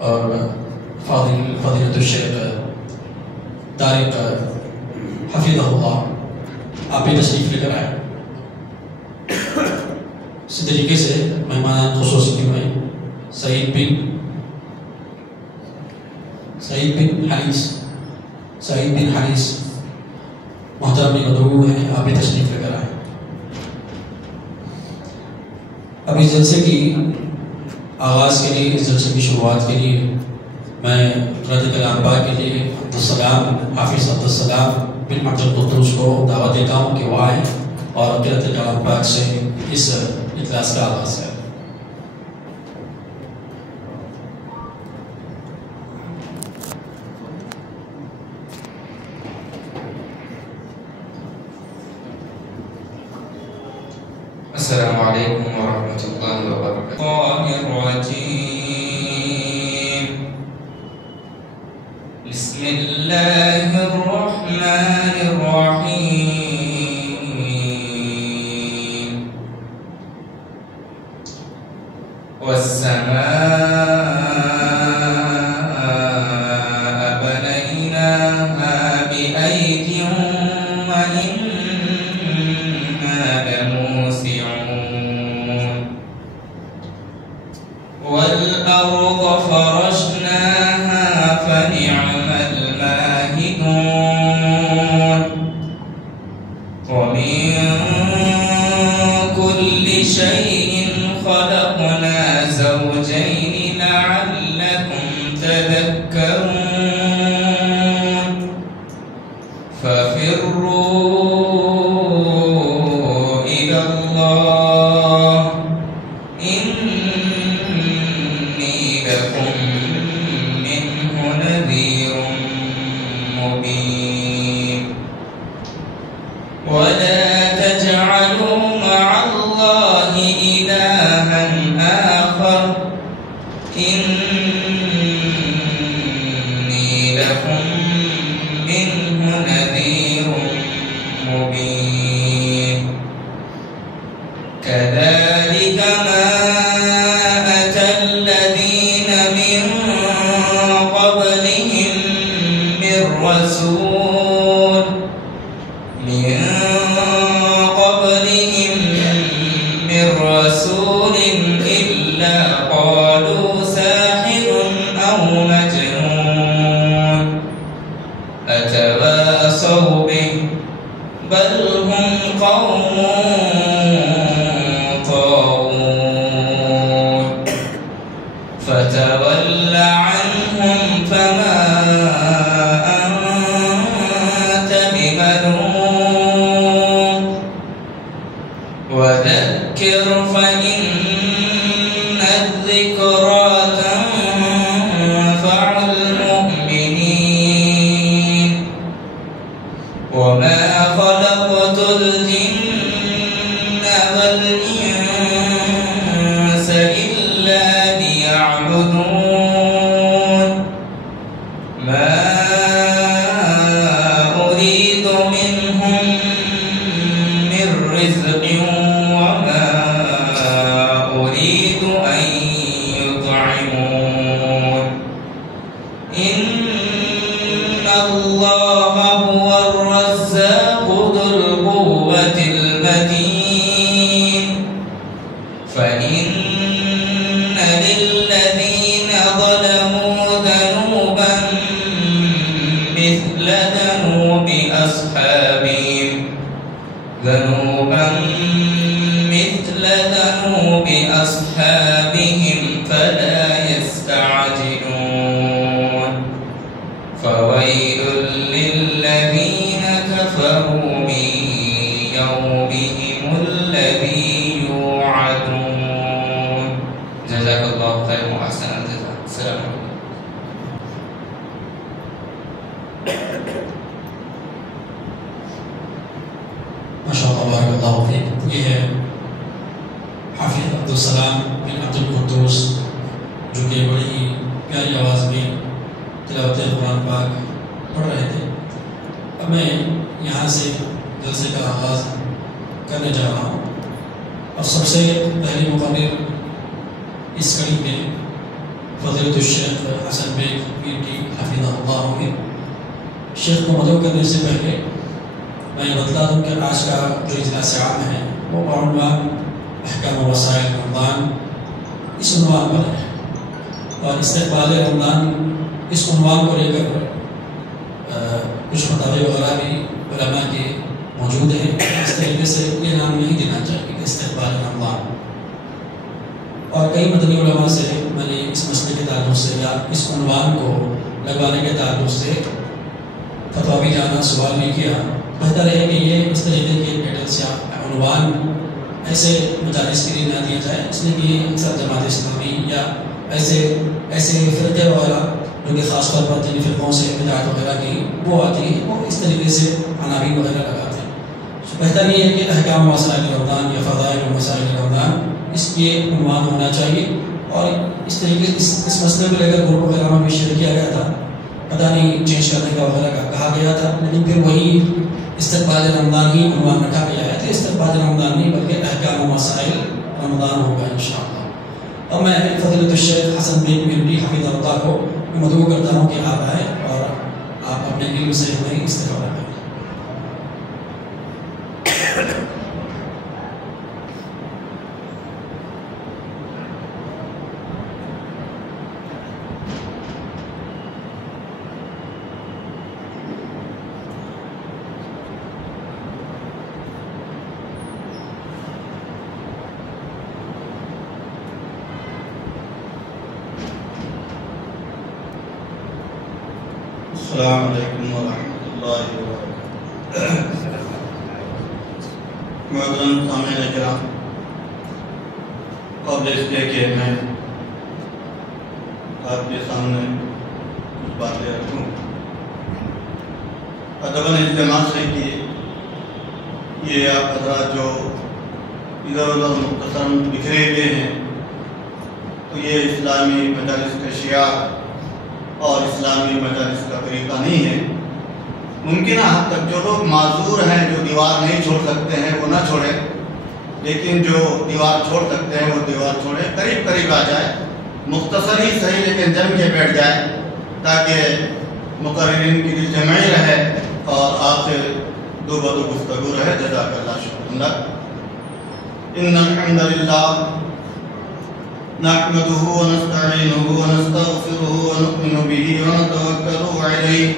اور فضیلت الشیخ طارق حفظہ اللہ آپ بھی تشریف لے کر آئے. اسی طریقے سے مہمان خصوصی میں سعید بن حریث محترم مدعو ہیں، آپ بھی تشریف لے کر آئے. اب اس جلسے کی آغاز کے لیے، اس جلسے کی شروعات کے لیے میں رد کلام پاک کے لیے حافظ عبدالسلام بن عبد القدوس کو دعوت دیتا ہوں کہ وہ آئیں اور قرأت کلام پاک سے اس اجلاس کا آغاز ہے. السلام علیکم ورحمۃ اللہ وبرکاتہ. بسم اللہ الرحمن الرحیم. والسماء بنيناها بأيد والأرض فرشناها فنعم الماهدون. ومن كل شيء خلقنا زوجين لعلكم تذكرون. ففروا إلى الله لكم منه نذير مبين. ولا تجعلوا مع الله إلها آخر إني لكم منه نذير مبين. كذلك ما الذين من قبلهم من رسول إلا قالوا ساحر أو مجنون أتواصوا به بل هم قوم طاغون. فتول عنهم فما أنت بملوم وذكر فإن الذكرى تنفع المؤمنين. وما خلقت الجن والإنس إلا ليعبدون. ما أريد منهم من رزق وما أريد أن يطعمون. إن الله هو الرزاق ذو القوة المتين. فإن للذين ظلموا ذنوبا مثل ذنوب أصحابهم فلا يستعجلون. فويل للذين كفروا من يومهم الذي يوعدون. جزاك الله خير وأحسن الجزاء. السلام عليكم. ماشاءاللہ بارک اللہ فیک. یہ ہے حافظ عبدالسلام بن عبد القدوس جو کہ بڑی ہی پیاری آواز میں تلاوت قرآن پاک پڑھ رہے تھے. اب میں یہاں سے جلسے کا آغاز کرنے جا رہا ہوں اور سب سے پہلی مقرر اس کڑی میں فضیلۃ الشیخ حسن بیگ پیر کی حفظہ اللہ علیہ، شیخ کو مدعو کرنے سے پہلے میں یہ بتلا دوں کہ آج کا جو اجلاس عام ہے وہ بعنوان احکام و وسائل رمضان اس عنوان پر ہے، اور استقبال رمضان اس عنوان کو لے کر کچھ فتاوی وغیرہ بھی علماء کے موجود ہیں۔ اس طریقے سے یہ نام نہیں دینا چاہیے کہ استقبال رمضان، اور کئی مدنی علماء سے میں نے اس مسئلے کے تعلق سے یا اس عنوان کو لگوانے کے تعلق سے فتویٰ بھی جانا، سوال بھی کیا۔ بہتر ہے کہ یہ اس طریقے کے ٹائٹلز یا عنوان ایسے مجالس کے لیے نہ دیا جائے، اس لیے کہ اکثر جماعت اسلامی یا ایسے فرقے وغیرہ جو کہ خاص طور پر جن فرقوں سے بدعت وغیرہ کی وہ آتی ہیں، وہ اس طریقے سے عناوین وغیرہ لگاتے ہیں۔ بہتر یہ ہے کہ احکام مسائل رمضان یا فضائل و مسائل رمضان اس یہ عنوان ہونا چاہیے، اور اس طریقے اس مسئلے کو لے کر گروپ وغیرہ میں بھی شیئر کیا گیا تھا، پتہ نہیں چینج کرنے کا وغیرہ کا کہا گیا تھا، لیکن پھر وہی استقبال رمضان ہی عنوان رکھا گیا ہے، تو استقبال رمضان نہیں بلکہ احکام و مسائل رمضان ہوگا انشاءاللہ۔ اور میں فضیلۃ الشیخ حسن بیگ پیر حفظہ اللہ کو مدعو کرتا ہوں کہ آپ آئیں اور آپ اپنے علم سے ہمیں استفادہ کریں۔ السلام علیکم ورحمۃ اللہ وبرکاتہ۔ محترم سامعین کرام، قبل اس کے کہ میں آپ کے سامنے کچھ باتیں رکھوں، ادباً اجتماع سے کہ یہ آپ حضرات جو ادھر ادھر مختصر بکھرے ہوئے ہیں، تو یہ اسلامی مجالس کا شعار اور اسلامی مجالس کا طریقہ نہیں ہے۔ ممکنہ حد تک جو لوگ معذور ہیں، جو دیوار نہیں چھوڑ سکتے ہیں، وہ نہ چھوڑیں، لیکن جو دیوار چھوڑ سکتے ہیں وہ دیوار چھوڑیں، قریب قریب آ جائیں، مختصر ہی صحیح لیکن جم کے بیٹھ جائیں، تاکہ مقررین کی دل جمعی رہے اور آپ سے دو بدو گفتگو رہے۔ جزاک اللہ، شکر اللہ۔ ان الحمد للہ نحمده ونستعينه ونستغفره ونؤمن به ونتوكل عليه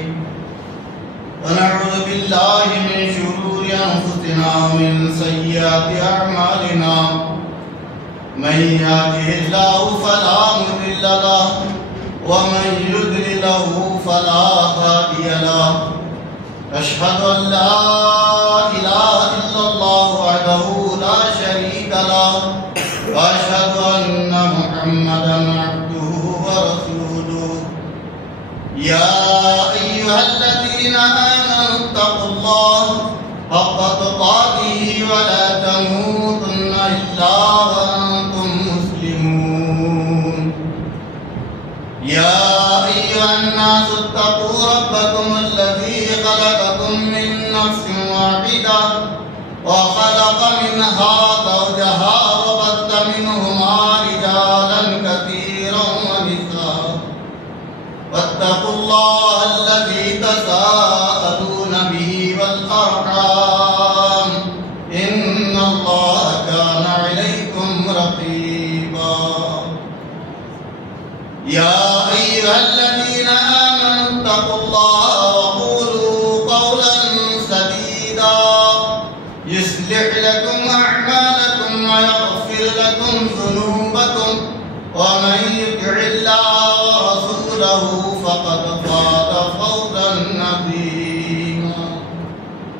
ونعوذ بالله من شرور أنفسنا ومن سيئات أعمالنا من يهده الله فلا مضل له ومن يضلل فلا هادي له أشهد أن لا إله إلا الله وحده لا شريك له وأشهد أن محمدًا عبده ورسوله يا أيها الذين آمنوا اتقوا الله حق تقاته ولا تموتن إلا وأنتم مسلمون يا أيها الناس اتقوا ربكم الذي خلقكم من نفس واحدة وخلق منها زوجها منهما رجالا كثيرا ونساء واتقوا الله الذي تساءلون به والأرحام إن الله كان عليكم رقيبا يا أيها الذين آمنوا اتقوا الله وقولوا قولا سديدا يصلح لكم أعمالكم ويغفر لكم ذنوبكم ومن يطع الله ورسوله فقد فاز فوزا عظيما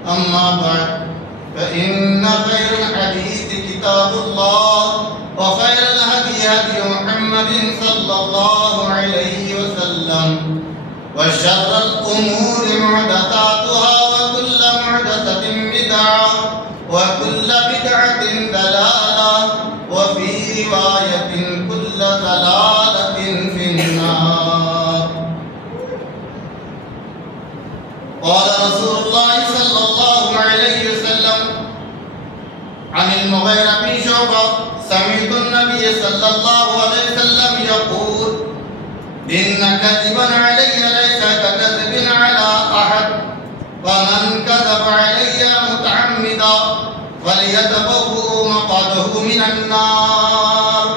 أما بعد فإن خير الحديث كتاب الله وخير الهدي هدي محمد صلى الله عليه وسلم وشر الأمور محدثاتها وكل محدثة بدعة وكل بدعة ضلالة وفي رواية كل ضلالة في النار قال رسول الله صلى الله عليه وسلم عن المغيرة بن شعبة سمعت النبي صلى الله عليه وسلم يقول إن كذبا علي ليس ككذب على أحد ومن كذب علي متعمدا فليتبوأ مقعده من النار.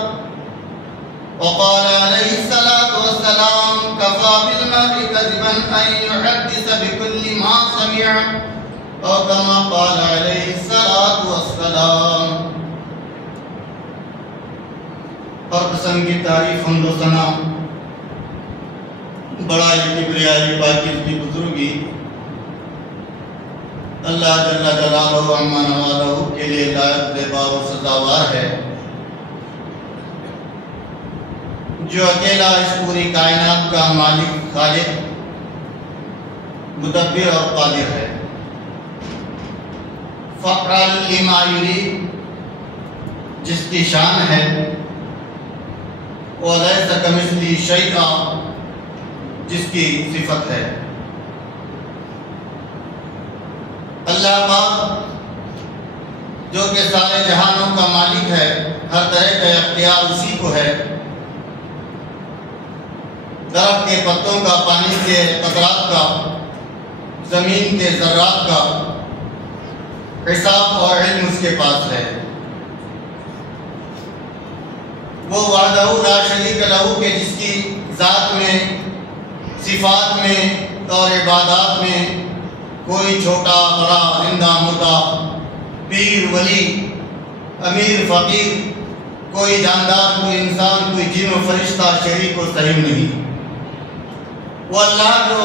وقال عليه الصلاة والسلام كفى بالمرء كذبا أن يحدث بكل ما سمع أو كما قال عليه الصلاة والسلام. اور قسم کی تعریف حمد و ثنا بڑائی کبریائی پاکیزگی بزرگی اللہ جل جلالہ عما نوالہ کے لیے لائق زیبا و سزاوار ہے، جو اکیلا اس پوری کائنات کا مالک، خالق، مدبر اور قادر ہے. فعال لما یرید جس کی شان ہے، وَلَيْسَ كَمِثْلِهِ شَيْءٌ جس کی صفت ہے. اللہ پاک جو کہ سارے جہانوں کا مالک ہے، ہر طرح کا اختیار اسی کو ہے. درخت کے پتوں کا، پانی کے قطرات کا، زمین کے ذرات کا حساب اور علم اس کے پاس ہے. وہ وحدہ لا شریک لہ کے جس کی ذات میں، صفات میں اور عبادات میں کوئی چھوٹا بڑا، زندہ مردہ، پیر ولی، امیر فقیر، کوئی جاندار، کوئی انسان، کوئی جن و فرشتہ شریک و سہیم نہیں. وہ اللہ جو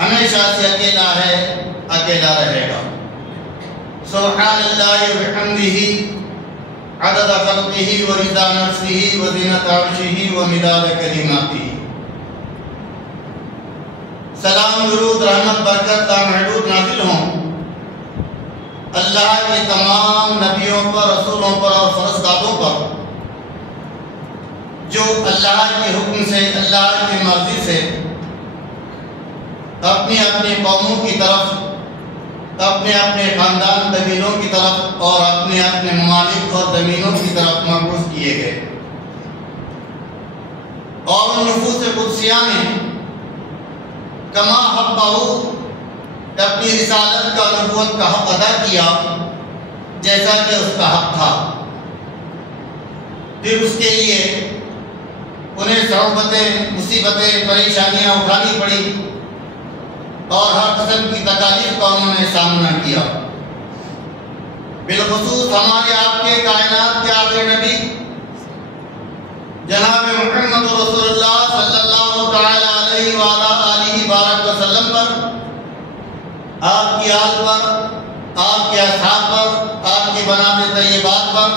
ہمیشہ سے اکیلا ہے، اکیلا رہے گا. سبحان اللہ وبحمدہ عدد خلقہ ورضا نفسہ وزینۃ عرشہ ومداد کلماتہ. سلام، درود، رحمت، برکت لامحدود نازل ہوں اللہ کے تمام نبیوں پر، رسولوں پر اور فرزدادوں پر، جو اللہ کے حکم سے، اللہ کی مرضی سے اپنی اپنی قوموں کی طرف، اپنے اپنے خاندان قبیلوں کی طرف اور اپنے اپنے ممالک اور زمینوں کی طرف مبعوث کیے گئے. اور ان نفوس قدسیہ نے کما حقہ اپنی رسالت کا، نبوت کا حق ادا کیا جیسا کہ اس کا حق تھا. پھر اس کے لیے انہیں صعوبتیں، مصیبتیں، پریشانیاں اٹھانی پڑی اور ہر قسم کی تکالیف کا انہوں نے سامنا کیا. بالخصوص ہمارے آپ کے کائنات کے آخری نبی جناب محمد رسول اللہ صلی اللہ تعالی علیہ وآلہ آلہ بارک وسلم پر، آپ کی آل پر، آپ کے اصحاب پر، آپ کی بنات طیبات پر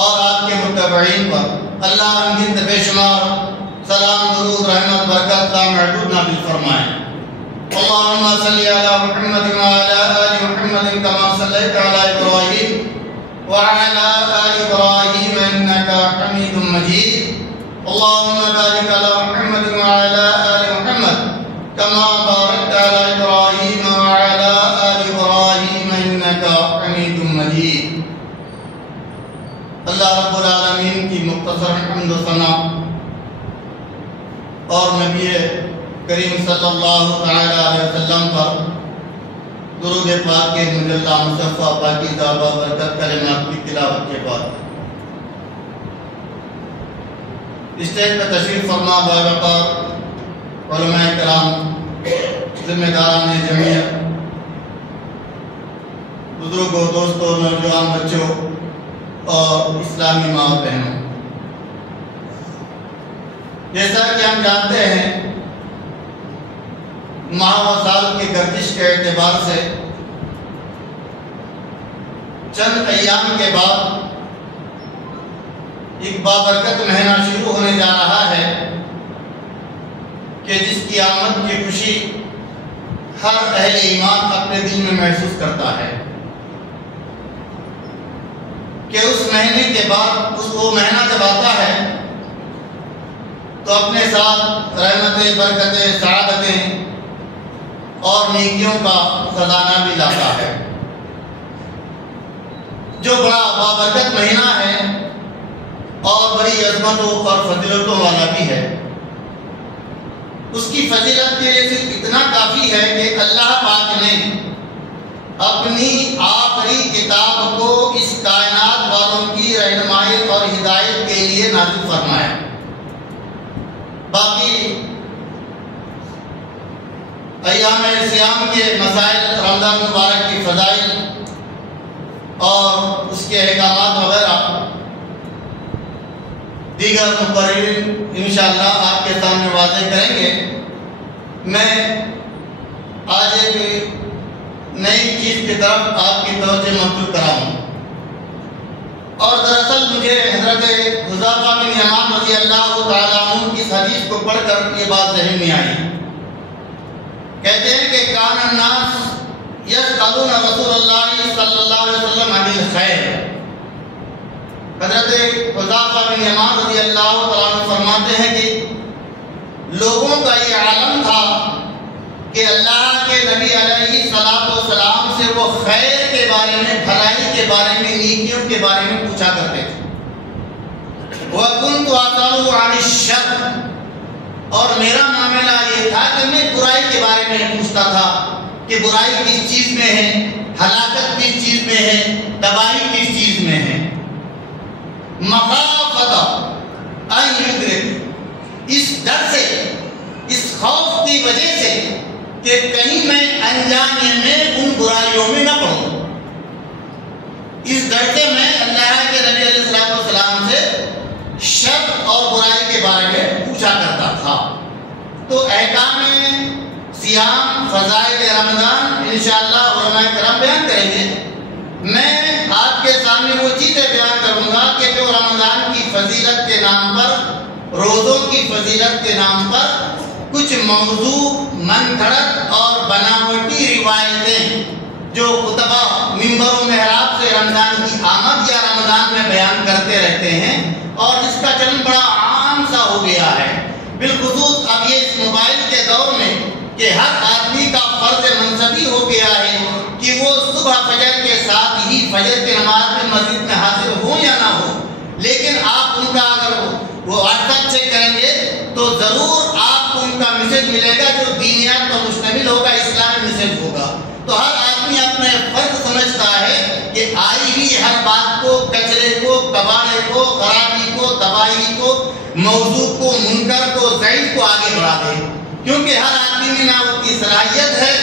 اور آپ کے متبعین پر اللہ انگنت بے شمار سلام، درود، رحمت، برکت لامحدود نازل فرمائے. اللهم صل على محمد وعلى آل محمد كما صليت على إبراهيم وعلى آل إبراهيم إنك حميد مجيد. اللهم بارك على محمد وعلى آل محمد كما باركت على إبراهيم وعلى آل إبراهيم إنك حميد مجيد. اللہ رب العالمین کی مختصر حمد و ثنا اور نبی کریم صلی اللہ تعالی علیہ وسلم پر درود پاک کے مجلہ مصفہ پاکیزہ برکت کلمات کی تلاوت کے بعد اسٹیج پر تشریف فرما باوقار علماء کرام، ذمہ داران جمعیت، بزرگوں، دوستوں، نوجوان بچوں اور اسلامی ماں اور بہنوں، جیسا کہ ہم جانتے ہیں ماہ و سال کی گردش کے اعتبار سے چند ایام کے بعد ایک بابرکت مہینہ شروع ہونے جا رہا ہے کہ جس کی آمد کی خوشی ہر اہل ایمان اپنے دل میں محسوس کرتا ہے کہ اس مہینے کے بعد وہ مہینہ جب آتا ہے تو اپنے ساتھ رحمتیں، برکتیں، سعادتیں اور نیکیوں کا خزانہ بھی لاتا ہے. جو بڑا بابرکت مہینہ ہے اور بڑی عظمتوں اور فضیلتوں والا بھی ہے۔ اس کی فضیلت کے لیے صرف اتنا کافی ہے کہ اللہ پاک نے اپنی آخری کتاب کو اس کائنات والوں کی رہنمائی اور ہدایت کے لیے نازل فرمایا۔ باقی ایام صیام کے مسائل، رمضان مبارک کی فضائل اور اس کے احکامات وغیرہ دیگر مقررین انشاءاللہ آپ کے سامنے واضح کریں گے۔ میں آج ایک نئی چیز کی طرف آپ کی توجہ مبذول کراؤں، اور دراصل مجھے حضرت حذیفہ بن یمان رضی اللہ تعالیٰ عنہ کی حدیث کو پڑھ کر یہ بات ذہن میں آئی۔ کہتے ہیں کہ کان الناس یسألون رسول اللہ صلی اللہ علیہ وسلم عن الخیر۔ حضرت حذیفہ بن یمان رضی اللہ تعالیٰ عنہ فرماتے ہیں کہ لوگوں کا یہ عالم تھا کہ اللہ کے نبی علیہ السلام سے وہ خیر کے بارے میں، بھلائی کے بارے میں، نیکیوں کے بارے میں پوچھا کرتے تھے۔ وَكُنْتُ أَسْأَلُهُ عَنِ الشَّرِّ، اور میرا معاملہ یہ تھا کہ میں برائی کے بارے میں پوچھتا تھا کہ برائی کس چیز میں ہے، ہلاکت کس چیز میں ہے، تباہی کس چیز میں ہے۔ مخافۃ ان یدرک، اس ڈر سے، اس خوف کی وجہ سے کہ کہیں میں انجانے میں ان برائیوں میں نہ پڑوں، اس ڈر سے میں اللہ کے نبی علیہ السلام سے شر اور برائی کے بارے میں پوچھا کرتا تھا۔ تو احکام صیام، فضائل رمضان انشاءاللہ علماء کرام بیان کریں گے۔ میں آپ کے سامنے وہ چیزیں بیان کروں گا کہ جو رمضان کی فضیلت کے نام پر، روزوں کی فضیلت کے نام پر کچھ موضوع، من گھڑت اور بناوٹی روایتیں جو خطبہ ممبر و محراب سے رمضان کی آمد یا رمضان میں بیان کرتے رہتے ہیں، اور جس کا چلن بڑا عام سا ہو گیا ہے، بالخصوص اب یہ اس موبائل کے دور میں کہ ہر آدمی کا فرض منصبی ہو گیا ہے کہ وہ صبح فجر کے ساتھ ہی فجر کی نماز میں مسجد میں حاضر ہو یا نہ ہو، لیکن آپ ان کا اگر وہ واٹس ایپ چیک کریں گے تو ضرور آپ کو ان کا میسج ملے گا جو دینیات پر مشتمل ہوگا، اسلامی میسج ہوگا۔ تو ہر آدمی اپنے فرض سمجھتا ہے کہ آئی ہوئی ہر بات کو، کچرے کو، کباڑے کو، خرابی کو، تباہی کو، موضوع کو، منکر کو، ضعیف کو آگے بڑھا دے، کیونکہ ہر آدمی میں نہ اس کی صلاحیت ہے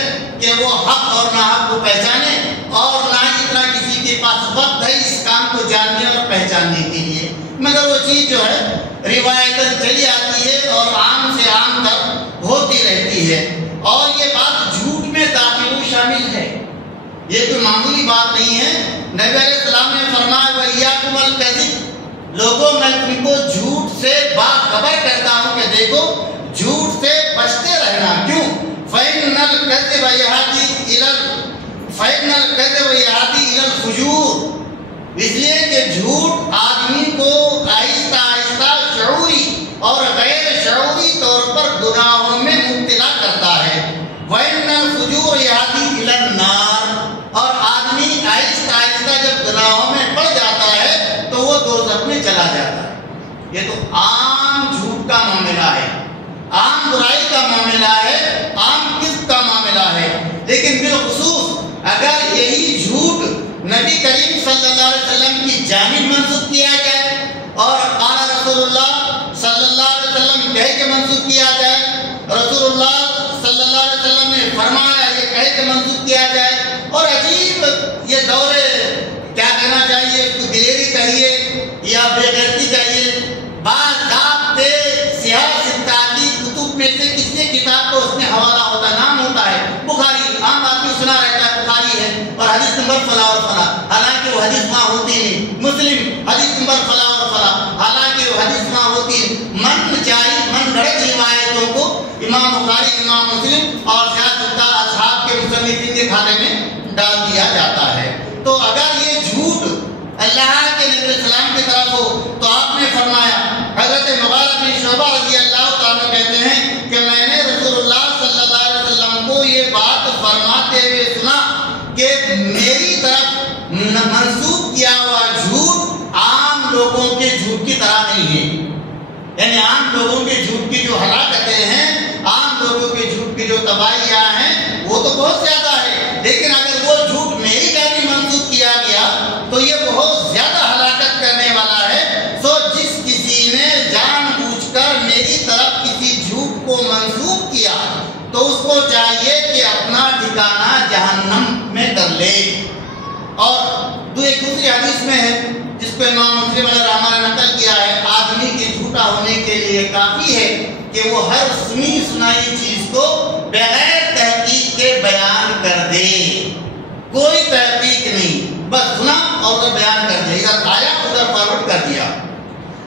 کہ وہ حق اور ناحق کو پہچانے، اور نہ ہی اتنا کسی کے پاس وقت ہے اس کام کو جاننے اور پہچاننے کے لیے، مگر وہ چیز جو ہے روایتاً چلی آتی ہے اور عام سے عام تک ہوتی رہتی ہے۔ اور یہ بات جھوٹ میں داخل و شامل ہے، یہ کوئی معمولی بات نہیں ہے۔ نبی علیہ السلام نے فرمایا وَإِيَّاكُمُ الْكَذِبَ، لوگوں میں تم کو جھوٹ سے باخبر کرتا ہوں کہ دیکھو جھوٹ سے بچتے رہنا۔ کیوں؟ فَإِنَّ الْكَذِبَ يَهْدِي إِلَى الْفُجُورِ، اس لیے کہ جھوٹ آدمی کو آہستہ آہستہ شعوری اور غیر شعوری طور پر گناہوں میں مبتلا کرتا ہے۔ وَإِنَّ الْفُجُورَ يَهْدِي إِلَى النَّارِ، اور آدمی آہستہ آہستہ جب گناہوں میں پڑ جاتا ہے تو وہ دوزخ میں چلا جاتا ہے۔ یہ تو عام جھوٹ کا معاملہ ہے، عام برائی کا معاملہ ہے، عام کذب کا معاملہ ہے۔ لیکن بالخصوص اگر یہی جھوٹ نبی کریم صلی اللہ علیہ وسلم کی جانب منسوب کیا جائے اور قال رسول اللہ صلی اللہ علیہ وسلم کہہ کے منسوب کیا جائے، رسول اللہ صلی اللہ علیہ وسلم نے فرمایا یہ کہہ کے منسوب کیا جائے، اور عجیب یہ دور کیا کہنا چاہیے، اس کو دلیری کہیے یا بے غیرتی کہیے، باضابطے سیاہ ستاتی کتب میں سے کسی کتاب کو اس میں حوالہ ہوتا، نام ہوتا ہے بخاری، عام آدمی سنا رہتا ہے بخاری ہے اور حدیث نمبر فلاں اور فلاں، حالانکہ وہ حدیث وہاں ہوتی نہیں، مسلم حدیث نمبر فلاں اور فلاں، حالانکہ وہ حدیث وہاں ہوتی ہے۔ من گھڑت روایتوں کو امام بخاری، امام مسلم اور سیاستہ اصحاب کے مصنفین کے کھاتے میں ڈال دیا جاتا ہے۔ تو اگر یہ جھوٹ اللہ کے نبی علیہ السلام کی طرف ہو تو آپ نے فرمایا، حضرت مغیرہ بن شعبہ رضی اللہ تعالیٰ کہتے ہیں کہ میں نے رسول اللہ صلی اللہ علیہ وسلم کو یہ بات فرماتے ہوئے سنا کہ میری طرف منسوب کیا ہوا جھوٹ عام لوگوں کے جھوٹ کی طرح یعنی عام لوگوں کے جھوٹ کی جو ہلاکتیں ہیں، عام لوگوں کے جھوٹ کی جو تباہیاں ہیں وہ تو بہت زیادہ ہے، لیکن اگر وہ جھوٹ میری جانب منسوخ کیا گیا تو یہ بہت زیادہ ہلاکت کرنے والا ہے۔ سو جس کسی نے جان بوجھ کر میری طرف کسی جھوٹ کو منسوخ کیا تو اس کو چاہیے کہ اپنا ٹھکانہ جہنم میں کر لے۔ اور ایک دوسری حدیث میں ہے جس کو امام مسلم علیہ رحمہ نے نقل کیا ہے، آدمی کے جھوٹا ہونے کے لیے کافی ہے کہ وہ ہر سنی سنائی چیز کو بغیر تحقیق کے بیان کر دے، کوئی تحقیق نہیں، بس سنا اور ادھر بیان کر دیا، ادھر آیا ادھر فارورڈ کر دیا۔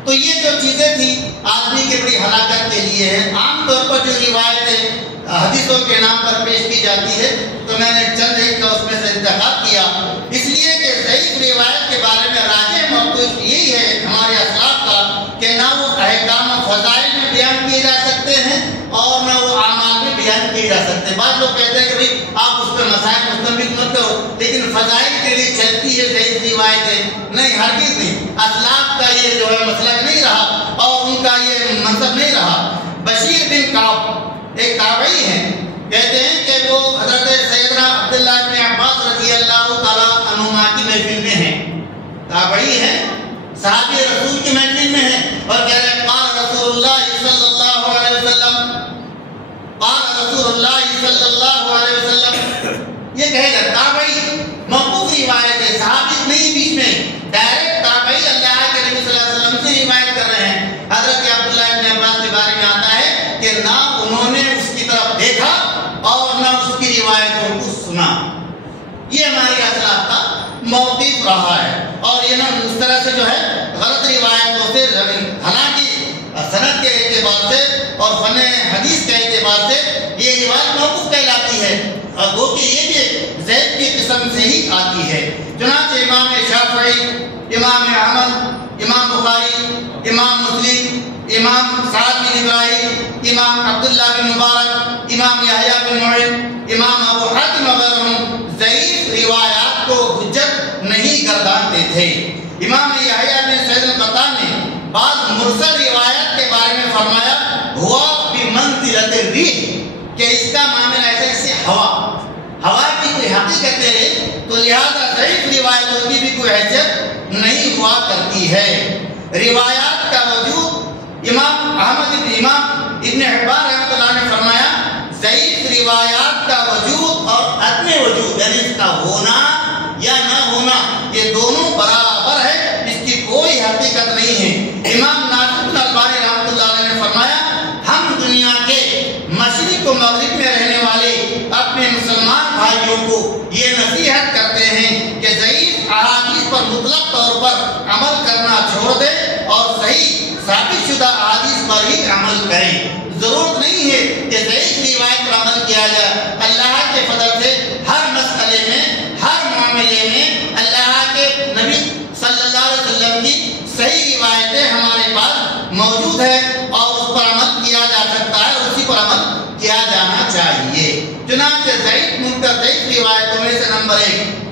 تو یہ جو چیزیں تھی آدمی کے بڑی ہلاکت کے لیے ہیں۔ عام طور پر جو روایتیں حدیثوں کے نام پر پیش کی جاتی ہے تو میں نے چند ایک کا اس میں سے انتخاب کیا، اس لیے کہ ضعیف روایت کے بارے میں راجح موقف یہی ہے ہمارے اسلاف کا کہ نہ وہ احکام و فضائل میں بیان کیے جا سکتے ہیں اور نہ وہ اعمال میں بیان کیے جا سکتے ہیں۔ بعض لوگ کہتے ہیں کہ بھائی آپ اس پہ مسائل مستنبط مت کرو، لیکن فضائل کے لیے چلتی ہے ضعیف روایتیں، نہیں، ہرگز نہیں۔ اسلاف کا یہ جو ہے مسلک نہیں رہا اور ان کا یہ منصب نہیں رہا۔ بشیر بن کعب ایک تابعی ہیں، کہتے ہیں کہ وہ حضرت سیدنا عبداللہ بن عباس رضی اللہ تعالیٰ عنہما کی محفل میں ہیں، تابعی ہیں، صحابی رسول کی محفل میں ہیں اور کہہ رہے ہیں قال رسول اللہ صلی اللہ علیہ وسلم، قال رسول اللہ صلی اللہ علیہ وسلم، یہ کہے گا تابعی موقوف روایت ہے، صحابی نہیں بیچ میں، ڈائریکٹ تابعی اللہ کے نبی صلی اللہ علیہ وسلم سے روایت کر رہے ہیں۔ حضرت عبداللہ بن عباس کے بارے میں آتا ہے کہ نہ انہوں نے اس کی طرف دیکھا اور نہ اس کی روایتوں کو سنا۔ یہ ہماری اسلاف کا موقف رہا ہے اور یہ نہ اس طرح سے جو ہے غلط روایتوں سے، حالانکہ سند کے اعتبار سے اور فن حدیث کے اعتبار سے یہ روایت موقوف کہلاتی ہے، اور وہ کہ یہ بھی زید کی قسم سے ہی آتی ہے۔ چنانچہ امام شافعی، امام احمد، امام بخاری، امام مسلم، امام سعد بن ابراہیم، امام عبداللہ بن مبارک، امام یحییٰ بن معین، امام ابو حاتم وغیرہ ضعیف روایات کو حجت نہیں گردانتے تھے۔ امام یحییٰ بن سعید القطان نے بعض مرسل روایات کے بارے میں فرمایا ہوا بمنزلۃ الریح، کہ اس کا معاملہ ایسا جیسے ہوا کی کوئی حقیقت ہے، تو لہذا ضعیف روایتوں کی بھی کوئی حیثیت نہیں ہوا کرتی ہے۔ روایات کا وجود امام احمد ابن حبان رحمۃ اللہ نے فرمایا ضعیف روایات کا وجود اور عدم وجود، یعنی اس کا ہونا یا نہ ہونا، یہ دونوں برابر ہے، اس کی کوئی حقیقت نہیں ہے۔ امام ناصر البانی رحمۃ اللہ علیہ نے فرمایا ہم دنیا کے مشرق و مغرب میں رہنے والے اپنے مسلمان بھائیوں کو یہ نصیحت کرتے ہیں کہ ضعیف احادیث پر مطلق طور پر عمل کرنا چھوڑ دیں اور صحیح ثابت شدہ احادیث پر ہی عمل کریں۔ ضرورت نہیں ہے کہ ضعیف روایت پر عمل کیا جائے، اللہ کے فضل سے ہر مسئلے میں، ہر معاملے میں اللہ کے نبی صلی اللہ علیہ وسلم کی صحیح روایتیں ہمارے پاس موجود ہیں اور اس پر عمل کیا جا سکتا ہے اور اسی پر عمل کیا جانا چاہیے۔ چنانچہ ضعیف منکر ضعیف روایتوں میں سے نمبر 1،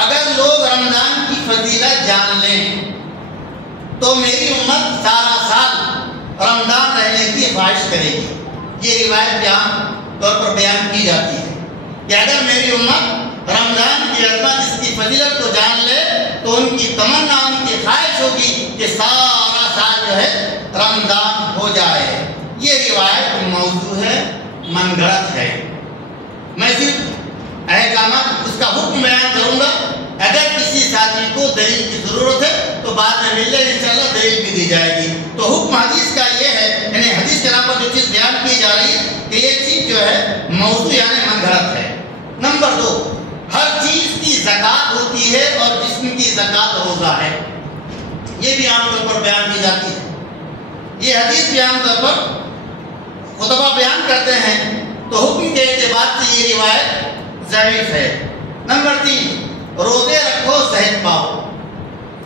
اگر لوگ رمضان کی فضیلت جان لیں تو میری امت سارا سال رمضان رہنے کی خواہش کرے گی۔ یہ روایت عام طور پر بیان کی جاتی ہے کہ اگر میری امت رمضان کی عظمت، اس کی فضیلت کو جان لے تو ان کی تمنا، ان کی خواہش ہوگی کہ سارا سال جو ہے رمضان ہو جائے۔ یہ روایت موضوع ہے، من گھڑت ہے۔ میں صرف احکامات اس کا حکم بیان کروں گا، اگر کسی ساتھی کو دلیل کی ضرورت ہے تو بعد میں مل لے، انشاءاللہ دلیل بھی دی جائے گی۔ تو حکم حدیث کا یہ ہے، یعنی حدیث کے نام پر جو چیز بیان کی جا رہی ہے کہ یہ چیز جو ہے موضوع یعنی من گھڑت ہے۔ نمبر 2، ہر چیز کی زکوٰۃ ہوتی ہے اور جسم کی زکوٰۃ روزہ ہے، یہ بھی عام طور پر بیان کی جاتی ہے۔ یہ حدیث بھی عام طور پر خطبہ بیان کرتے ہیں تو حکم کے اعتبار سے یہ روایت ضعیف ہے۔ نمبر 3، روزے رکھو صحت پاؤ،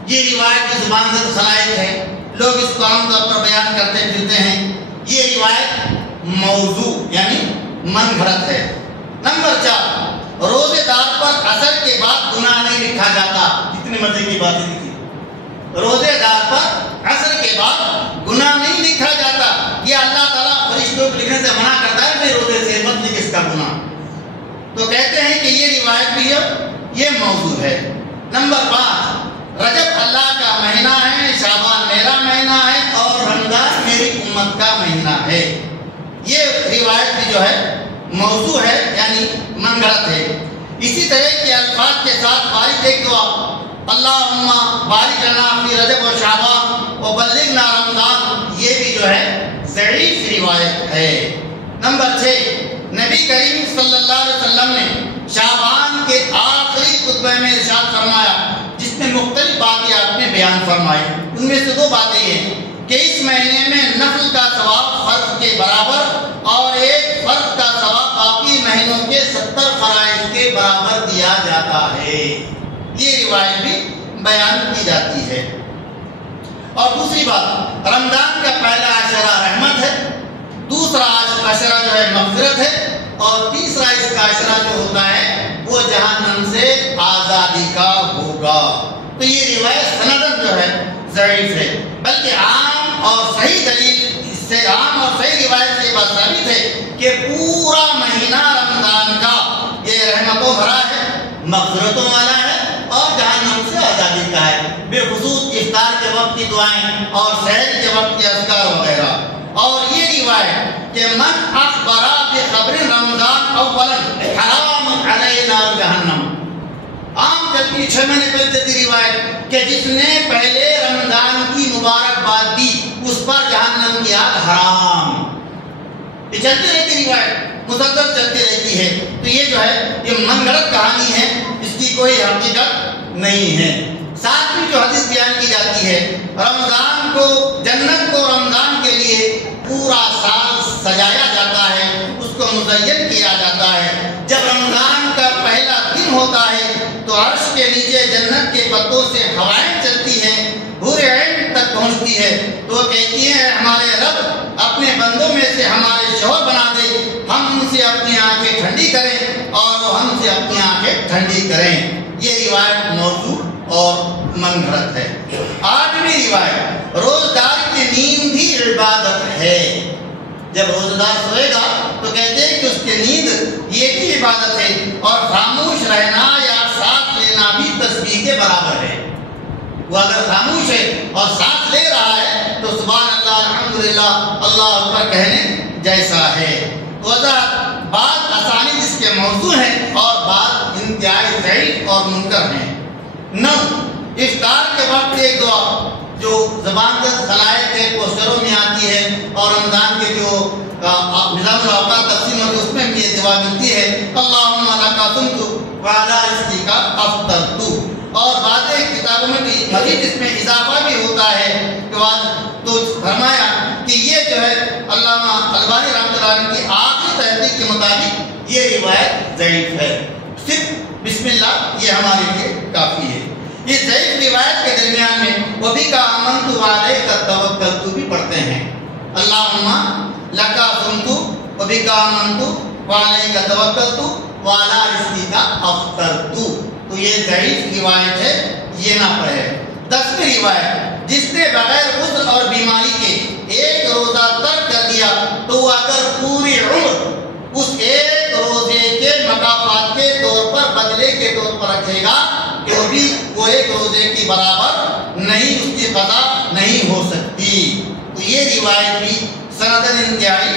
یہ روایت کی زبان سے خلائق ہے، لوگ اس کو عام طور پر بیان کرتے پھرتے ہیں۔ یہ روایت موضوع یعنی من گھڑت ہے۔ نمبر 4، روزے دار پر عصر کے بعد گناہ نہیں لکھا جاتا۔ کتنے مزے کی باتیں لکھی، روزے دار پر عصر کے بعد گناہ نہیں تو کہتے ہیں کہ یہ روایت بھی یہ موضوع ہے۔ نمبر 5، رجب اللہ کا مہینہ ہے، شعبان میرا مہینہ ہے اور رمضان میری امت کا مہینہ ہے۔ یہ روایت بھی جو ہے موضوع ہے، یعنی من گھڑت ہے۔ اسی طرح کے الفاظ کے ساتھ بارک ایک دعا، اللہم بارک لنا فی رجب و شعبان و بلغنا رمضان، یہ بھی جو ہے ضعیف روایت ہے۔ نمبر 6، نبی کریم صلی اللہ علیہ وسلم نے شعبان کے آخری خطبہ میں ارشاد فرمایا، جس میں مختلف باتیں آپ نے بیان فرمائی۔ ان میں سے 2 باتیں ہیں کہ اس مہینے میں نفل کا ثواب فرض کے برابر اور ایک فرض کا ثواب باقی مہینوں کے 70 فرائض کے برابر دیا جاتا ہے۔ یہ روایت بھی بیان کی جاتی ہے۔ اور دوسری بات، رمضان کا پہلا عشرہ رحمت ہے، دوسرا عشرہ جو ہے مغفرت ہے، اور تیسرا اس کا عشرہ جو ہوتا ہے وہ جہنم سے آزادی کا ہوگا۔ تو یہ روایت سندن جو ہے ضعیف ہے، بلکہ عام اور صحیح دلیل، اس سے عام اور صحیح روایت سے بات ثابت ہے کہ پورا مہینہ رمضان کا یہ رحمتوں بھرا ہے، مغفرتوں والا ہے اور جہنم سے آزادی کا ہے، بے خصوص افطار کے وقت کی دعائیں اور سحر کے وقت کے اذکار وغیرہ۔ اور یہ روایت کہ من اخبر بخبر رمضان اولا حرام علینا جہنم، عام چلتی 6 مہینے پہلے چلتی روایت کہ جس نے پہلے رمضان کی مبارکباد دی اس پر جہنم کی آگ حرام۔ یہ چلتی رہتی روایت، مسلسل چلتی رہتی ہے۔ تو یہ جو ہے یہ من گھڑت کہانی ہے، اس کی کوئی حقیقت نہیں ہے۔ ساتھ میں جو حدیث بیان کی جاتی ہے، رمضان کو، جنت کو رمضان کے لیے پورا سال سجایا جاتا ہے، اس کو مزین کیا جاتا ہے۔ جب رمضان کا پہلا دن ہوتا ہے تو عرش کے نیچے جنت کے پتوں سے ہوائیں چلتی ہیں، حور عین تک پہنچتی ہے، تو وہ کہتی ہیں ہمارے رب اپنے بندوں میں سے ہمارے شوہر بنا دے، ہم ان سے اپنی آنکھیں ٹھنڈی کریں اور وہ ہم سے اپنی آنکھیں ٹھنڈی کریں۔ یہ روایت موضوع اور من گھڑت ہے۔ 8ویں روایت، روزدار کی نیند بھی عبادت ہے۔ جب روزدار سوئے گا تو کہتے ہیں کہ اس کی نیند یہ بھی عبادت ہے، اور خاموش رہنا یا سانس لینا بھی تسبیح کے برابر ہے۔ وہ اگر خاموش ہے اور سانس لے رہا ہے تو سبحان اللہ، الحمدللہ، اللہ اکبر کہنے جیسا ہے۔ بعض اسانید اس کے موضوع ہیں اور بعض انتہائی ضعیف اور منکر ہیں۔ 9، افطار کے وقت ایک دعا جو زبان دست خلائق کے پوسٹروں میں آتی ہے اور رمضان کے جو نظام الاوقات تقسیم ہوتی ہے اس میں بھی یہ دعا ملتی ہے، اللہم لکا صمت وعلی رزقک افطرت۔ اور بعض کتابوں میں بھی مزید اس میں اضافہ بھی ہوتا ہے تو فرمایا کہ یہ جو ہے علامہ البانی رحمۃ اللہ علیہ کی آخری تحقیق کے مطابق یہ روایت ضعیف ہے، صرف بسم اللہ یہ ہمارے لیے کافی ہے۔ یہ ضعیف روایت کے درمیان میں وبک آمنت وعلیک توکلت بھی پڑھتے ہیں، اللہم لکا صمت وبک آمنت وعلیک توکلت وعلی رزقک افطرت۔ تو یہ ضعیف روایت ہے، یہ نہ پڑھے۔ 10ویں روایت، جس نے بغیر عذر اور بیماری کے ایک روزہ ترک کر دیا تو وہ اگر پوری عمر اس ایک روزے کے مکافات کے طور پر، بدلے کے طور پر رکھے گا تو بھی وہ ایک روزے کی برابر نہیں، اس کی قضا نہیں ہو سکتی۔ تو یہ روایت بھی سندن انتہائی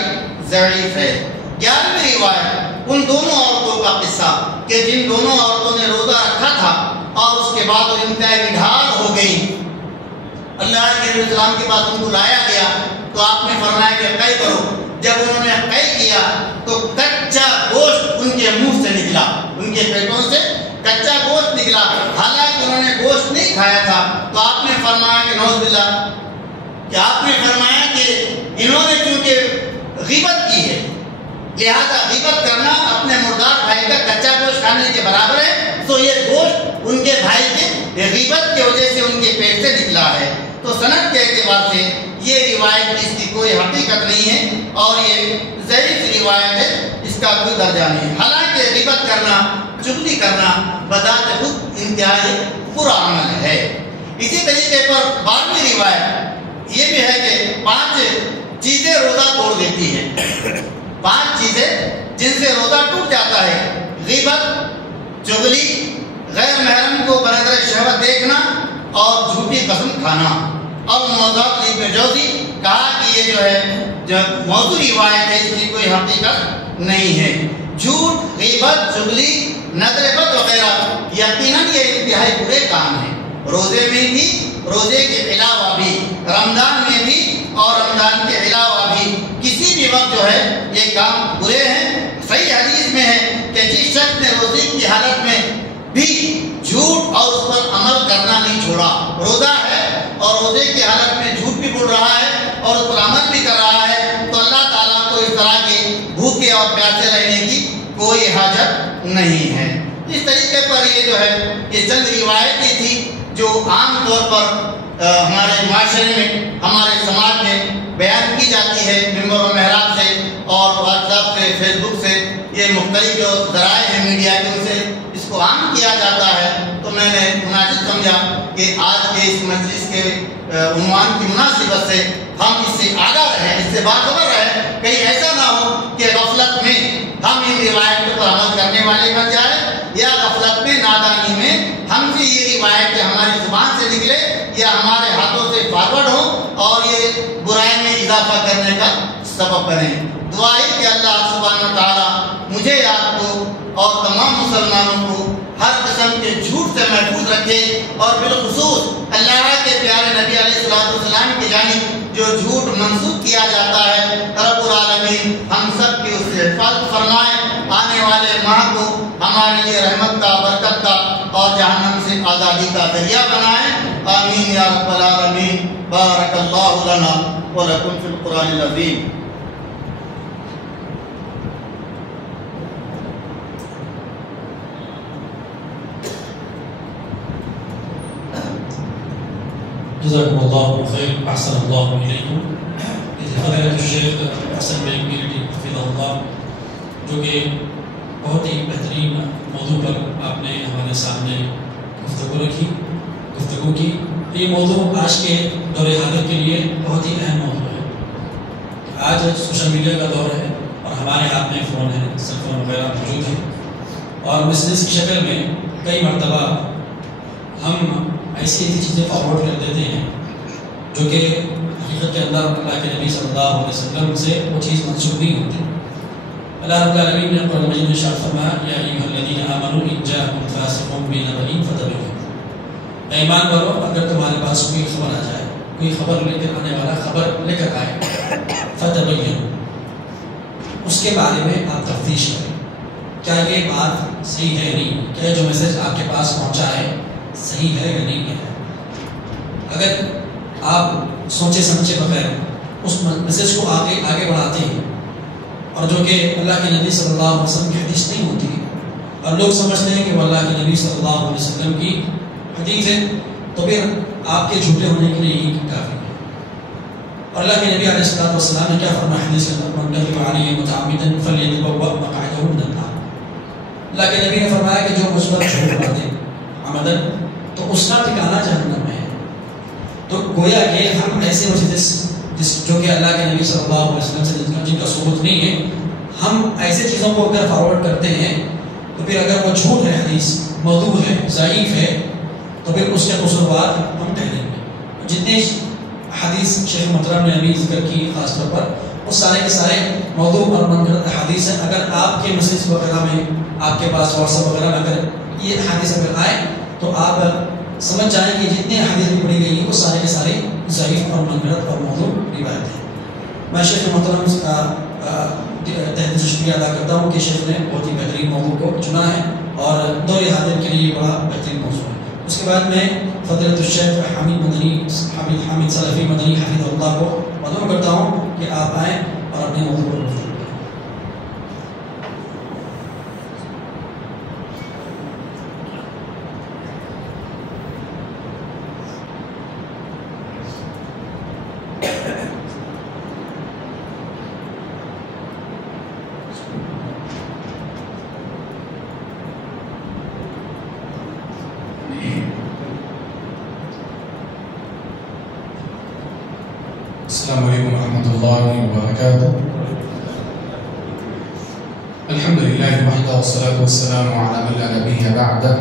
ضعیف ہے۔ 11ویں روایت، ان دونوں عورتوں کا قصہ کہ جن دونوں عورتوں نے روزہ رکھا تھا اور اس کے بعد وہ انتہائی نڈھال ہو گئی، اللہ کے نبی السلام کے پاس ان کو لایا گیا تو آپ نے فرمایا کہ قے کرو۔ جب انہوں نے قے کیا تو کچا گوشت ان کے منہ سے نکلا، ان کے پیٹوں سے کچا گوشت نکلا، حالانکہ انہوں نے گوشت نہیں کھایا تھا۔ تو آپ نے فرمایا کہ نعوذ باللہ، کہ آپ نے فرمایا کہ انہوں نے چونکہ غیبت کی ہے لہذا غیبت کرنا اپنے مردار بھائی کا کچا گوشت کھانے کے برابر ہے، تو یہ گوشت ان کے بھائی کے غیبت کی وجہ سے ان کے پیٹ سے نکلا ہے۔ تو سند کے اعتبار سے یہ روایت اس کی کوئی حقیقت نہیں ہے اور یہ ضعیف روایت ہے، اس کا کوئی درجہ نہیں۔ حالانکہ غیبت کرنا، چغلی کرنا بذات خود انتہائی برا عمل ہے۔ اسی طریقے پر 12ویں روایت یہ بھی ہے کہ 5 چیزیں روزہ توڑ دیتی ہیں، 5 چیزیں جن سے روزہ ٹوٹ جاتا ہے، غیبت، چغلی، غیر محرم کو بنظر شہوت دیکھنا اور جھوٹی قسم کھانا۔ اور موضوعات ابن جوزی کہا کہ یہ جو ہے جب موضوع روایت ہے، اس کی کوئی حقیقت نہیں ہے۔ جھوٹ، غیبت، چغلی، نظر بد وغیرہ یقیناً یہ انتہائی برے کام ہیں۔ روزے میں بھی، روزے کے علاوہ بھی، رمضان میں بھی اور رمضان کے علاوہ بھی کسی بھی وقت جو ہے یہ کام برے ہیں۔ صحیح حدیث میں ہے کہ جس شخص نے روزے کی حالت میں بھی جھوٹ اور اس پر عمل کرنا نہیں چھوڑا، روزہ ہے اور روزے کی حالت میں جھوٹ بھی بول رہا ہے اور اس پر عمل بھی کر رہا ہے، تو اللہ تعالیٰ کو اس طرح کے بھوکے اور پیاسے رہنے کی کوئی حاجت نہیں ہے۔ اس طریقے پر یہ جو ہے یہ چند روایتیں تھی جو عام طور پر ہمارے معاشرے میں، ہمارے سماج میں بیان کی جاتی ہے ممبر و محراب سے اور واٹس ایپ سے، فیس بک سے، یہ مختلف جو ذرائع ہیں میڈیا کے، ان سے اس کو عام کیا جاتا ہے۔ تو میں نے مناسب سمجھا کہ آج کے اس مجلس کے عنوان کی مناسبت سے ہم اس سے آگاہ رہیں، اس سے باخبر رہیں، کہیں ایسا نہ ہو کہ غفلت میں ہم ان روایتوں پر عمل کرنے والے بن جائیں، یا غفلت میں، نادانی میں ہم سے یہ روایتیں ہماری زبان سے نکلے یا ہمارے ہاتھوں سے فارورڈ ہوں اور یہ برائی میں اضافہ کرنے کا سبب بنے۔ دعا ہے کہ اللہ سبحانہ و تعالیٰ مجھے، آپ کو اور تمام مسلمانوں کو ہر قسم کے جھوٹ سے محفوظ رکھے، اور بالخصوص اللہ کے پیارے نبی علیہ السلام کی جانب جو جھوٹ منسوخ کیا جاتا ہے، رب العالمین ہم سب کی اس سے حفاظت فرمائے، آنے والے ماہ کو ہمارے لیے رحمت کا، برکت کا اور جہنم سے آزادی کا ذریعہ بنائے۔ آمین یا رب العالمین۔ بارک اللہ لنا ولکم فی القرآن العظیم۔ جزاکم اللہ خیر، احسن اللہ علیکم۔ فضیلت الشیخ حسن بھائی میرٹی حفظہ اللہ، جو کہ بہت ہی بہترین موضوع پر آپ نے ہمارے سامنے گفتگو کی۔ یہ موضوع آج کے دور حاضر کے لیے بہت ہی اہم موضوع ہے۔ آج سوشل میڈیا کا دور ہے اور ہمارے ہاتھ میں فون ہے، سیل فون وغیرہ موجود ہے، اور بزنس کی شکل میں کئی مرتبہ ہم ایسی چیزیں فارورڈ کر دیتے ہیں جو کہ حقیقت کے اندر اللہ کے نبی صلی اللہ علیہ وسلم سے وہ چیز منسوخ نہیں ہوتی۔ اللہ رب العالمین نے قرآن مجید میں ارشاد فرمایا، یا ایھا الذین آمنوا ان جاءکم فاسق بنبأ فتبینوا، اے ایمان والو اگر تمہارے پاس کوئی خبر آ جائے، کوئی خبر لے کر آنے والا خبر لے کر آئے، فتبینوا، اس کے بارے میں آپ تفتیش کریں، کیا یہ بات صحیح ہے یا نہیں، کیا جو میسج آپ کے پاس پہنچا ہے صحیح ہے یا نہیں ہے۔ اگر آپ سوچے سمجھے بغیر اس میسج کو آگے بڑھاتے ہیں، اور جو کہ اللہ کے نبی صلی اللہ علیہ وسلم کی حدیث نہیں ہوتی، اور لوگ سمجھتے ہیں کہ وہ اللہ کے نبی صلی اللہ علیہ وسلم کی حدیث ہے، تو پھر آپ کے جھوٹے ہونے کے لیے یہ کافی ہے۔ اور اللہ کے نبی علیہ السلام نے کیا فرمایا حدیث کے اندر، من کذب علی متعمدا فلیتبوأ مقعدہ من النار۔ اللہ کے نبی نے فرمایا کہ جو مجھ پر جھوٹ بول دے عمدن، تو اس کا ٹھکانہ جہنم میں ہے۔ تو گویا کہ ہم ایسے جس جو کہ اللہ کے نبی صلی اللہ علیہ وسلم سے جن کا ثبوت نہیں ہے، ہم ایسے چیزوں کو اگر فارورڈ کرتے ہیں، تو پھر اگر وہ جھوٹ ہے، حدیث موضوع ہے، ضعیف ہے، تو پھر اس کے قصوروار ہم ٹھہریں گے۔ جتنے حدیث شیخ محترم نے ابھی ذکر کی خاص طور پر، وہ سارے کے سارے موضوع اور منگرت حدیث ہیں۔ اگر آپ کے میسیج وغیرہ میں، آپ کے پاس واٹس ایپ وغیرہ میں اگر یہ حدیث اگر آئے، تو آپ سمجھ جائیں کہ جتنے حدیث بھی پڑھی گئی ہیں وہ سارے کے سارے ضعیف اور منگرت اور موضوع روایت ہیں۔ میں شیخ محترم کا تہہ دل سے شکریہ ادا کرتا ہوں کہ شیخ نے بہت ہی بہترین موضوع کو چنا ہے اور دور حاضر کے لیے بڑا بہترین موضوع ہے۔ اس کے بعد میں فضیلت الشیخ حامد سلفی مدنی حفظہ اللہ کو مدعو کرتا ہوں کہ آپ آئیں اور اپنے موضوع پر گفتگو کریں۔ السلام علیکم ورحمۃ اللہ وبرکاتہ۔ الحمد لله وحده والصلاة والسلام على من لا نبي بعده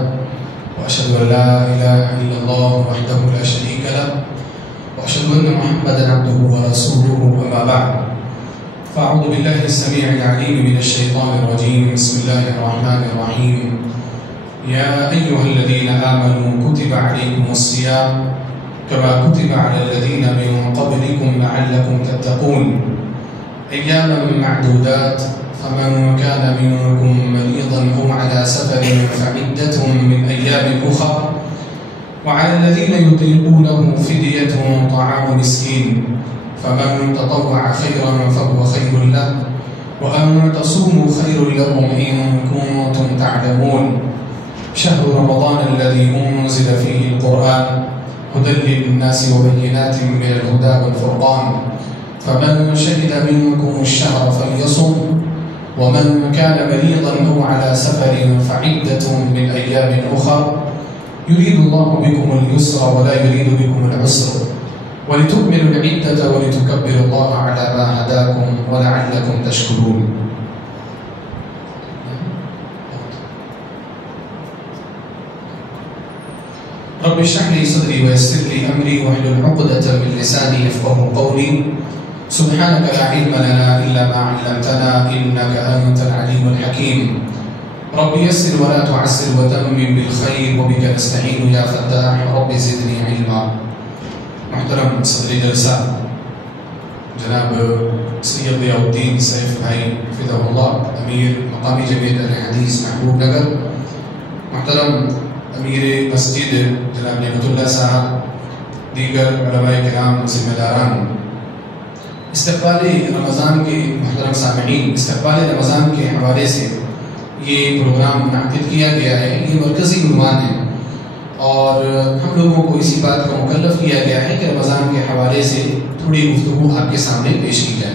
وأشهد أن لا إله إلا الله وحده لا شريك له وأشهد أن محمدا عبده ورسوله أما بعد فأعوذ بالله السميع العليم من الشيطان الرجيم بسم الله الرحمن الرحيم يا أيها الذين آمنوا كتب عليكم الصيام كما كتب على الذين من قبلكم لعلكم تتقون أياما معدودات فمن كان منكم مريضا أو على سفر فعدة من أيام أخر وعلى الذين يطيقونه فدية طعام مسكين فمن تطوع خيرا فهو خير له وأن تصوموا خير لكم إن كنتم تعلمون شهر رمضان الذي أنزل فيه القرآن هدى للناس وبينات من الهدى والفرقان فمن شهد منكم الشهر فليصم ومن كان مريضا أو على سفر فعدة من أيام أخر يريد الله بكم اليسر ولا يريد بكم العسر ولتكملوا العدة ولتكبروا الله على ما هداكم ولعلكم تشكرون. رب اشرح لي صدري ويسر لي أمري واحلل عقدة من لساني يفقهوا قولي سبحانك لا علم لنا إلا ما علمتنا إنك أنت العليم الحكيم رب يسر ولا تعسر وتمم بالخير وبك نستعين يا فتاح رب زدني علما. محترم صدر جلسہ جناب سید ضیاء الدین سیف بھائی حفظہ اللہ امیر مقامی جمعیت اہل حدیث محبوب نگر، محترم امیر مسجد جناب نعمت اللہ صاحب، دیگر علماء کرام ذمہ داران، استقبال رمضان کے محترم سامعین، استقبال رمضان کے حوالے سے یہ پروگرام منعقد کیا گیا ہے. یہ مرکزی عنوان ہے اور ہم لوگوں کو اسی بات کا مکلف کیا گیا ہے کہ رمضان کے حوالے سے تھوڑی گفتگو آپ کے سامنے پیش کی جائے.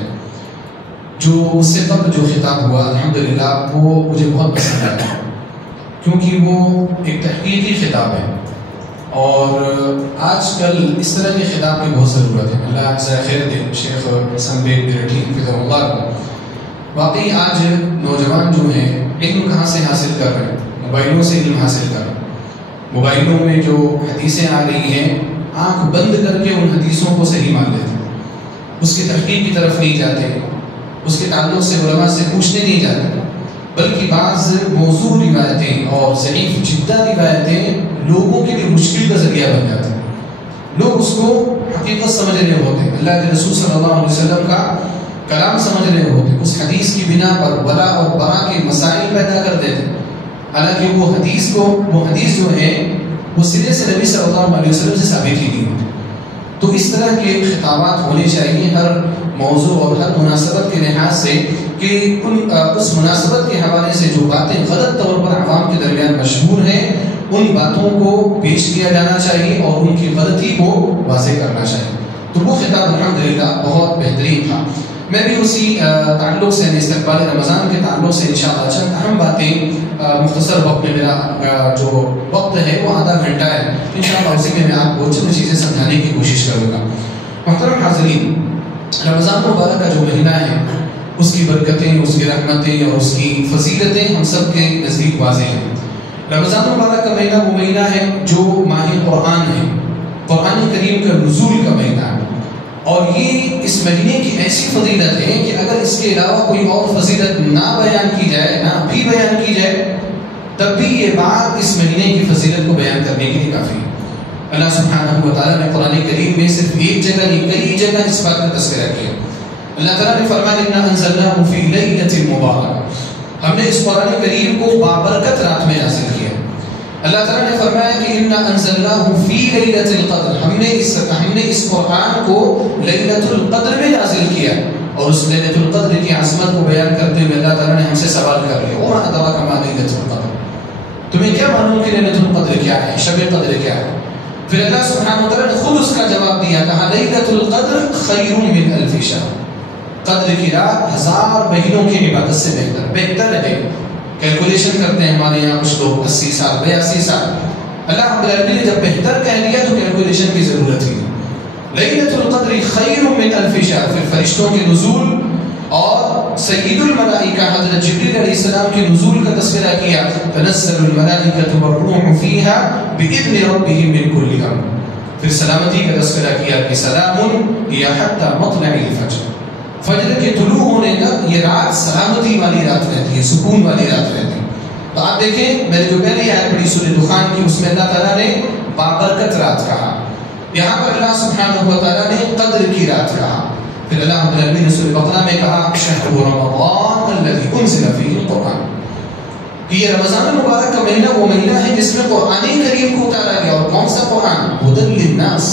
جو اس سے قبل جو خطاب ہوا الحمدللہ وہ مجھے بہت پسند آیا کیونکہ وہ ایک تحقیقی خطاب ہے اور آج کل اس طرح کے خطاب کی بہت ضرورت ہے. اللہ جزائے خیر دے شیخ حسن بیگ میرٹھی حفظہ اللہ کو. واقعی آج نوجوان جو ہیں علم کہاں سے حاصل کر رہے ہیں؟ موبائلوں سے علم حاصل کر رہے ہیں. موبائلوں میں جو حدیثیں آ رہی ہیں آنکھ بند کر کے ان حدیثوں کو صحیح مان لیتے ہیں، اس کی تحقیق کی طرف نہیں جاتے، اس کے تعلق سے علماء سے پوچھنے نہیں جاتے، بلکہ بعض موضوع روایتیں اور ضعیف جدہ روایتیں لوگوں کے لیے مشکل کا ذریعہ بن جاتے ہیں. لوگ اس کو حقیقت سمجھ رہے ہوتے ہیں، اللہ کے رسول صلی اللہ علیہ وسلم کا کلام سمجھ رہے ہوتے ہیں، اس حدیث کی بنا پر ولا اور برا کے مسائل پیدا کر دیتے ہیں، حالانکہ وہ حدیث جو ہے وہ سرے سے نبی صلی اللہ علیہ وسلم سے ثابت ہی نہیں ہوتی. تو اس طرح کے خطابات ہونے چاہیے ہر موضوع اور ہر مناسبت کے لحاظ سے کہ اس مناسبت کے حوالے سے جو باتیں غلط طور پر عوام کے درمیان مشہور ہیں ان باتوں کو پیش کیا جانا چاہیے اور ان کی غلطی کو واضح کرنا چاہیے. تو وہ خطاب الحمدللہ بہت بہترین تھا. میں بھی اسی تعلق سے استقبال رمضان کے تعلق سے انشاءاللہ چند اہم باتیں مختصر وقت میں میرا جو وقت ہے وہ آدھا گھنٹہ ہے، انشاءاللہ اسی میں آپ کو چند چیزیں سمجھانے کی کوشش کروں گا. محترم حاضرین، رمضان مبارک کا جو مہینہ ہے اس کی برکتیں، اس کی رحمتیں اور اس کی فضیلتیں ہم سب کے نزدیک واضح ہیں. رمضان مبارک کا مہینہ وہ مہینہ ہے جو ماہ قرآن ہے، قرآن کریم کا نزول کا مہینہ ہے اور یہ اس مہینے کی ایسی فضیلت ہے کہ اگر اس کے علاوہ کوئی اور فضیلت نہ بیان کی جائے، نہ بھی بیان کی جائے، تب بھی یہ بات اس مہینے کی فضیلت کو بیان کرنے کے لیے کافی ہے. اللہ سبحانہ و تعالیٰ نے قرآن کریم میں صرف ایک جگہ نہیں کئی جگہ اس بات کا تذکرہ کیا. اللہ تعالیٰ نے فرمایا اِنَّا أَنزَلْنَاهُ فِي لَيْلَةٍ مُبَارَكَةٍ، ہم نے اس قرآن کریم کو بابرکت رات میں نازل کیا. اللہ تعالیٰ نے فرمایا کہ اِنَّا أَنزَلْنَاهُ فِي لَيْلَةِ الْقَدْرِ، ہم نے اس قرآن کو لیلۃ القدر میں نازل کیا. اور اس لیلۃ القدر کی عظمت کو بیان کرتے ہوئے اللہ تعالیٰ نے ہم سے سوال کر لیا وَمَا أَدْرَاكَ مَا لَيْلَةُ الْقَدْرِ، تمہیں کیا معلوم کہ لیلۃ القدر کیا ہے، شب قدر کیا ہے؟ پھر اللہ سبحانہ وتعالیٰ نے خود اس کا جواب دیا، کہا لیلۃ القدر خیر من الف شہر، قدر کی رات 1000 مہینوں کی عبادت سے بہتر ہے. کیلکولیشن کرتے ہیں ہمارے یہاں کچھ لوگ 80 سال 82 سال. اللہ رب العالمین نے جب بہتر کہہ لیا تو کیلکولیشن کی ضرورت ہی نہیں. لیلۃ القدر خیر من الف شہر، پھر فرشتوں کے نزول اور سید الملائکہ حضرت جبریل علیہ السلام کے نزول کا تذکرہ کیا، تنزل الملائکۃ والروح فیہا بإذن ربہم من کل امر. پھر سلامتی کا تذکرہ کیا کہ سلام ہی حتی مطلع الفجر، فجر کے طلوع ہونے تک یہ رات سلامتی والی رات رہتی ہے، سکون والی رات رہتی ہے. تو آپ دیکھیں میں نے جو پہلی آیت پڑھی سورہ دخان کی، اس میں اللہ تعالیٰ نے بابرکت رات کہا، یہاں پر اللہ سبحانہ و تعالیٰ نے قدر کی رات کہا. پھر اللہ رب العالمین نے سورہ بقرہ میں کہا شہر رمضان الذی انزل فیہ القرآن، کہ یہ رمضان المبارک کا مہینہ وہ مہینہ ہے جس میں قرآن کریم کو اتارا گیا. اور کون سا قرآن؟ ھدی للناس،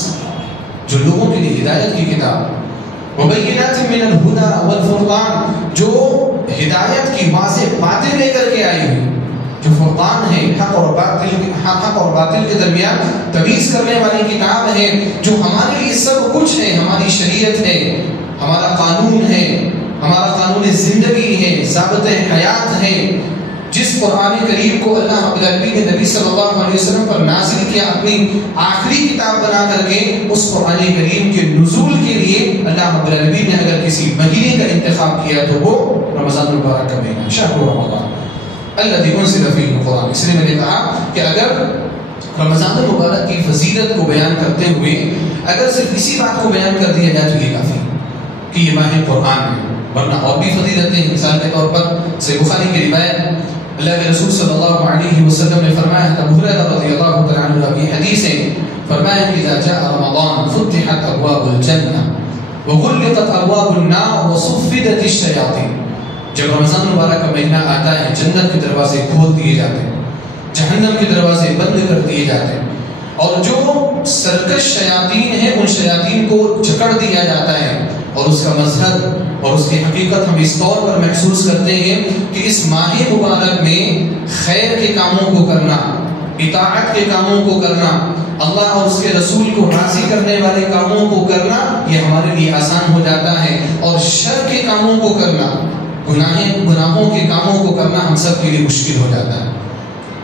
جو لوگوں کے لیے ہدایت کی کتاب، وبینات من الہدی والفرقان، جو ہدایت کی واضح باتیں لے کر کے آئی ہوئی، جو فرقان ہے، حق اور باطل کے درمیان تمیز کرنے والی کتاب ہے، جو ہمارے لیے سب کچھ ہے، ہماری شریعت ہے، ہمارا قانون ہے، ہمارا قانون زندگی ہے، ضابط حیات ہے. جس قرآن کریم کو اللہ رب العالمین نے نبی صلی اللہ علیہ وسلم پر نازل کیا اپنی آخری کتاب بنا کر کے، اس قرآن کریم کے نزول کے لیے اللہ رب العالمین نے اگر کسی مہینے کا انتخاب کیا تو وہ رمضان المبارک کا مہینہ، شہر رمضان الذی انزل فیہ القرآن. اس لیے میں نے کہا کہ اگر رمضان المبارک کی فضیلت کو بیان کرتے ہوئے اگر صرف اسی بات کو بیان کر دیا جائے تو یہ کافی کہ یہ ماہ قرآن ہے، ورنہ اور بھی فضیلتیں. مثال کے طور پر صحیح بخاری کی روایت، اللہ کے رسول صلی اللہ علیہ وسلم نے فرمایا، ابو ہریرہ رضی اللہ تعالی عنہ کی حدیث ہے، فرمایا کہ اذا جاء رمضان فتحت ابواب الجنہ وغلقت ابواب النار وصفدت الشیاطین. جب رمضان مبارک کا مہینہ آتا ہے جنت کے دروازے کھول دیے جاتے ہیں، جہنم کے دروازے بند کر دیے جاتے ہیں، اور جو سرکش شیاطین ہیں ان شیاطین کو جکڑ دیا جاتا ہے. اور اس کا مظہر اور اس کی حقیقت ہم اس طور پر محسوس کرتے ہیں کہ اس ماہ مبارک میں خیر کے کاموں کو کرنا، اطاعت کے کاموں کو کرنا، اللہ اور اس کے رسول کو راضی کرنے والے کاموں کو کرنا یہ ہمارے لیے آسان ہو جاتا ہے، اور شر کے کاموں کو کرنا، گناہوں کے کاموں کو کرنا ہم سب کے لیے مشکل ہو جاتا ہے.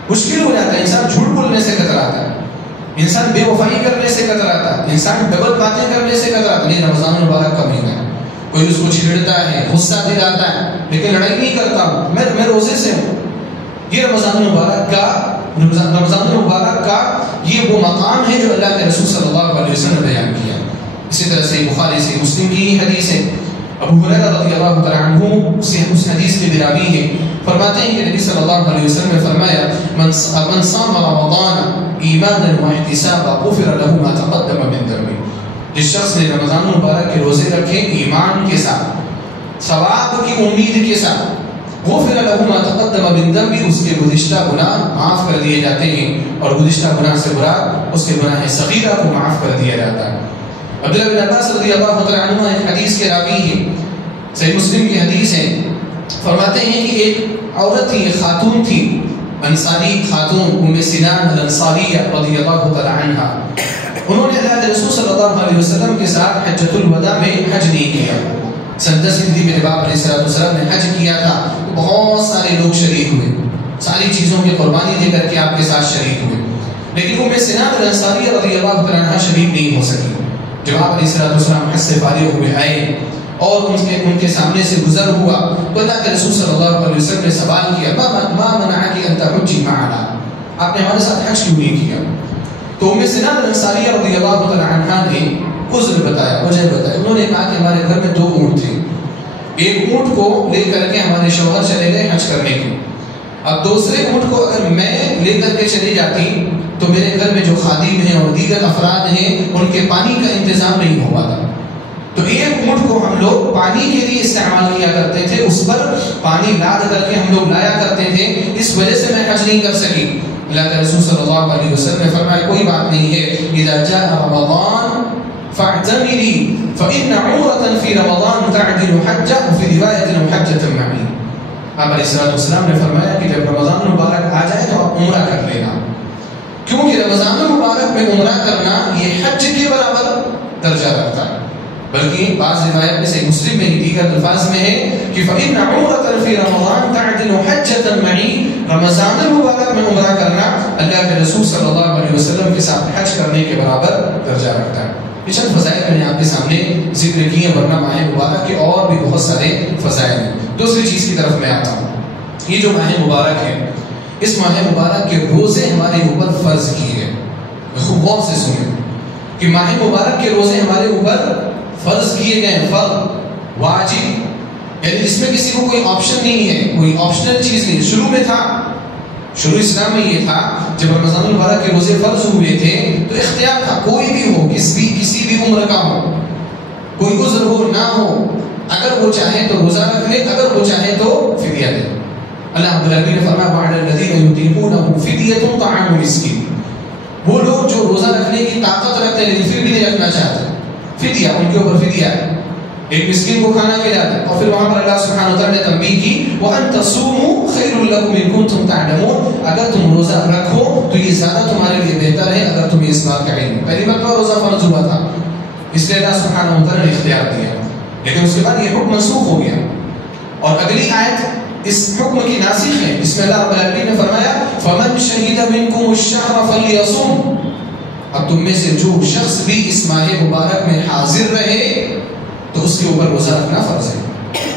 مشکل ہو جاتا ہے. انسان جھوٹ بولنے سے کتراتا ہے، انسان بے وفائی کرنے سے کتراتا ہے، انسان ڈبل باتیں کرنے سے کتراتا ہے. نہیں، رمضان مبارک کا مہینہ ہے، کوئی اس کو چھیڑتا ہے، غصہ دلاتا ہے، لیکن لڑائی نہیں کرتا ہوں، میں روزے سے ہوں. یہ رمضان مبارک کا یہ وہ مقام ہے جو اللہ کے رسول صلی اللہ علیہ وسلم نے بیان کیا. اسی طرح سے بخاری سے مسلم کی حدیث ہے، ابو ہریرہ رضی اللہ تعالی عنہ سے اس حدیث کے راوی ہے، فرماتے ہیں کہ نبی صلی اللہ علیہ وسلم نے فرمایا من صام رمضان ایمانا واحتسابا غفر له ما تقدم من ذنبه. جس شخص نے رمضان مبارک کے روزے رکھے ایمان کے ساتھ، ثواب کی امید کے ساتھ، غفر له ما تقدم من ذنبه، اس کے گزشتہ گناہ معاف کر دیے جاتے ہیں. اور گزشتہ گناہ سے مراد اس کے گناہ صغیرہ کو معاف کر دیا جاتا ہے. عبداللہ بن عباس رضی اللہ تعالی عنہ ایک حدیث کے راوی ہیں، صحیح مسلم کی حدیث ہے، فرماتے ہیں کہ ایک عورت تھی، ایک خاتون تھی، انصاری خاتون ام سنان الانصاریہ رضی اللہ تعالی عنہ. انہوں نے اللہ کے رسول صلی اللہ علیہ وسلم کے ساتھ حجۃ الوداع میں حج نہیں کیا. سن 10 ہجری میں جب آپ علیہ السلام نے حج کیا تھا تو بہت سارے لوگ شریک ہوئے، ساری چیزوں کی قربانی دے کر کے آپ کے ساتھ شریک ہوئے، لیکن ام سنان الانصاریہ رضی اللہ تعالی عنہ شریک نہیں ہو سکی. جب آپ علیہ السلام حج سے فارغ ہوئے آئے اور ان کے سامنے سے گزر ہوا تو اللہ کے رسول صلی اللہ علیہ وسلم نے سوال کیا، ما منعک ان تحجی معنا، آپ نے ہمارے ساتھ حج کیوں نہیں کیا؟ تو ام سنان الانصاریہ رضی اللہ تعالی عنہا نے عذر بتایا، وجہ بتایا. انہوں نے کہا کہ ہمارے گھر میں 2 اونٹ تھے، ایک اونٹ کو لے کر کے ہمارے شوہر چلے گئے حج کرنے کے، اب دوسرے اونٹ کو اگر میں لے کر کے چلی جاتی تو میرے گھر میں جو خادم ہیں اور دیگر افراد ہیں ان کے پانی کا انتظام نہیں ہو پاتا. تو ایک اونٹ کو ہم لوگ پانی کے لیے استعمال کیا کرتے تھے، اس پر پانی لاد کر کے ہم لوگ لایا کرتے تھے، اس وجہ سے میں حج نہیں کر سکی. اللہ کے رسول صلی اللہ علیہ وسلم نے فرمایا کوئی بات نہیں ہے، اذا جاء رمضان فاعتمری فإن عمرة في رمضان تعدل حجة وفي رواية حجة معي. آپ علیہ السلام نے فرمایا کہ جب رمضان مبارک آ جائے تو آپ عمرہ کر لینا، کیونکہ رمضان مبارک میں عمرہ کرنا یہ حج کے برابر درجہ رکھتا ہے. بلکہ بعض روایت میں سے مسلم میں ہی دیگر الفاظ میں ہے کہ فإن عمرة في رمضان تعدل حجة معي، رمضان المبارک میں عمرہ کرنا اللہ کے رسول صلی اللہ علیہ وسلم کے ساتھ حج کرنے کے برابر درجہ رکھتا ہے. یہ چند فضائل میں نے آپ کے سامنے ذکر کیے، ورنہ ماہ مبارک کے اور بھی بہت سارے فضائل ہیں۔ دوسری چیز کی طرف میں آتا ہوں، یہ جو ماہ مبارک ہے، اس ماہ مبارک کے روزے ہمارے اوپر فرض کیے گئے۔ خوب غور سے سنیں کہ ماہ مبارک کے روزے ہمارے اوپر فرض کیے گئے، فرض واجب، یعنی اس میں کسی کو کوئی آپشن نہیں ہے، کوئی آپشنل چیز نہیں۔ شروع میں تھا، شروع اسلام میں یہ تھا، جب رمضان المبارک کے روزے فرض ہوئے تھے تو اختیار تھا، کوئی بھی ہو، کسی بھی عمر کا ہو، کوئی عذر ہو نہ ہو، اگر وہ چاہے تو روزہ رکھ لے، اگر وہ چاہے تو فدیہ دے۔ اللہ رب العالمین نے فرمایا وَعَلَى الَّذِينَ يُطِيقُونَهُ فِدْيَةٌ طَعَامُ مِسْكِينٍ، وہ لوگ جو روزہ رکھنے کی طاقت رکھتے ہیں لیکن پھر بھی نہیں رکھنا چاہتے، فدیہ، ان کے اوپر فدیہ ہے، ایک مسکین کو کھانا کھلاتے۔ اور پھر وہاں پر اللہ سبحانہ وتعالیٰ نے تنبیہ کی وَأَن تَصُومُوا خَيْرٌ لَكُمْ إِن كُنتُمْ تَعْلَمُونَ، اگر تم روزہ رکھو تو یہ زیادہ تمہارے لیے بہتر ہے اگر تمہیں اس بات کا علم۔ پہلی مرتبہ روزہ فرض ہوا تھا، اس لیے اللہ سبحانہ وتعالیٰ نے اختیار دیا، لیکن اس کے بعد یہ حکم منسوخ ہو گیا، اور اگلی آیت اس حکم کی ناسخ ہے۔ اس میں اللہ رب العالمین نے فرمایا فَمَنْ شَهِدَ مِنْكُمُ الشَّهْرَ فَلْيَصُمْ، اب تم میں سے جو شخص بھی اس ماہ مبارک میں حاضر رہے تو اس کے اوپر روزہ رکھنا فرض ہے،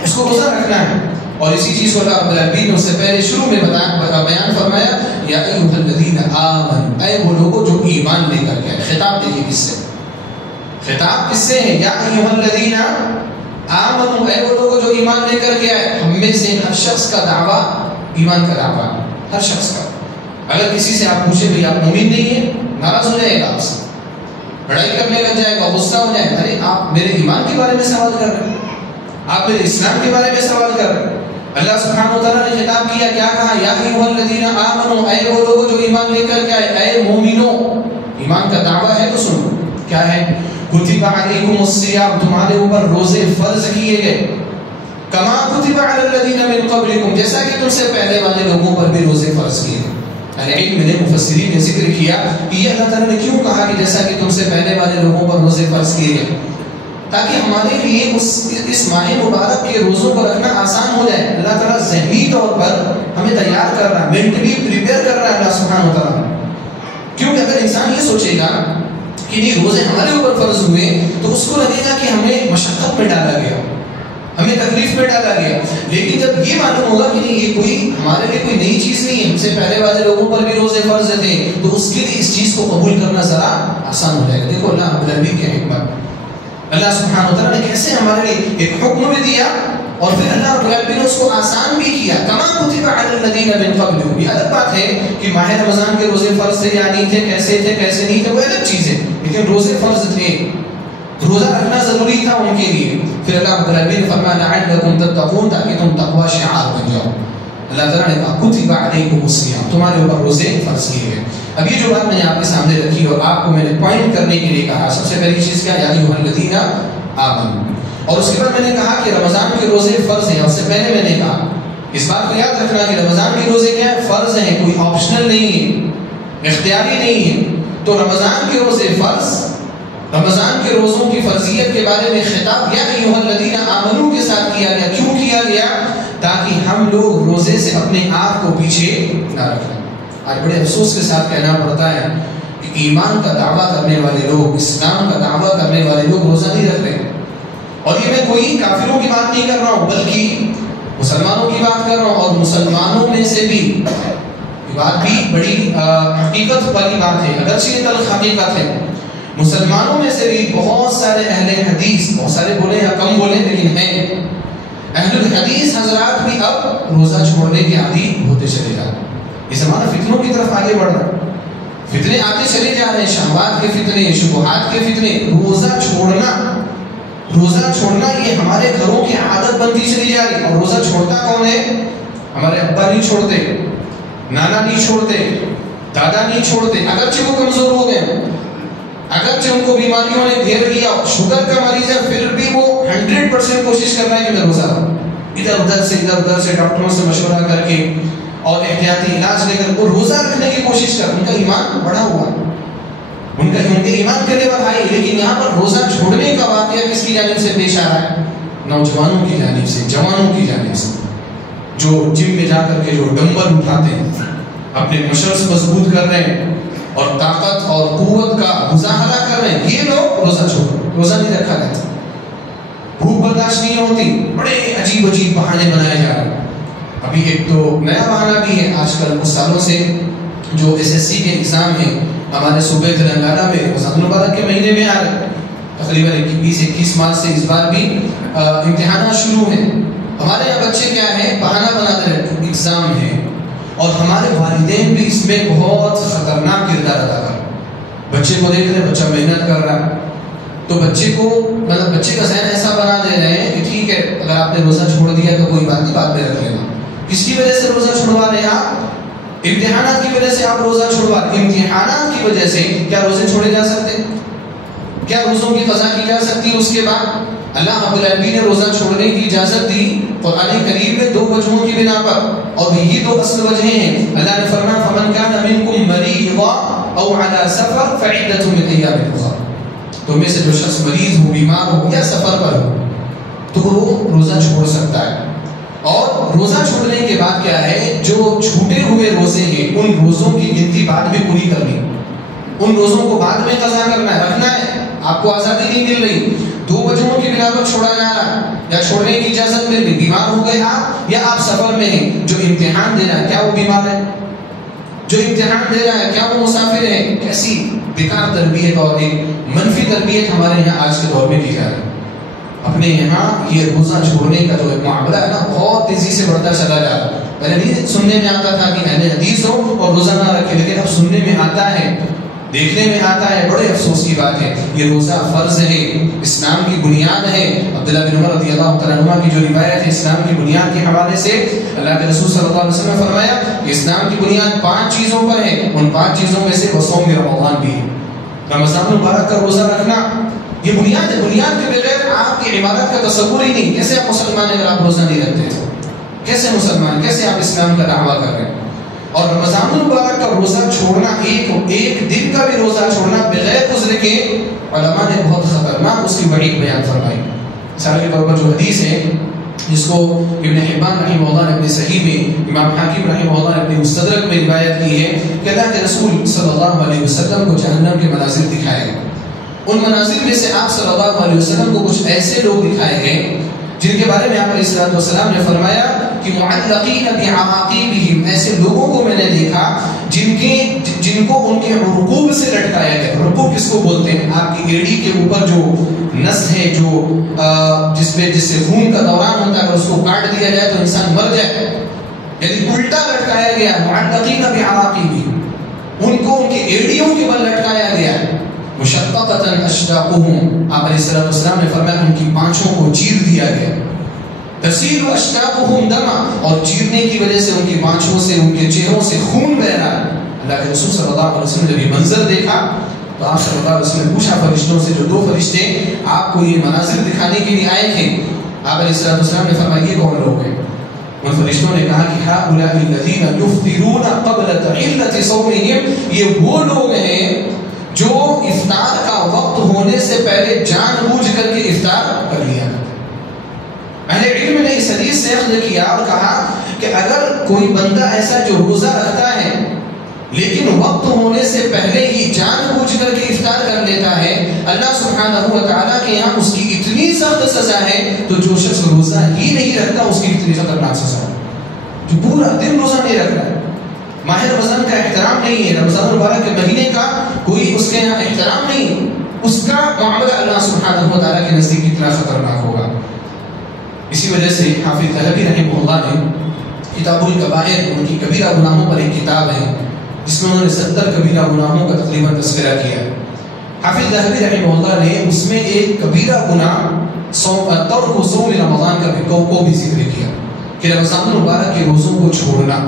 اس کو روزہ رکھنا ہے۔ اور اسی چیز کو اللہ رب العالمین نے اس سے پہلے شروع میں بیان فرمایا یا ایھا الذین آمنوا، اے وہ لوگوں جو ایمان لے کر کے آئے۔ خطاب دیکھیے کس سے، خطاب کس سے ہے؟ یا ایھا الذین آمنوا، اے وہ لوگوں جو ایمان لے کر کے آئے۔ ہم میں سے ہر شخص کا دعویٰ ایمان کا دعویٰ، ہر شخص کا۔ اگر کسی سے آپ پوچھیں بھئی آپ مومن نہیں ہیں، ناراض ہو جائے گا آپ سے، لڑائی کرنے لگ جائے گا، غصہ ہو جائے گا، ارے آپ میرے ایمان کے بارے میں سوال کر رہے ہیں، آپ میرے اسلام کے بارے میں سوال کر رہے ہیں۔ اللہ سبحانہ وتعالیٰ نے خطاب کیا، کیا کہا؟ یا ایھا الذین آمنوا، اے وہ لوگ جو ایمان لے کر کے آئے، اے مومنو، ایمان کا دعویٰ ہے تو سنو کیا ہے؟ کتب علیکم الصیام، تمہارے اوپر روزے فرض کیے گئے، کما کتب علی الذین من قبلکم، جیسا کہ تم سے پہلے والے لوگوں پر بھی روزے فرض کیے گئے۔ اہل علم نے، مفسرین نے ذکر کیا کہ یہ اللہ تعالیٰ نے کیوں کہا کہ جیسا کہ تم سے پہلے والے لوگوں پر روزے فرض کیے گئے، تاکہ ہمارے لیے اس ماہ مبارک کے روزوں کو رکھنا آسان ہو جائے۔ اللہ تعالیٰ ذہنی طور پر ہمیں تیار کر رہا ہے، مینٹلی پریپیئر کر رہا ہے اللہ سبحانہ وتعالیٰ، کیونکہ اگر انسان یہ سوچے گا کہ نہیں روزے ہمارے اوپر فرض ہوئے تو اس کو لگے گا کہ ہمیں مشقت میں ڈالا گیا، ہمیں تکلیف میں ڈالا گیا۔ لیکن جب یہ معلوم ہوگا کہ نہیں یہ کوئی ہمارے لیے کوئی نئی چیز نہیں ہے، ہم سے پہلے والے لوگوں پر بھی روزے فرض تھے، تو اس کے لیے اس چیز کو قبول کرنا ذرا آسان ہو جائے گا۔ دیکھو اللہ رب العالمین کی حکمت، اللہ سبحانہ وتعالیٰ نے کیسے ہمارے لیے ایک حکم بھی دیا اور پھر اللہ رب العالمین نے اس کو آسان بھی کیا۔ کما کتب علی الذین من قبلکم، یہ الگ بات ہے کہ ماہ رمضان کے روزے فرض تھے یا نہیں تھے، کیسے نہیں تھے، وہ الگ چیز ہے، لیکن روزے فرض تھے، روزہ رکھنا ضروری تھا ان کے لیے۔ پھر اللہ رب العالمین نے فرمایا لعلکم تتقون، تاکہ تم تقوی شعار بن جاؤ۔ اللہ تعالیٰ نے کہا کتب علیکم الصیام، تمہارے اوپر روزے فرض کیے گئے۔ اب یہ جو بات میں نے آپ کے سامنے رکھی اور آپ کو میں نے پوائنٹ کرنے کے لیے کہا، سب سے پہلی چیز کیا؟ یا ایھا الذین آمنوا، اور اس کے بعد میں نے کہا کہ رمضان کے روزے فرض ہیں، اور اس سے پہلے میں نے کہا اس بات کو یاد رکھنا کہ رمضان کے روزے کیا ہے؟ فرض ہیں، کوئی آپشنل نہیں ہے، اختیاری نہیں ہے۔ تو رمضان کے روزے فرض، رمضان کے روزوں کی فرضیت کے بارے میں خطاب یا ایھا الذین آمنوا کے ساتھ کیا گیا۔ کیوں کیا گیا؟ تاکہ ہم لوگ روزے سے اپنے آپ کو پیچھے نہ رکھیں۔ آج بڑے افسوس کے ساتھ کہنا پڑتا ہے کہ ایمان کا دعویٰ کرنے والے لوگ، اسلام کا دعویٰ کرنے والے لوگ روزہ نہیں رکھ رہے، اور یہ میں کوئی کافروں کی بات نہیں کر رہا ہوں بلکہ مسلمانوں کی بات کر رہا ہوں، اور مسلمانوں میں سے بھی یہ بات بھی بڑی حقیقت والی بات ہے، اگرچہ یہ تلخ حقیقت ہے، مسلمانوں میں سے بھی بہت سارے اہل حدیث، بہت سارے بولیں یا کم بولیں لیکن ہیں، اہل الحدیث حضرات بھی اب روزہ چھوڑنے کے عادی ہوتے چلے جا رہے ہیں۔ یہ زمانہ فتنوں کی طرف آگے بڑھ رہا ہے، فتنے آتے چلے جا رہے ہیں، شہوات کے فتنے، شبہات کے فتنے۔ روزہ چھوڑنا یہ ہمارے گھروں کی عادت بنتی چلی جا رہی ہے، اور روزہ چھوڑتا کون ہے؟ ہمارے ابا نہیں چھوڑتے، نانا نہیں چھوڑتے، دادا نہیں چھوڑتے، اگرچہ وہ کمزور ہو گئے، اگرچہ ان کو بیماریوں نے گھیر لیا، شوگر کا مریض ہے، پھر بھی وہ 100% کوشش کر رہا ہے کہ میں روزہ رہوں، ادھر ادھر سے ڈاکٹروں سے مشورہ کر کے اور احتیاطی علاج لے کر وہ روزہ رکھنے کی کوشش کر، ان کا ایمان بڑھا ہوا ہے، ان کے ایمان کے لیول ہائی، لیکن یہاں پر روزہ چھوڑنے کا واقعہ کس کی جانب سے پیش آ رہا ہے؟ نوجوانوں کی جانب سے، جوانوں کی جانب سے، جو جم میں جا کر کے جو ڈمبل اٹھاتے ہیں، اپنے مشرس مضبوط کر رہے ہیں اور طاقت اور قوت کا مظاہرہ کر رہے ہیں، یہ لوگ روزہ چھوڑ، روزہ نہیں رکھا جاتا، بھوک برداشت نہیں ہوتی، بڑے عجیب عجیب بہانے بنائے جا رہے ہیں۔ ابھی ایک تو نیا بہانہ بھی ہے آج کل کچھ سالوں سے، جو SSC کے ایگزام ہیں ہمارے صوبے تلنگانہ میں رمضان المبارک کے مہینے میں آ رہے ہیں، تقریباً 20-21 مارچ سے اس بار بھی امتحانات شروع ہیں۔ ہمارے یہاں بچے کیا ہے، بہانہ بناتے رہتے ہیں ایگزام ہے، اور ہمارے والدین بھی اس میں بہت خطرناک کردار ادا کر رہے ہیں۔ بچے کو دیکھ رہے ہیں، بچہ محنت کر رہا ہے، تو بچے کو مطلب بچے کا ذہن ایسا بنا دے رہے ہیں کہ ٹھیک ہے اگر آپ نے روزہ چھوڑ دیا تو کوئی بات نہیں، بعد میں رکھ لینا۔ کس کی وجہ سے روزہ چھوڑوا رہے ہیں آپ؟ امتحانات کی وجہ سے آپ روزہ چھوڑوا رہے ہیں۔ امتحانات کی وجہ سے کیا روزے چھوڑے جا سکتے ہیں؟ کیا روزوں کی قضا کی جا سکتی ہے؟ اس کے بعد اللہ رب العالمین نے روزہ چھوڑنے کی اجازت دی قرآن کریم میں 2 وجہوں کی بنا پر، اور یہ 2 اصل وجہیں ہیں۔ اللہ نے فرمایا فمن کان منکم مریضا او علی سفر فعدۃ من ایام اخر، تم میں سے جو شخص مریض ہو، بیمار ہو یا سفر پر ہو تو وہ روزہ چھوڑ سکتا ہے۔ اور روزہ چھوڑنے کے بعد کیا ہے، جو چھوٹے ہوئے روزے ہیں ان روزوں کی گنتی بعد میں پوری کرنی، ان روزوں کو بعد میں قضا کرنا ہے، رکھنا ہے۔ آپ کو آزادی نہیں مل رہی، 2 وجہوں کی بنا پر چھوڑا جا رہا ہے، یا چھوڑنے کی اجازت مل رہی، بیمار ہو گئے آپ یا آپ سفر میں ہیں۔ جو امتحان دے رہا ہے کیا وہ بیمار ہے؟ جو امتحان دے رہا ہے کیا وہ مسافر ہے؟ کیسی بیکار تربیت اور ایک منفی تربیت ہمارے یہاں آج کے دور میں کی جا رہی ہے۔ اپنے یہاں یہ روزہ چھوڑنے کا جو ایک معاملہ ہے نا بہت تیزی سے بڑھتا چلا جا رہا ہے۔ پہلے نہیں سننے میں آتا تھا کہ اہل حدیث ہو اور روزہ نہ رکھے، لیکن اب سننے میں آتا ہے، دیکھنے میں آتا ہے۔ بڑے افسوس کی بات ہے، یہ روزہ فرض ہے، اسلام کی بنیاد ہے۔ عبداللہ بن عمر رضی اللہ تعالیٰ عنہ کی جو روایت ہے اسلام کی بنیاد کے حوالے سے، اللہ کے رسول صلی اللہ علیہ وسلم نے فرمایا کہ اسلام کی بنیاد 5 چیزوں پر ہے، ان 5 چیزوں میں سے صوم رمضان بھی ہے۔ رمضان المبارک کا روزہ رکھنا یہ بنیاد ہے، بنیاد کے بغیر آپ کی عبادت کا تصور ہی نہیں۔ کیسے آپ مسلمان ہیں اگر آپ روزہ نہیں رکھتے؟ کیسے مسلمان، کیسے آپ اسلام کا دعویٰ کر رہے ہیں؟ اور رمضان المبارک کا روزہ چھوڑنا، ایک دن کا بھی روزہ چھوڑنا بغیر عذر کے، علماء نے بہت خطرناک اس کی وعید بیان فرمائی۔ مثال کے طور پر جو حدیث ہے جس کو ابن حبان رحمہ اللہ نے اپنے صحیح میں، امام حاکم رحمہ اللہ نے اپنے مستدرک میں روایت کی ہے کہ اللہ کے رسول صلی اللہ علیہ وسلم کو جہنم کے مناظر دکھائے گئے۔ ان مناظر میں سے آپ صلی اللہ علیہ وسلم کو کچھ ایسے لوگ دکھائے گئے جن کے بارے میں آپ علیہ الصلوۃ والسلام نے فرمایا کہ معلقین بعقاقیبہم، ایسے لوگوں کو میں نے دیکھا جن کو ان کے رکوب سے لٹکایا گیا۔ رکوب کس کو بولتے ہیں؟ آپ کی ایڑی کے اوپر جو نس ہے، جو جس سے خون کا دوران ہوتا ہے، اس کو کاٹ دیا جائے تو انسان مر جائے، یعنی الٹا لٹکایا گیا۔ معلقین بعقاقیبہم، ان کو ان کے ایڑیوں کے بل لٹکایا گیا۔ مشققۃ اشداقہم، آپ علیہ الصلوۃ والسلام نے فرمایا ان کی پانچوں کو چیر دیا گیا۔ تسیل اشداقہم دما، اور چیرنے کی وجہ سے ان کی پانچوں سے، ان کے چہروں سے خون بہ رہا ہے۔ اللہ کے رسول صلی اللہ علیہ وسلم نے جب یہ منظر دیکھا تو آپ صلی اللہ علیہ وسلم نے پوچھا فرشتوں سے، جو 2 فرشتے آپ کو یہ مناظر دکھانے کے لیے آئے تھے، آپ علیہ الصلوۃ والسلام نے فرمایا یہ کون لوگ ہیں؟ ان فرشتوں نے کہا کہ ہؤلاء الذین یفطرون قبل تحلۃ صومہم، یہ وہ لوگ ہیں جو افطار کا وقت ہونے سے پہلے جان بوجھ کر کے افطار کر لیا کرتے۔ اہل علم نے اس حدیث سے اخذ کیا اور کہا کہ اگر کوئی بندہ ایسا جو روزہ رکھتا ہے لیکن وقت ہونے سے پہلے ہی جان بوجھ کر کے افطار کر لیتا ہے، اللہ سبحانہ و تعالیٰ کے یہاں اس کی اتنی سخت سزا ہے، تو جو شخص روزہ ہی نہیں رکھتا اس کی اتنی خطرناک سزا ہے، جو پورا دن روزہ نہیں رکھ رہا ہے۔ ماہ رمضان کا احترام نہیں ہے، رمضان المبارک کے مہینے کا کوئی اس کے یہاں احترام نہیں، اس کا معاملہ اللہ سبحانہ و تعالیٰ کے نزدیک کتنا خطرناک ہوگا۔ اسی وجہ سے حافظ ذہبی رحمہ اللہ نے کتاب الکبائر، ان کی کبیرہ گناہوں پر ایک کتاب ہے جس میں انہوں نے 70 کبیرہ گناہوں کا تقریباً تذکرہ کیا۔ حافظ ذہبی رحمہ اللہ نے اس میں ایک کبیرہ گناہ ترک صوم رمضان کا بھی ذکر کیا کہ رمضان المبارک کے روزوں کو چھوڑنا،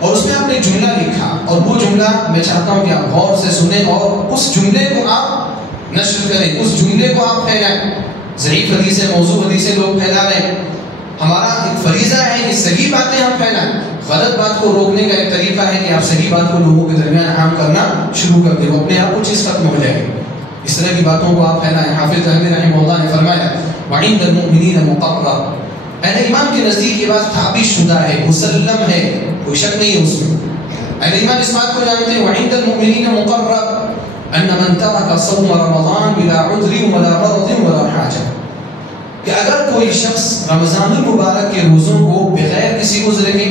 اور اس میں آپ نے جملہ لکھا، اور وہ جملہ میں چاہتا ہوں کہ آپ غور سے سنیں اور اس جملے کو آپ نشر کریں، اس جملے کو آپ پھیلائیں۔ ضعیف حدیثیں، موضوع حدیثیں لوگ پھیلا رہے ہیں، ہمارا ایک فریضہ ہے کہ صحیح باتیں ہم پھیلائیں۔ غلط بات کو روکنے کا ایک طریقہ ہے کہ آپ صحیح بات کو لوگوں کے درمیان عام کرنا شروع کر دیں، وہ اپنے آپ کو چیز ختم ہو جائے گی۔ اس طرح کی باتوں کو آپ پھیلائیں۔ حافظ ذہبی رحمہ اللہ نے فرمایا وعند المؤمنین مقرر، اہل ایمان کے نزدیک یہ بات ثابت شدہ ہے، مسلم ہے، کوئی شک نہیں ہے اس میں، اہل ایمان اس بات کو جانتے ہیں وعند المؤمنین مقرر ان من ترک صوم رمضان بلا عذر ولا مرض ولا حاجہ، کہ اگر کوئی شخص رمضان المبارک کے روزوں کو بغیر کسی عذر کے،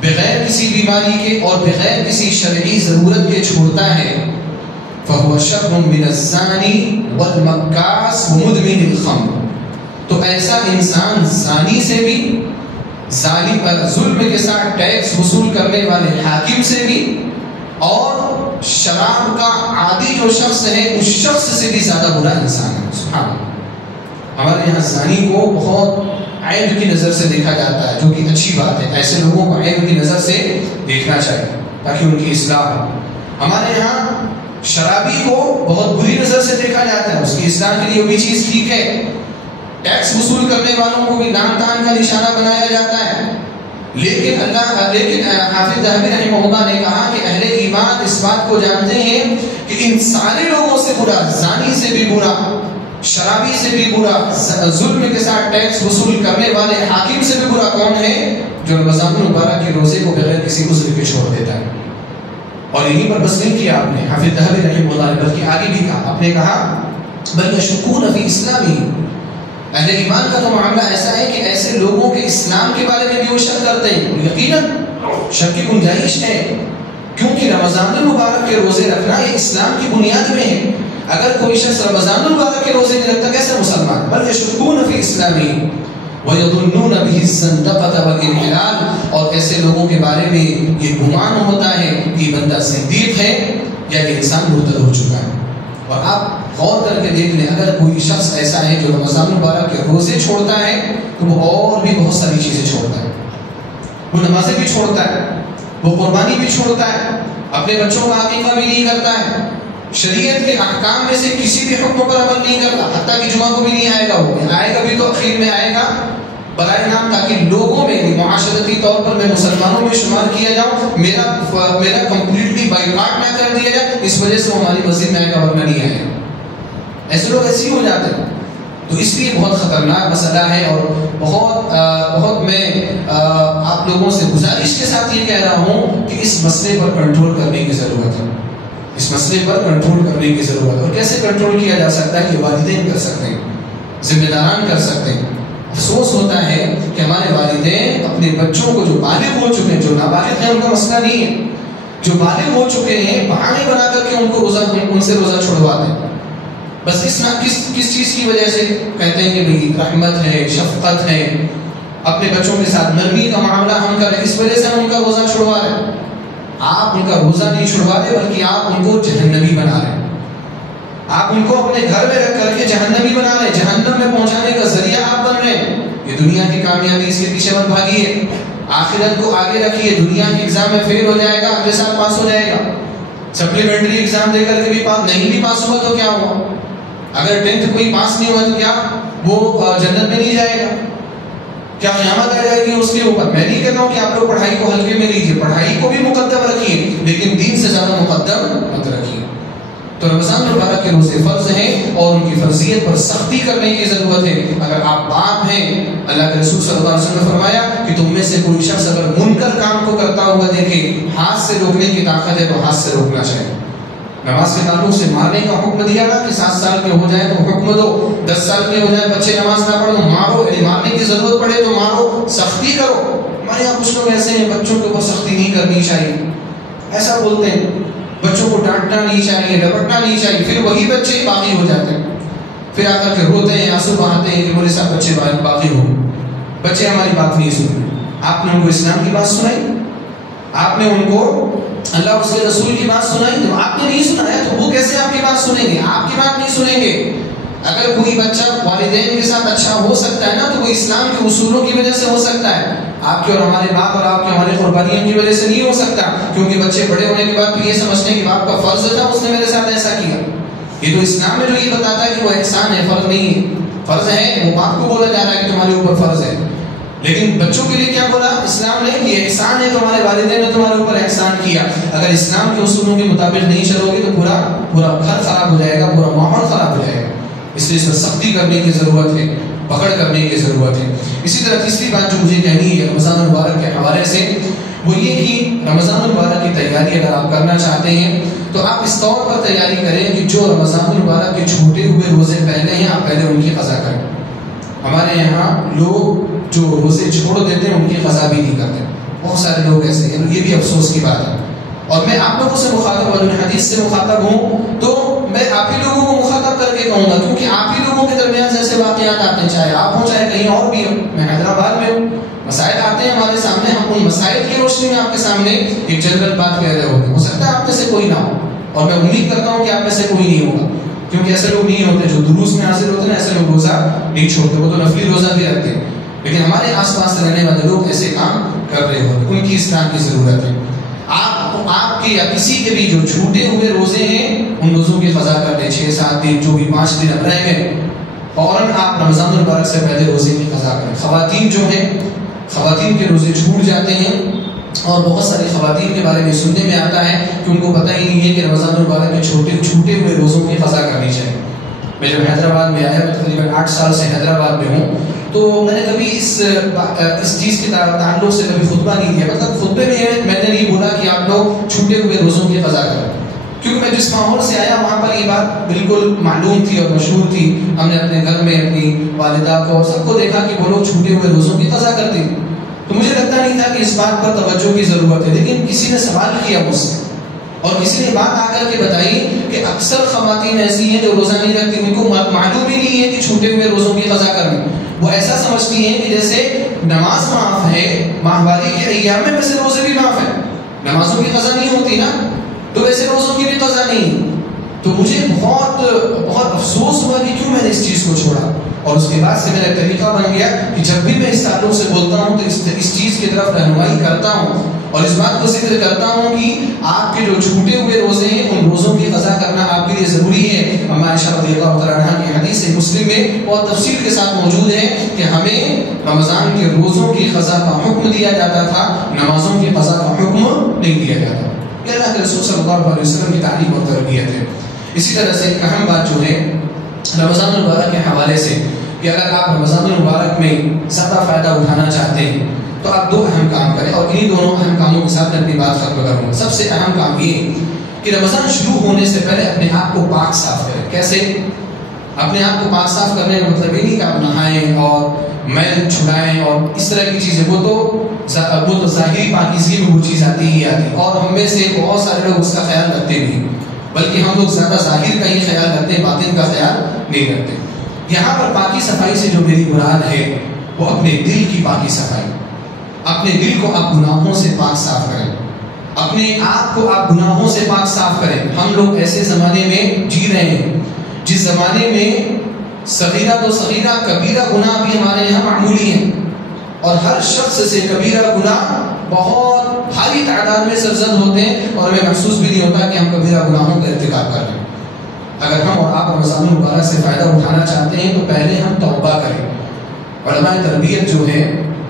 بغیر کسی بیماری کے اور بغیر کسی شرعی ضرورت کے چھوڑتا ہے فهو شر من الزانی والمکاس ومدمن الخمر، تو ایسا انسان زانی سے بھی، ظلم کے ساتھ ٹیکس وصول کرنے والے حاکم سے بھی، اور شراب کا عادی جو شخص ہے اس شخص سے بھی زیادہ برا انسان ہے۔ سبحان اللہ۔ ہمارے یہاں زانی کو بہت عیب کی نظر سے دیکھا جاتا ہے، جو کہ اچھی بات ہے، ایسے لوگوں کو عیب کی نظر سے دیکھنا چاہیے تاکہ ان کی اصلاح ہو۔ ہمارے یہاں شرابی کو بہت بری نظر سے دیکھا جاتا ہے، اس کی اصلاح کے لیے وہ بھی چیز ٹھیک ہے، ٹیکس وصول کرنے والوں کو بھی لعن طعن کا نشانہ بنایا جاتا ہے، لیکن حافظ ذہبی رحمہ اللہ نے کہا کہ اہل ایمان اس بات کو جانتے ہیں کہ ان سارے لوگوں سے برا، زانی سے بھی برا، شرابی سے بھی برا، ظلم کے ساتھ ٹیکس وصول کرنے والے حاکم سے بھی برا کون ہے؟ جو رمضان المبارک کے روزے کو بغیر کسی عذر کے چھوڑ دیتا ہے۔ اور یہیں پر بس نہیں کیا آپ نے، حافظ ذہبی رحمہ اللہ نے بلکہ آگے بھی کہا، آپ نے کہا بل یشکون فی اسلامی، اہل ایمان کا تو معاملہ ایسا ہے کہ ایسے لوگوں کے اسلام کے بارے میں بھی وہ شک کرتے ہیں، یقیناً شک کی گنجائش ہے، کیونکہ رمضان المبارک کے روزے رکھنا یہ اسلام کی بنیاد میں ہے۔ اگر کوئی شخص رمضان المبارک کے روزے نہیں رکھتا کیسے مسلمان؟ بل یشکون فی اسلامی وَيَظُنُّونَ بِهِ الزَّنْدَقَةَ وَالْإِنْحِلَالَ، اور ایسے لوگوں کے بارے میں یہ گمان ہوتا ہے کہ بندہ زندیق ہے یا یہ انسان مرتد ہو چکا ہے۔ اور آپ غور کر کے دیکھ لیں، اگر کوئی شخص ایسا ہے جو رمضان المبارک کے روزے چھوڑتا ہے تو وہ اور بھی بہت ساری چیزیں چھوڑتا ہے، وہ نمازیں بھی چھوڑتا ہے، وہ قربانی بھی چھوڑتا ہے، اپنے بچوں کا عقیقہ بھی نہیں کرتا ہے، شریعت کے احکام میں سے کسی بھی حکم پر عمل نہیں کرتا، حتیٰ کہ جمعہ کو بھی نہیں آئے گا، وہ آئے گا بھی تو اخیر میں آئے گا برائے نام، تاکہ لوگوں میں معاشرتی طور پر میں مسلمانوں میں شمار کیا جاؤں، میرا کمپلیٹلی بائیکاٹ نہ کر دیا جائے، اس وجہ سے وہ ہماری مسجد میں آئے گا ورنہ نہیں آئے گا۔ ایسے لوگ ایسے ہی ہو جاتے ہیں، تو اس لیے بہت خطرناک مسئلہ ہے، اور بہت میں آپ لوگوں سے گزارش کے ساتھ یہ کہہ رہا ہوں کہ اس مسئلے پر کنٹرول کرنے کی ضرورت ہے، اس مسئلے پر کنٹرول کرنے کی ضرورت ہے۔ اور کیسے کنٹرول کیا جا سکتا ہے؟ یہ والدین کر سکتے ہیں، ذمہ داران کر سکتے ہیں۔ افسوس ہوتا ہے کہ ہمارے والدین اپنے بچوں کو جو بالغ ہو چکے ہیں، جو نابالغ ہیں ان کا مسئلہ نہیں ہے، جو بالغ ہو چکے ہیں بہانے بنا کر کے ان سے روزہ چھڑواتے ہیں، بس کس چیز کی وجہ سے؟ کہتے ہیں کہ بھئی رحمت ہے، شفقت ہے، اپنے بچوں کے ساتھ نرمی کا معاملہ ہم کریں، اس وجہ سے ہم ان کا روزہ چھڑوا رہے ہیں۔ آپ ان کا روزہ نہیں چھڑوا رہے بلکہ آپ ان کو جہنمی بنا رہے ہیں، آپ ان کو اپنے گھر میں رکھ کر کے جہنمی بنا رہے ہیں، جہنم میں پہنچانے کا ذریعہ آپ بن رہے ہیں۔ یہ دنیا کی کامیابی، اس کے پیچھے مت بھاگیے، آخرت کو آگے رکھیے۔ دنیا کے ایگزام میں فیل ہو جائے گا، اگلے سال پاس ہو جائے گا، سپلیمنٹری ایگزام دے کر کے بھی نہیں بھی پاس ہوا تو کیا ہوا؟ اگر 10th کوئی پاس نہیں ہوا تو کیا وہ جنت میں نہیں جائے گا؟ کیا قیامت آ جائے گی اس کے اوپر؟ میں نہیں کہتا ہوں کہ آپ لوگ پڑھائی کو ہلکے میں لیجیے، پڑھائی کو بھی مقدم رکھیے، لیکن دین سے زیادہ مقدم مت رکھیے۔ تو رمضان المبارک کے روزے فرض ہیں اور ان کی فرضیت پر سختی کرنے کی ضرورت ہے۔ اگر آپ باپ ہیں، اللہ کے رسول صلی اللہ علیہ وسلم نے فرمایا کہ تم میں سے کوئی شخص اگر منکر کام کو کرتا ہوا دیکھے، ہاتھ سے روکنے کی طاقت ہے تو ہاتھ سے روکنا چاہیے۔ نماز کے تعلق سے مارنے کا حکم دیا نا کہ 7 سال کے ہو جائے تو حکم دو، 10 سال کے ہو جائے بچے نماز نہ پڑھو مارو، یعنی مارنے کی ضرورت پڑے تو مارو، سختی کرو۔ ہمارے یہاں کچھ لوگ ایسے ہیں بچوں کے اوپر سختی نہیں کرنی چاہیے، ایسا بولتے ہیں، بچوں کو ڈانٹنا نہیں چاہیے، ڈپٹنا نہیں چاہیے، پھر وہی بچے باغی ہو جاتے ہیں، پھر آ کر کے روتے ہیں، آنسو بہاتے ہیں کہ میرے ساتھ بچے باغی ہو، بچے ہماری بات نہیں سنتے۔ آپ نے ان کو اسلام کی بات سنائی، آپ نے ان کو اللہ اور اس کے رسول کی بات سنائی، تو آپ نے نہیں سنایا تو وہ کیسے آپ کی بات سنیں گے؟ آپ کی بات نہیں سنیں گے۔ اگر کوئی بچہ والدین کے ساتھ اچھا ہو سکتا ہے نا تو وہ اسلام کے اصولوں کی وجہ سے ہو سکتا ہے، آپ کے اور ہمارے باپ اور آپ کے ہمارے قربانیوں کی وجہ سے نہیں ہو سکتا، کیونکہ بچے بڑے ہونے کے بعد پھر یہ سمجھتے ہیں کہ باپ کا فرض تھا اس نے میرے ساتھ ایسا کیا۔ یہ تو اسلام میں جو یہ بتاتا ہے کہ وہ احسان ہے، فرض نہیں ہے۔ فرض ہے وہ باپ کو بولا جا رہا ہے کہ تمہارے اوپر فرض ہے، لیکن بچوں کے لیے کیا بولا اسلام نے؟ یہ احسان ہے، تمہارے والدین نے تمہارے اوپر احسان کیا۔ اگر اسلام کے اصولوں کے مطابق نہیں چلو گے تو پورا گھر خراب ہو جائے گا، پورا ماحول خراب ہو جائے گا۔ اس لیے اس پر سختی کرنے کی ضرورت ہے، پکڑ کرنے کی ضرورت ہے۔ اسی طرح تیسری بات جو مجھے کہنی ہے رمضان المبارک کے حوالے سے، وہ یہ کہ رمضان المبارک کی تیاری اگر آپ کرنا چاہتے ہیں تو آپ اس طور پر تیاری کریں کہ جو رمضان المبارک کے چھوٹے ہوئے روزے پہلے ہیں آپ پہلے ان کی قضا کریں. ہمارے یہاں لوگ جو روزے چھوڑ دیتے ہیں ان کی قضا بھی نہیں کرتے. بہت سارے لوگ ایسے ہیں, یہ بھی افسوس کی بات ہے. اور میں آپ لوگوں سے مخاطب اور حدیث سے مخاطب ہوں تو میں آپ ہی لوگوں کو مخاطب کر کے کہوں گا, کیونکہ آپ ہی لوگوں کے درمیان جیسے واقعات آتے ہیں, چاہے آپ ہوں چاہے کہیں اور بھی ہوں. میں حیدرآباد میں ہوں, مسائل آتے ہیں ہمارے سامنے, ہم ان مسائل کی روشنی میں آپ کے سامنے ایک جنرل بات کہہ رہے ہوتے ہیں. ہو سکتا ہے آپ میں سے کوئی نہ ہو, اور میں امید کرتا ہوں کہ آپ میں سے کوئی نہیں ہوگا, کیونکہ ایسے لوگ نہیں ہوتے جو دروس میں حاضر ہوتے ہیں. ایسے لوگ روزہ نہیں چھوڑتے, وہ تو نفلی روزہ بھی رکھتے ہیں. لیکن ہمارے آس پاس رہنے والے لوگ ایسے کام کر رہے ہوتے ہیں, ان کی اصلاح کی ضرورت ہے. آپ کے یا کسی کے بھی جو چھوٹے ہوئے روزے ہیں ان روزوں کی قضا کر لیں. 6-7 دن جو بھی 5 دن اب رہ گئے, فوراً آپ رمضان المبارک سے پہلے روزے کی قضا کریں. خواتین جو ہیں, خواتین کے روزے چھوٹ جاتے ہیں, اور بہت ساری خواتین کے بارے میں سننے میں آتا ہے کہ ان کو پتہ ہی نہیں ہے کہ رمضان المبارک کے چھوٹے ہوئے روزوں کی قضا کرنی چاہیے. میں جب حیدرآباد میں آیا, میں تقریباً 8 سال سے حیدرآباد میں ہوں, تو میں نے کبھی اس چیز کے تعلق سے کبھی خطبہ نہیں دیا. مطلب خطبے میں نے نہیں بولا کہ آپ لوگ چھوٹے ہوئے روزوں کی قضا کریں, کیونکہ میں جس ماحول سے آیا وہاں پر یہ بات بالکل معلوم تھی اور مشہور تھی. ہم نے اپنے گھر میں اپنی والدہ کو اور سب کو دیکھا کہ وہ لوگ چھوٹے ہوئے روزوں کی قضا کرتے ہیں. تو مجھے لگتا نہیں تھا کہ اس بات پر توجہ کی ضرورت ہے, لیکن کسی نے سوال کیا مجھ سے, اور کسی نے بات آ کر کے بتائی کہ اکثر خواتین ایسی ہیں جو روزہ نہیں رکھتی, ان کو معلوم ہی نہیں ہے کہ چھوٹے ہوئے روزوں کی قضا کریں. وہ ایسا سمجھتی ہیں کہ جیسے نماز معاف ہے, ماہواری کے ایام میں ویسے روزے بھی معاف ہیں. نمازوں کی قضا نہیں ہوتی نا, تو ویسے روزوں کی بھی قضا نہیں. تو مجھے بہت افسوس ہوا کہ کیوں میں نے اس چیز کو چھوڑا. اور اس کے بعد سے میرا طریقہ بن گیا کہ جب بھی میں اس تعلق سے بولتا ہوں تو اس چیز کی طرف رہنمائی کرتا ہوں, اور اس بات کو ذکر کرتا ہوں کہ آپ کے جو چھوٹے ہوئے روزے ہیں ان روزوں کی قضا کرنا آپ کے لیے ضروری ہے. اما عائشہ رضی اللہ تعالیٰ عنہا کی حدیث مسلم میں بہت تفصیل کے ساتھ موجود ہے کہ ہمیں رمضان کے روزوں کی قضا کا حکم دیا جاتا تھا, نمازوں کی قضا کا حکم نہیں دیا جاتا. یہ اللہ کے رسول صلی اللہ علیہ وسلم کی تعلیم اور تربیت ہے. اسی طرح سے ایک اہم بات جو ہے رمضان المبارک کے حوالے سے, کہ اگر آپ رمضان المبارک میں زیادہ فائدہ اٹھانا چاہتے ہیں تو آپ 2 اہم کام کریں, اور انہی دونوں اہم کاموں کے ساتھ اپنی بات ختم کروں گا. سب سے اہم کام یہ کہ رمضان شروع ہونے سے پہلے اپنے آپ کو پاک صاف کریں. کیسے اپنے آپ کو پاک صاف کرنے کا مطلب یہ نہیں کہ آپ نہائیں اور میل چھڑائیں اور اس طرح کی چیزیں, وہ تو ظاہری پاکیزگی میں وہ چیز آتی ہی آتی, اور ہم میں سے بہت سارے لوگ اس کا خیال رکھتے نہیں, بلکہ ہم لوگ زیادہ ظاہر کا ہی خیال رکھتے ہیں, باطن کا خیال نہیں رکھتے. یہاں پر پاکی صفائی سے جو میری مراد ہے وہ اپنے دل کی پاکی صفائی. اپنے دل کو آپ گناہوں سے پاک صاف کریں, اپنے آپ کو آپ گناہوں سے پاک صاف کریں. ہم لوگ ایسے زمانے میں جی رہے ہیں جس زمانے میں صغیرہ تو صغیرہ کبیرہ گناہ بھی ہمارے یہاں معمولی ہیں, اور ہر شخص سے کبیرہ گناہ بہت بھاری تعداد میں سرزد ہوتے ہیں, اور ہمیں محسوس بھی نہیں ہوتا کہ ہم کبیرہ گناہوں کا ارتکاب کر رہے ہیں. اگر ہم اور آپ رمضان المبارک سے فائدہ اٹھانا چاہتے ہیں تو پہلے ہم توبہ کریں. علماء تربیت جو ہے,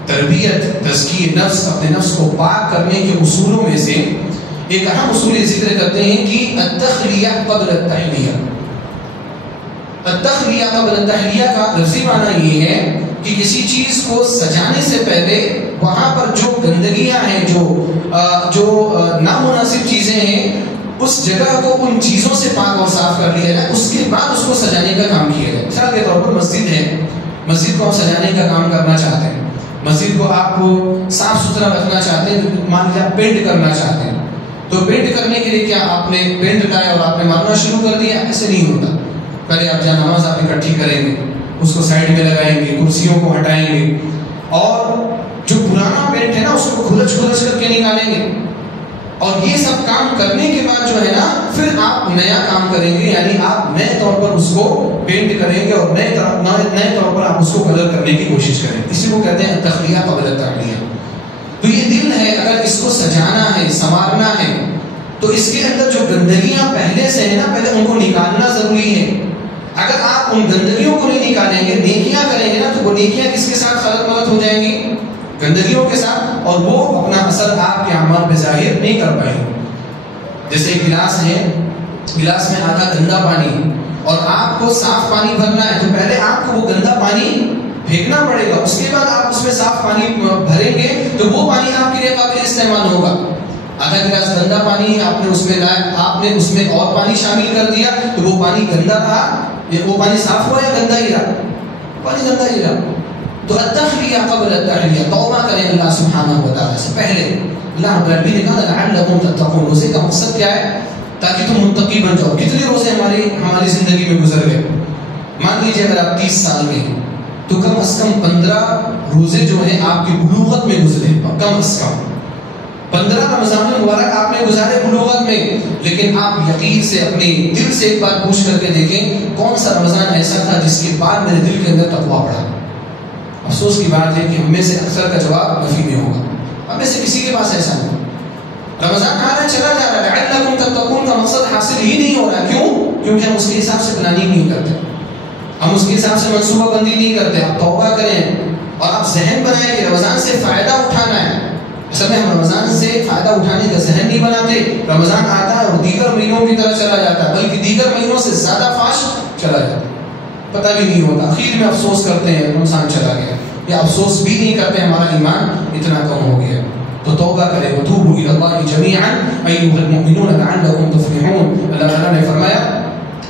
تربیت تزکیہ نفس, اپنے نفس کو پاک کرنے کے اصولوں میں سے ایک اہم اصول ذکر کرتے ہیں کہ التخلیہ قبل التحلیہ. التخلیہ قبل التحلیہ کا لفظی معنی یہ ہے کہ کسی چیز کو سجانے سے پہلے وہاں پر جو گندگیاں ہیں, جو نامناسب چیزیں ہیں, اس جگہ کو ان چیزوں سے پاک اور صاف کر لیا جائے, اس کے بعد اس کو سجانے کا کام کیا جائے. مثال کے طور پر مسجد ہے, مسجد کو آپ سجانے کا کام کرنا چاہتے ہیں, مسجد کو آپ صاف ستھرا رکھنا چاہتے ہیں, مان لیجیے آپ پینٹ کرنا چاہتے ہیں, تو پینٹ کرنے کے لیے کیا آپ نے پینٹ لائے اور آپ نے مارنا شروع کر دیا؟ ایسے نہیں ہوتا. پہلے آپ جہاں نماز آپ اکٹھی کریں گے, اس کو سائڈ میں لگائیں گے, کرسیوں کو ہٹائیں گے, اور جو پرانا پینٹ ہے نا اس کو کھلچ کر کے نکالیں گے, اور یہ سب کام کرنے کے بعد جو ہے نا پھر آپ نیا کام کریں گے, یعنی آپ نئے طور پر اس کو پینٹ کریں گے اور نئے طور پر آپ اس کو کلر کرنے کی کوشش کریں. اسی کو کہتے ہیں تخلیہ قبل التحلیہ. تو یہ دل ہے, اگر اس کو سجانا ہے, سنوارنا ہے, تو اس کے اندر جو گندگیاں پہلے سے ہیں نا, پہلے ان کو نکالنا ضروری ہے. اگر آپ ان گندگیوں کو نہیں نکالیں گے, نیکیاں کریں گے نا, تو وہ نیکیاں کس کے ساتھ خلط ملط ہو جائیں گی؟ گندگیوں کے ساتھ, اور وہ اپنا اثر آپ کے اعمال پہ ظاہر نہیں کر پائیں گے. جیسے ایک گلاس ہے, گلاس میں آدھا گندا پانی اور آپ کو صاف پانی بھرنا ہے, تو پہلے آپ کو وہ گندا پانی پھینکنا پڑے گا، اس کے بعد آپ اس میں صاف پانی بھریں گے تو وہ پانی آپ کے لیے قابل استعمال ہوگا۔ آدھا گلاس گندا پانی آپ نے اس میں لایا، آپ نے اس میں اور پانی شامل کر دیا تو وہ پانی گندا رہا، وہ پانی صاف ہوا یا گندا ہی رہا؟ پانی گندا ہی رہا۔ تو التخلیہ قبل التحلیہ، توبہ کریں اللہ سبحانہ و تعالیٰ سے پہلے۔ اللہ رب العالمین نے کہا لعلکم تتقون، روزے کا مقصد کیا ہے؟ تاکہ تم متقی بن جاؤ۔ کتنے روزے ہماری زندگی میں گزر گئے؟ مان لیجیے اگر آپ 30 سال کے ہیں تو کم از کم 15 روزے جو ہیں آپ کی بلوغت میں گزرے، کم از کم 15 رمضان مبارک آپ نے گزارے بلوغت میں، لیکن آپ یقین سے اپنے دل سے ایک بار پوچھ کر کے دیکھیں کون سا رمضان ایسا تھا جس کے بعد میرے دل کے اندر تقویٰ بڑھا؟ افسوس کی بات ہے کہ ہم میں سے اکثر کا جواب نفی میں ہوگا، ہم میں سے کسی کے پاس ایسا نہیں۔ رمضان آ رہا چلا جا رہا ہے، لعلکم تتقون کا مقصد حاصل ہی نہیں ہو رہا، کیوں؟ کیونکہ ہم اس کے حساب سے پلاننگ نہیں کرتے، ہم اس کے حساب سے منصوبہ بندی نہیں کرتے۔ آپ توبہ کریں اور آپ ذہن بنائیں کہ رمضان سے فائدہ اٹھانا ہے۔ اصل میں ہم رمضان سے فائدہ اٹھانے کا ذہن نہیں بناتے، رمضان آتا ہے اور دیگر مہینوں کی طرح چلا جاتا ہے، بلکہ دیگر مہینوں سے زیادہ فاسٹ چلا جاتا ہے، پتہ بھی نہیں ہوتا، آخر میں افسوس کرتے ہیں رمضان چلا گیا، یا افسوس بھی نہیں کرتے ہمارا ایمان اتنا کم ہو گیا۔ تو توبہ کریں، وتوبوا الی اللہ جمیعا ایھا المؤمنون لعلکم تفلحون۔ اللہ تعالیٰ نے فرمایا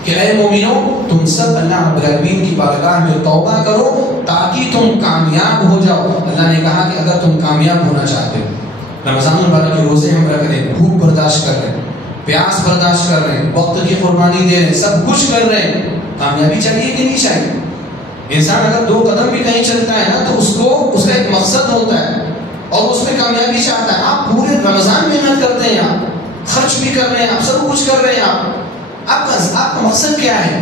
کہ اے مومنو تم سب اللہ رب العالمین کی بارگاہ میں توبہ کرو تاکہ تم کامیاب ہو جاؤ۔ اللہ نے کہا کہ اگر تم کامیاب ہونا چاہتے ہو، رمضان المبارک کے روزے ہم رکھ رہے ہیں، بھوک برداشت کر رہے ہیں، پیاس برداشت کر رہے ہیں، وقت کی قربانی دے رہے ہیں، سب کچھ کر رہے ہیں، کامیابی چاہیے کہ نہیں چاہیے؟ انسان اگر 2 قدم بھی کہیں چلتا ہے نا تو اس کا ایک مقصد ہوتا ہے اور اس میں کامیابی چاہتا ہے۔ آپ پورے رمضان محنت کرتے ہیں، آپ خرچ بھی کر رہے ہیں، آپ سب کچھ کر رہے ہیں، آپ کا مقصد کیا ہے؟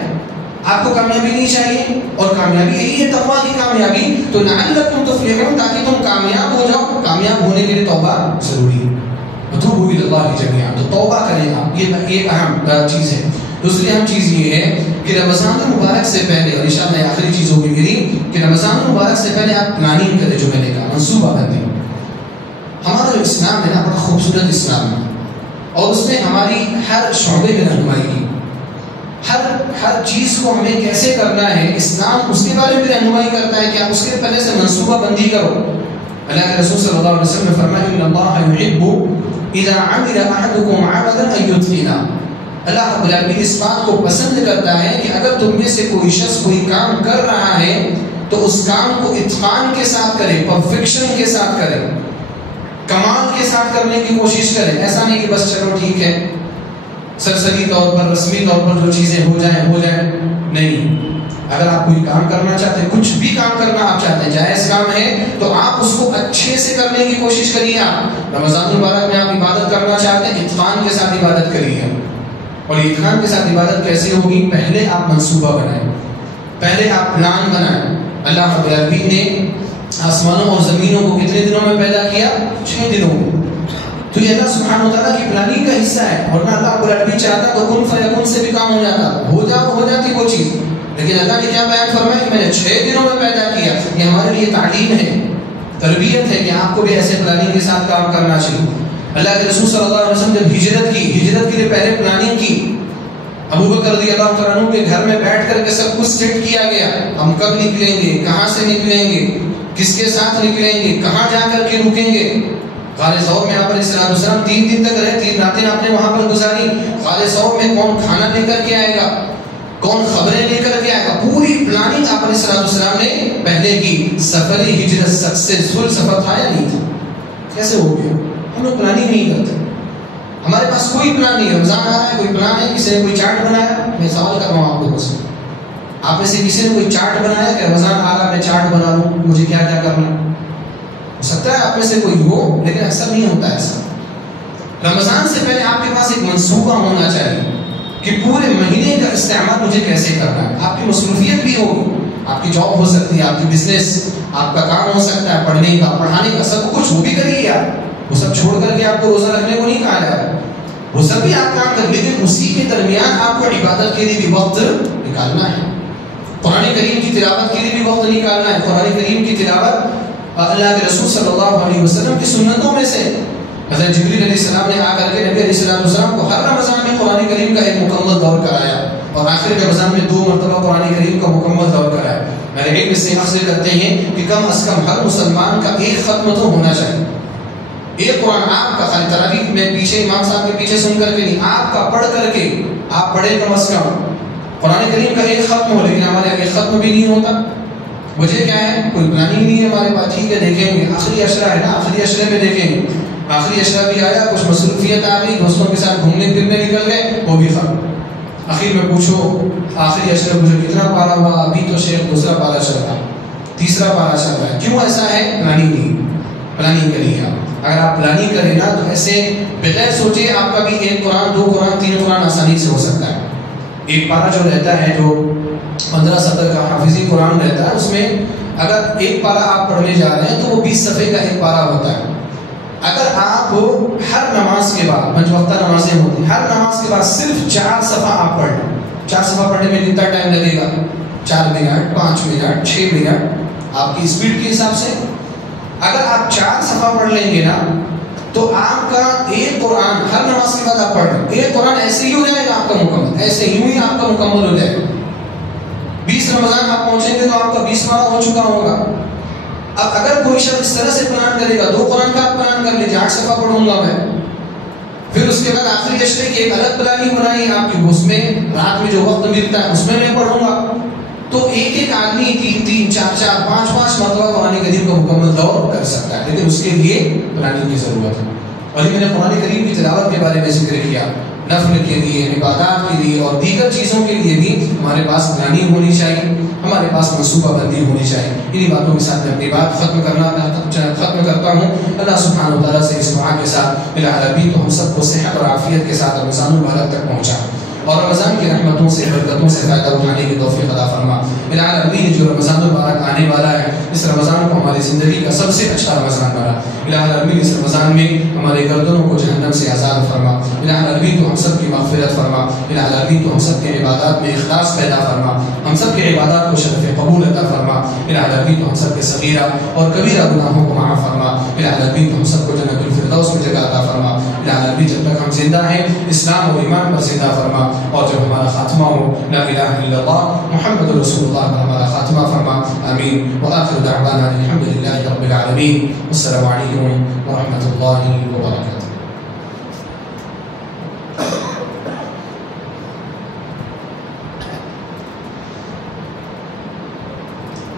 آپ کو کامیابی نہیں چاہیے، اور کامیابی یہی ہے تقویٰ کی کامیابی، تو لعلکم تفلحون تاکہ تم کامیاب ہو جاؤ۔ کامیاب ہونے کے لیے توبہ ضروری ہے، وتوبوا الی اللہ جمیعا، تو توبہ کریں آپ، یہ اہم چیز ہے۔ دوسری اہم چیز یہ ہے کہ رمضان المبارک سے پہلے، اور انشاءاللہ آخری چیز ہوگی میری، کہ رمضان المبارک سے پہلے آپ پلاننگ کریں، جو میں نے کہا منصوبہ بندی۔ ہمارا جو اسلام ہے نا بڑا خوبصورت اسلام ہے، اور اس میں ہماری ہر شعبے میں رہنمائی کی، ہر چیز کو ہمیں کیسے کرنا ہے، اسلام اس کے بارے میں رہنمائی کرتا ہے کہ آپ اس کے پہلے سے منصوبہ بندی کرو۔ اللہ کے رسول صلی اللہ علیہ وسلم نے فرمایا ان اللہ یحب اذا عمل احدکم عملا ان یتقنا، اللہ رب العالمین اس بات کو پسند کرتا ہے کہ اگر تم میں سے کوئی شخص کوئی کام کر رہا ہے تو اس کام کو اتقان کے ساتھ کرے، پرفیکشن کے ساتھ کرے، کمال کے ساتھ کرنے کی کوشش کرے۔ ایسا نہیں کہ بس چلو ٹھیک ہے، سرسری طور پر، رسمی طور پر جو چیزیں ہو جائیں، نہیں۔ اگر آپ کوئی کام کرنا چاہتے ہیں، کچھ بھی کام کرنا آپ چاہتے ہیں، جائز کام ہے تو آپ اس کو اچھے سے کرنے کی کوشش کریے۔ آپ رمضان المبارک میں آپ عبادت کرنا چاہتے ہیں، اتقان کے ساتھ عبادت کریے۔ اور اتقان کے ساتھ عبادت کیسے ہوگی؟ پہلے آپ منصوبہ بنائیں، پہلے آپ پلان بنائیں۔ اللہ رب العالمین نے آسمانوں اور زمینوں کو کتنے دنوں میں پیدا کیا؟ 6 دنوں میں۔ تو یہ اللہ سبحانہ وتعالیٰ کی پلاننگ کا حصہ ہے، ورنہ اللہ رب العالمین چاہتا تو کن فیکون سے بھی کام ہو جاتا، ہو جاتی وہ چیز، لیکن اللہ نے کیا بیان فرمایا کہ میں نے 6 دنوں میں پیدا کیا۔ یہ ہمارے لیے تعلیم ہے، تربیت ہے کہ آپ کو بھی ایسے پلاننگ کے ساتھ کام کرنا چاہیے۔ اللہ کے رسول صلی اللہ علیہ وسلم جب ہجرت کے لیے پہلے پلاننگ کی، ابو بکر رضی اللہ تعالیٰ عنہ کے گھر میں بیٹھ کر کے سب کچھ سیٹ کیا گیا، ہم کب نکلیں گے، کہاں سے نکلیں گے، کس کے ساتھ نکلیں گے، کہاں جا کر کے رکیں گے۔ غار ثور میں آپ علیہ السلام 3 دن تک رہے، 3 راتیں آپ نے وہاں پر گزاری۔ غار ثور میں کون کھانا لے کر کے آئے گا، کون خبریں لے کر کے آئے گا، پوری پلاننگ آپ علیہ السلام نے پہلے کی۔ سفر ہجرت سکسیسفل سفر تھا یا نہیں تھا؟ کیسے ہو گیا؟ ہم لوگ پلاننگ نہیں کرتے، ہمارے پاس کوئی پلان نہیں ہے۔ رمضان آ رہا ہے، کوئی پلان ہے؟ کسی نے کوئی چارٹ بنایا؟ میں سوال کر رہا ہوں آپ لوگوں سے، آپ میں سے کسی نے کوئی چارٹ بنایا کہ رمضان آ رہا ہے میں چارٹ بنا لوں مجھے کیا کیا کرنا ہے؟ ہو سکتا ہے آپ میں سے کوئی ہو، لیکن اکثر نہیں ہوتا ایسا۔ رمضان سے پہلے آپ کے پاس ایک منصوبہ ہونا چاہیے کہ پورے مہینے کا استعمال مجھے کیسے کرنا ہے۔ آپ کی مصروفیت بھی ہوگی، آپ کی جاب ہو سکتی ہے، آپ کی بزنس، آپ کا کام ہو سکتا ہے، پڑھنے کا، پڑھانے کا، سب کچھ وہ بھی کریے آپ، وہ سب چھوڑ کر کے آپ کو روزہ رکھنے کو نہیں کہا جا رہا، وہ سب بھی آپ کام کر، لیکن اسی کے درمیان آپ کو عبادت کے لیے بھی وقت نکالنا ہے، قرآن کریم کی تلاوت کے لیے بھی وقت نکالنا ہے۔ قرآن کریم کی تلاوت اللہ کے رسول صلی اللہ علیہ وسلم کی سنتوں میں سے، حضرت جبریل علیہ السلام نے آ کر کے نبی علیہ السلام کو ہر رمضان میں قرآن کریم کا ایک مکمل دور کرایا، اور آخر رمضان میں 2 مرتبہ قرآن کریم کا مکمل دور کرائے. میرے علم اس سے حاصل کرتے ہیں کہ کم از کم ہر مسلمان کا ایک ختم تو ہونا چاہیے. ایک قرآن آپ کا خالی تراویح میں پیچھے امام صاحب کے پیچھے سن کر کے نہیں، آپ کا پڑھ کر کے آپ پڑھے کم از کم قرآن کریم کا ایک ختم ہو. لیکن ہمارے ایک ختم بھی نہیں ہوتا. وجہ کیا ہے؟ کوئی پلاننگ نہیں ہے ہمارے پاس. ٹھیک ہے دیکھیں گے آخری عشرہ ہے نا، آخری عشرے میں دیکھیں گے. آخری عشرہ بھی آیا، کچھ مصروفیت آ گئی، دوستوں کے ساتھ گھومنے پھرنے نکل گئے، وہ بھی ختم. آخر میں پوچھو آخری عشرے پوچھو کتنا پارا ہوا؟ ابھی تو شیخ دوسرا پارا چل رہا ہے، تیسرا پارا چل رہا ہے. کیوں ایسا ہے؟ پلاننگ نہیں. پلاننگ کریے آپ. اگر آپ پلاننگ کریں نا تو ایسے بغیر سوچے آپ کا بھی 1 قرآن 2 قرآن 3 قرآن آسانی سے ہو سکتا ہے. ایک پارا جو رہتا ہے جو 15-17 کا حافظی قرآن رہتا ہے، اس میں اگر ایک پارا آپ پڑھنے جا رہے ہیں تو وہ 20 صفحے کا ایک پارا ہوتا ہے. اگر آپ ہر نماز کے بعد 5 وقتہ نمازیں ہوتی ہیں، ہر نماز کے بعد صرف 4 صفحہ آپ پڑھ لیں. 4 صفحہ پڑھنے میں کتنا ٹائم لگے گا؟ 4 منٹ 5 منٹ 6 منٹ آپ کی اسپیڈ کے حساب سے. اگر آپ 4 صفحہ پڑھ لیں گے نا تو آپ کا ایک قرآن ہر نماز کے بعد آپ پڑھ لیں، ایک قرآن ایسے ہی ہو جائے گا آپ کا مکمل. ایسے ہی آپ کا مکمل ہو جائے گا. 20 رمضان آپ پہنچیں گے تو آپ کا 20 پارا ہو چکا ہوگا. اب اگر کوئی شخص اس طرح سے پلان کرے گا، 2 قرآن کا آپ پلان کر لیجیے، 8 صفحہ پڑھوں گا میں، پھر اس کے بعد آخری عشرے کی ایک الگ پلاننگ بنائی آپ کی، اس میں رات میں جو وقت ملتا ہے اس میں پڑھوں گا. تو ایک آدمی 3 4 5 مرتبہ قرآن کریم کا مکمل دور کر سکتا ہے، لیکن اس کے لیے پلاننگ کی ضرورت ہے. اور میں نے قرآن کریم کی تلاوت کے بارے میں ذکر کیا. نفل کے لیے، عبادات کے لیے اور دیگر چیزوں کے لیے بھی ہمارے پاس پلاننگ ہونی چاہیے، ہمارے پاس منصوبہ بندی ہونی چاہیے. انہی باتوں کے ساتھ میں اپنی بات ختم کرتا ہوں. اللہ سبحانہ وتعالیٰ سے اس دعا کے ساتھ العالمین تو ہم سب کو صحت اور عافیت کے ساتھ رمضان المبارک تک پہنچا اور رمضان کی رحمتوں سے برکتوں سے فائدہ اٹھانے کی توفیق عطا فرما. العالمین جو رمضان المبارک آنے والا ہے، اس رمضان کو ہماری زندگی کا سب سے اچھا رمضان بنا. العالمین اس رمضان میں ہمارے گردنوں کو جہنم سے آزاد فرما. العالمین تو ہم سب کی مغفرت فرما. العالمین تو ہم سب کے عبادات میں اخلاص پیدا فرما. ہم سب کے عبادات کو شرف قبول عطا فرما. العالمین تو ہم سب کے صغیرہ اور کبیرہ گناہوں کو معاف فرما. العالمین تو ہم سب کو جنت الفردوس میں جگہ عطا فرما. العالمین جب تک ہم زندہ ہیں اسلام اور ایمان پر زندہ فرما، اور جب ہمارا خاتمہ ہو لا الہ الا اللہ محمد رسول اللہ پر ہمارا خاتمہ فرما. آمین. وآخر دعوانا الحمدللہ رب العالمین. السلام علیکم ورحمۃ اللہ وبرکاتہ.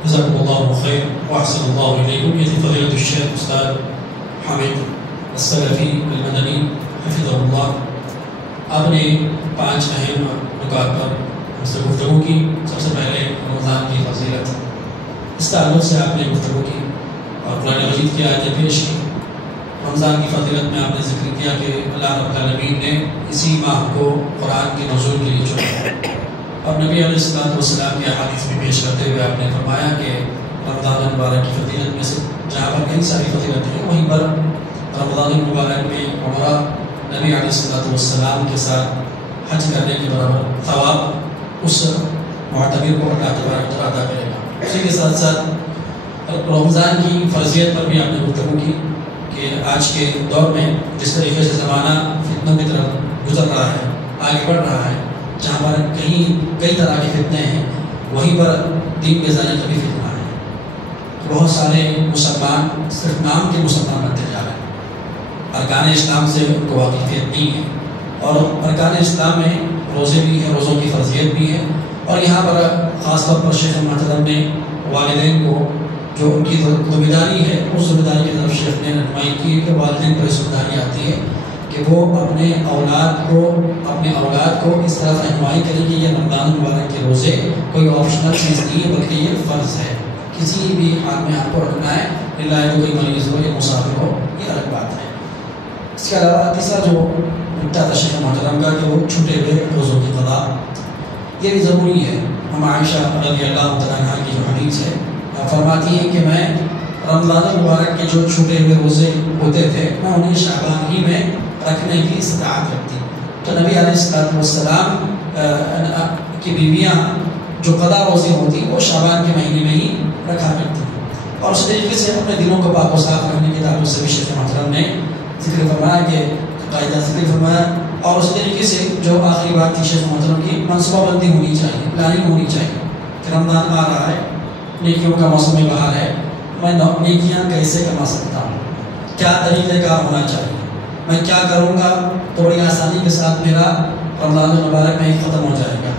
جزاکم اللہ خیر واحسن اللہ علیکم. یہ فضیلت الشیخ استاد حامد السلفی المدنی حفظہ اللہ. آپ نے 5 اہم نکات پر ہم سے گفتگو کی. سب سے پہلے رمضان کی فضیلت، اس تعلق سے آپ نے گفتگو کی اور قرآن مجید کی آیتیں پیش کی. رمضان کی فضیلت میں آپ نے ذکر کیا کہ اللہ رب العالمین نے اسی ماہ کو قرآن کے نزول کے لیے چنا، اور نبی علیہ السلام کی احادیث بھی پیش کرتے ہوئے آپ نے فرمایا کہ رمضان المبارک کی فضیلت میں سے جہاں پر کئی ساری فضیلت ہیں، وہیں پر رمضان المبارک میں عمرہ نبی علیہ السلام کے ساتھ حج کرنے کے برابر ثواب اس معتمر کو اللہ تبارک و تعالیٰ عطا کرے گا. اسی کے ساتھ ساتھ رمضان کی فرضیت پر بھی آپ نے گفتگو کی کہ آج کے دور میں جس طریقے سے زمانہ فتنوں کی طرف گزر رہا ہے، آگے بڑھ رہا ہے، جہاں پر کئی طرح کے فتنے ہیں، وہیں پر دین کے ذریعے کا بھی فتنہ ہے. بہت سارے مسلمان صرف نام کے مسلمان بنتے جا رہے ہیں، ارکان اسلام سے ان کو واقفیت نہیں ہے. اور ارکان اسلام میں روزے بھی ہیں، روزوں کی فرضیت بھی ہے. اور یہاں پر خاص طور پر شیخ محترم نے والدین کو جو ان کی ذمہ داری ہے، اس ذمہ داری کی طرف شیخ نے رہنمائی کی کہ والدین پر ذمہ داری آتی ہے کہ وہ اپنے اولاد کو اس طرح رہنمائی کریں کہ یہ رمضان المبارک کے روزے کوئی آپشنل چیز نہیں ہے بلکہ یہ فرض ہے. کسی بھی حال میں آپ کو رکھنا ہے، اللہ کوئی مریض ہو یا مسافر ہو، یہ الگ بات ہے. اس کے علاوہ تیسرا جو نکتہ تھا شیخ محترم کا کہ وہ چھوٹے ہوئے روزوں کی قضا، یہ بھی ضروری ہے. ہم عائشہ رضی اللہ تعالیٰ عنہا کی جو حدیث ہے فرماتی ہیں کہ میں رمضان المبارک کے جو چھوٹے ہوئے روزے ہوتے تھے میں انہیں شعبان ہی میں رکھنے کی استطاعت رکھتی. تو نبی علیہ السلام کی بیویاں جو قضا روزی ہوتی وہ شعبان کے مہینے میں ہی رکھا کرتی ہیں. اور اس طریقے سے اپنے دلوں کو پاک و صاف رکھنے کے تعلق سے بھی شیخ محترم نے ذکر فرمایا کہ قاعدہ ذکر فرمایا اور اس طریقے سے جو آخری بات تھی شیخ محترم کی، منصوبہ بندی ہونی چاہیے، پلاننگ ہونی چاہیے کہ رمضان آ رہا ہے، نیکیوں کا موسم بہار ہے، میں نیکیاں کیسے کما سکتا ہوں، کیا طریقہ کار ہونا چاہیے، میں کیا کروں گا تو بڑی آسانی کے ساتھ میرا رمضان المبارک میں ہی ختم ہو جائے گا،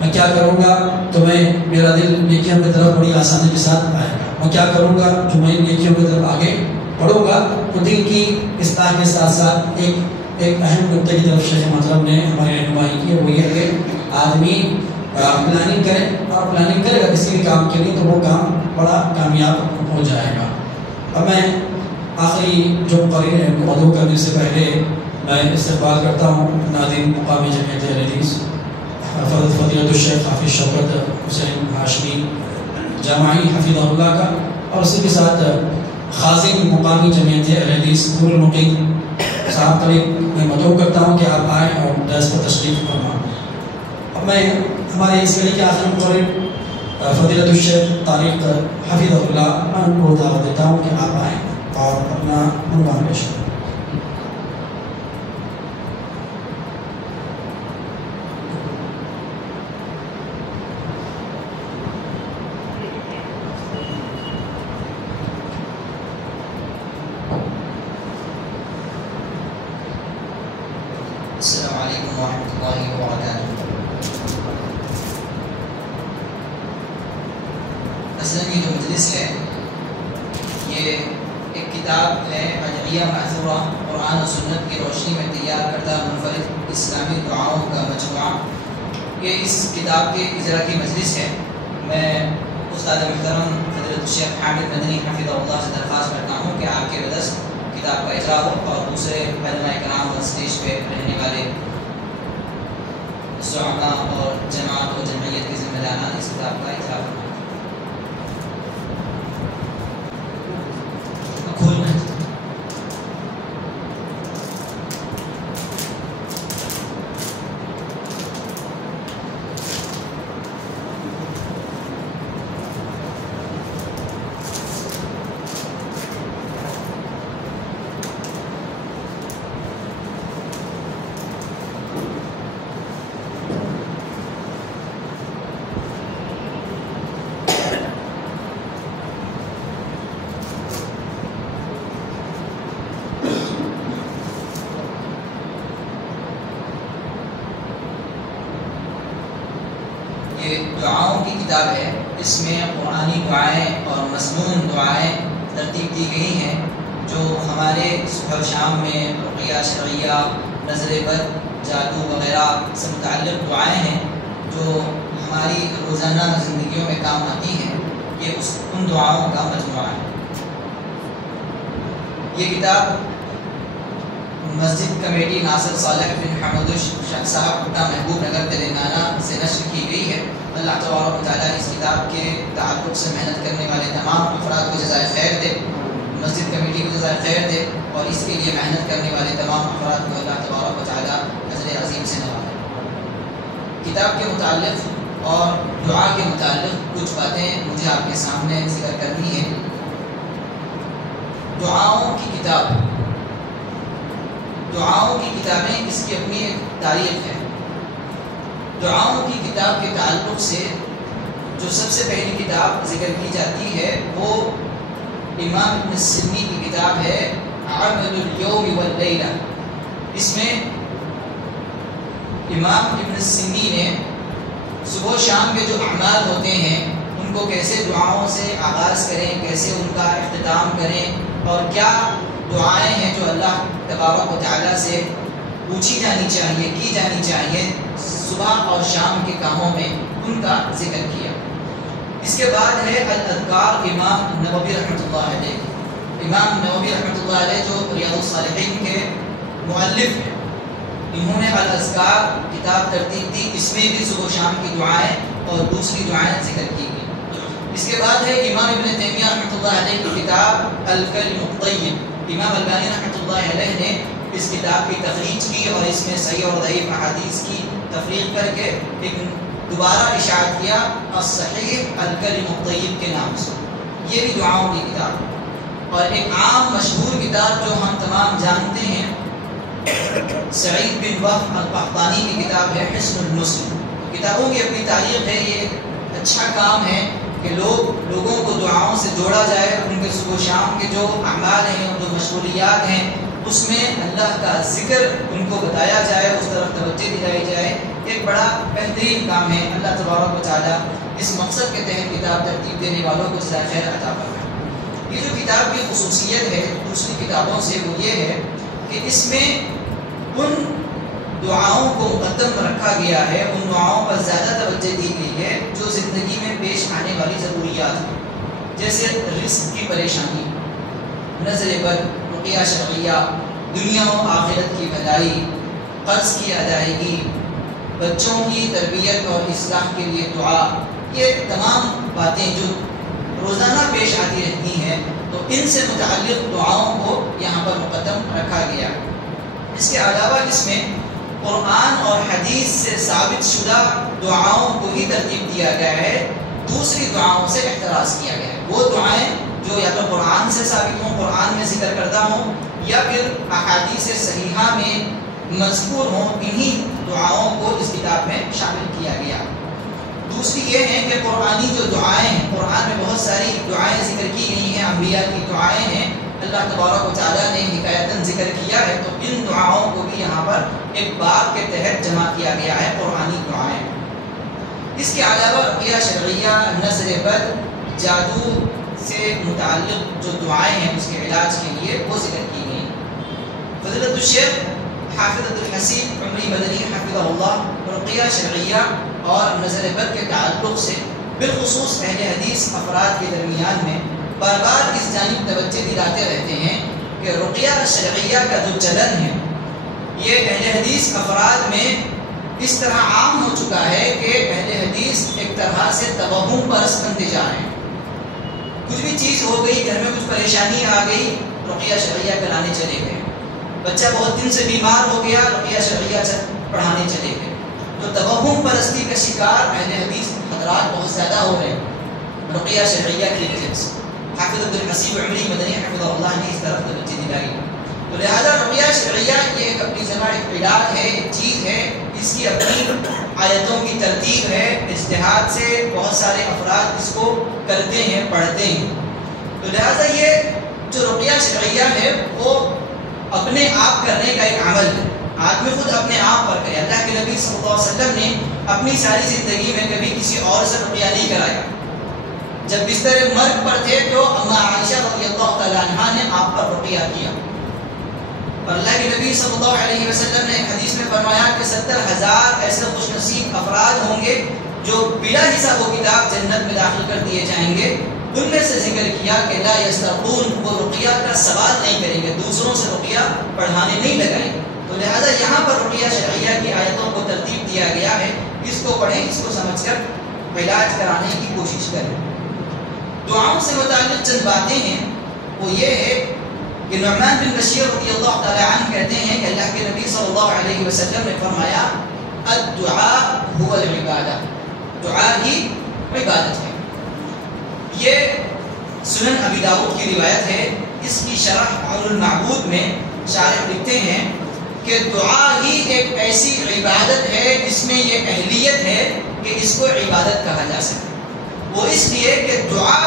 میں کیا کروں گا تو میرا دل نیکیوں کی طرف بڑی آسانی کے ساتھ آئے گا، میں کیا کروں گا جو میں نیکیوں کی طرف آگے بڑھوں گا۔ تو دل کی اصلاح کے ساتھ ساتھ ایک اہم نقطے کی طرف شیخ مطلب نے ہماری رہنمائی کی، وہ یہ ہے کہ آدمی پلاننگ کرے، اور پلاننگ کرے گا کسی بھی کام کے لیے تو وہ کام بڑا کامیاب ہو جائے گا۔ اب میں آخری جو مدعو کرنے سے پہلے میں استقبال کرتا ہوں ناظرین مقامی جمعیت اہل حدیث فضیلت الشیخ حافظ شوکت حسین ہاشمی جامعی حفظہ اللہ کا، اور اسی کے ساتھ خازن مقامی جمعیت اہل حدیث نور المقیم صاحب کا بھی میں مدعو کرتا ہوں کہ آپ آئیں اور درس پر تشریف فرمائیں۔ اب میں ہمارے اس ملے کے آخری مقرر فضیلت الشیخ طارق حفظہ اللہ، میں ان کو دعوت دیتا ہوں کہ آپ آئیں اور اپنا عنوان پیش کریں۔ السلام علیکم ورحمۃ اللہ وبرکاتہ۔ مثلاً یہ جو مجلس ہے یہ ایک کتاب ہے ادعیہ معذورہ، قرآن و سنت کی روشنی میں تیار کردہ منفرد اسلامی دعاؤں کا مجموعہ۔ یہ اس کتاب کے اجرا کی مجلس ہے۔ میں استاد محترم فضیلت الشیخ حامد مدنی حفظہ اللہ سے درخواست کرتا ہوں کہ آپ کے بدس کتاب کا اجرا ہو، اور دوسرے علماء کرام اور اسٹیج پہ رہنے والے زعماء اور جماعت و جمعیت کے ذمہ داران اس کتاب کا اجرا فرمائیں۔ کھولنا دعاؤں کی کتاب ہے۔ اس میں قرآنی دعائیں اور مصنون دعائیں ترتیب دی گئی ہیں جو ہمارے صبح شام میں رقیہ شرعیہ، نظر بد، جادو وغیرہ سے متعلق دعائیں ہیں جو ہماری روزانہ زندگیوں میں کام آتی ہیں۔ یہ ان دعاؤں کا مجموعہ ہے۔ یہ کتاب مسجد کمیٹی ناصر صالح بن حمد شاہ صاحب کوٹا محبوب نگر تلنگانہ سے نشر کی گئی ہے۔ اللہ تبارک و تعالیٰ اس کتاب کے تعلق سے محنت کرنے والے تمام افراد کو جزائے خیر دے، مسجد کمیٹی کو جزائے خیر دے، اور اس کے لیے محنت کرنے والے تمام افراد کو اللہ تبارک و تعالیٰ اجر عظیم سے نوازے۔ کتاب کے متعلق اور دعا کے متعلق کچھ باتیں مجھے آپ کے سامنے ذکر کرنی ہے۔ دعاؤں کی کتاب، دعاؤں کی کتابیں اس کی اپنی ایک تاریخ ہے۔ دعاؤں کی کتاب کے تعلق سے جو سب سے پہلی کتاب ذکر کی جاتی ہے وہ امام ابن سنی کی کتاب ہے عمل الیوم واللیلہ۔ اس میں امام ابن سنی نے صبح و شام کے جو اعمال ہوتے ہیں ان کو کیسے دعاؤں سے آغاز کریں، کیسے ان کا اختتام کریں، اور کیا دعائیں ہیں جو اللہ تبارک و تعالیٰ سے پوچھی جانی چاہیے، کی جانی چاہیے صبح اور شام کے کاموں میں، ان کا ذکر کیا۔ اس کے بعد ہے الاذکار، امام نووی رحمۃ اللہ علیہ۔ امام نووی رحمۃ اللہ علیہ جو ریاض الصالحین کے مؤلف ہیں، انہوں نے الاذکار کتاب ترتیب دی۔ اس میں بھی صبح و شام کی دعائیں اور دوسری دعائیں ذکر کی گئی۔ اس کے بعد ہے امام ابن تیمیہ رحمۃ اللہ علیہ کی کتاب الکلم الطیب۔ امام البانی رحمۃ اللہ علیہ نے اس کتاب کی تخریج کی اور اس میں صحیح اور ضعیف احادیث کی تفریق کر کے ایک دوبارہ اشاعت کیا الصحیح الکلم الطیب کے نام سے۔ یہ بھی دعاؤں کی کتاب، اور ایک عام مشہور کتاب جو ہم تمام جانتے ہیں سعید بن وهب القحطانی کی کتاب ہے حصن المسلم. کتابوں کی اپنی تاریخ ہے. یہ اچھا کام ہے کہ لوگوں کو دعاؤں سے جوڑا جائے. ان کے صبح و شام کے جو اعمال ہیں، جو مشغولیات ہیں، اس میں اللہ کا ذکر ان کو بتایا جائے، اس طرف توجہ دلائی جائے. ایک بڑا بہترین کام ہے. اللہ تبارک و تعالیٰ اس مقصد کے تحت کتاب ترتیب دینے والوں کو جزائے خیر عطا فرمائے. یہ جو کتاب کی خصوصیت ہے دوسری کتابوں سے وہ یہ ہے کہ اس میں ان دعاؤں کو مقدم رکھا گیا ہے، ان دعاؤں پر زیادہ توجہ دی گئی ہے جو زندگی میں پیش آنے والی ضروریات ہیں، جیسے رزق کی پریشانی، نظر بد، رقیہ شرعیہ، دنیا و آخرت کی بھلائی، قرض کی ادائیگی، بچوں کی تربیت اور اصلاح کے لیے دعا. یہ تمام باتیں جو روزانہ پیش آتی رہتی ہیں، تو ان سے متعلق دعاؤں کو یہاں پر مقدم رکھا گیا. اس کے علاوہ اس میں قرآن اور حدیث سے ثابت شدہ دعاؤں کو ہی ترتیب دیا گیا ہے، دوسری دعاؤں سے احتراز کیا گیا ہے. وہ دعائیں جو یا تو قرآن سے ثابت ہوں، قرآن میں ذکر کردہ ہوں، یا پھر احادیث صحیحہ میں مذکور ہوں، انہی دعاؤں کو اس کتاب میں شامل کیا گیا. دوسری یہ ہے کہ قرآنی جو دعائیں ہیں، قرآن میں بہت ساری دعائیں ذکر کی گئی ہیں، انبیاء کی دعائیں ہیں، اللہ تبارک و تعالیٰ نے حکایتاً ذکر کیا ہے، تو ان دعاؤں کو بھی یہاں پر ایک باب کے تحت جمع کیا گیا ہے، قرآنی دعائیں. اس کے علاوہ رقیہ شرعیہ، نظر بد، جادو سے متعلق جو دعائیں ہیں اس کے علاج کے لیے وہ ذکر کی گئی. فضیلت الشیخ حافظ عبدالحسیب عمری مدنی حفظہ اللہ رقیہ شرعیہ اور نظر بد کے تعلق سے بالخصوص اہل حدیث افراد کے درمیان میں بار بار اس جانب توجہ دلاتے رہتے ہیں کہ رقیہ شرعیہ کا جو چلن ہے یہ اہل حدیث افراد میں اس طرح عام ہو چکا ہے کہ اہل حدیث ایک طرح سے توہم پرست بنتے جا رہے ہیں. کچھ بھی چیز ہو گئی، گھر میں کچھ پریشانی آ گئی، رقیہ شرعیہ کرانے چلے گئے. بچہ بہت دن سے بیمار ہو گیا، رقیہ شرعیہ پڑھانے چلے گئے. تو توہم پرستی کا شکار اہل حدیث حضرات بہت زیادہ ہو رہے ہیں رقیہ شرعیہ کی وجہ سے. حافظ عبدالحسیب عمری مدنی حفظہ اللہ نے اس طرف توجہ دلائی. تو لہذا رقیہ شرعیہ یہ ایک اپنی جگہ ایک علاج ہے، ایک چیز ہے، اس کی اپنی آیتوں کی ترتیب ہے، اجتہاد سے بہت سارے افراد اس کو کرتے ہیں، پڑھتے ہیں. تو لہذا یہ جو رقیہ شرعیہ ہے وہ اپنے آپ کرنے کا ایک عمل ہے، آدمی خود اپنے آپ پر کرے. اللہ کے نبی صلی اللہ علیہ وسلم نے اپنی ساری زندگی میں کبھی کسی اور سے رقیہ نہیں کرایا. جب بستر مرگ پر تھے تو اما عائشہ رضی اللہ تعالیٰ عنہ نے آپ پر رقیہ کیا. اور اللہ کے نبی صلی اللہ علیہ وسلم نے ایک حدیث میں فرمایا کہ 70,000 ایسے خوش نصیب افراد ہوں گے جو بلا حساب و کتاب جنت میں داخل کر دیے جائیں گے. ان میں سے ذکر کیا کہ لا یسترقون، وہ رقیہ کا سوال نہیں کریں گے، دوسروں سے رقیہ پڑھانے نہیں لگائیں گے. تو لہذا یہاں پر رقیہ شرعیہ کی آیتوں کو ترتیب دیا گیا ہے، اس کو پڑھیں، اس کو سمجھ کر علاج کرانے کی کوشش کریں. دعاؤں سے متعلق چند باتیں ہیں، وہ یہ ہے کہ نعمان بن بشیر رضی اللہ تعالیٰ عنہ کہتے ہیں کہ اللہ کے نبی صلی اللہ علیہ وسلم نے فرمایا الدعاء هو العبادہ، دعا ہی عبادت ہے. یہ سنن ابی داؤد کی روایت ہے. اس کی شرح عون المعبود میں شارح لکھتے ہیں کہ دعا ہی ایک ایسی عبادت ہے جس میں یہ اہلیت ہے کہ اس کو عبادت کہا جا سکے. وہ اس لیے کہ دعا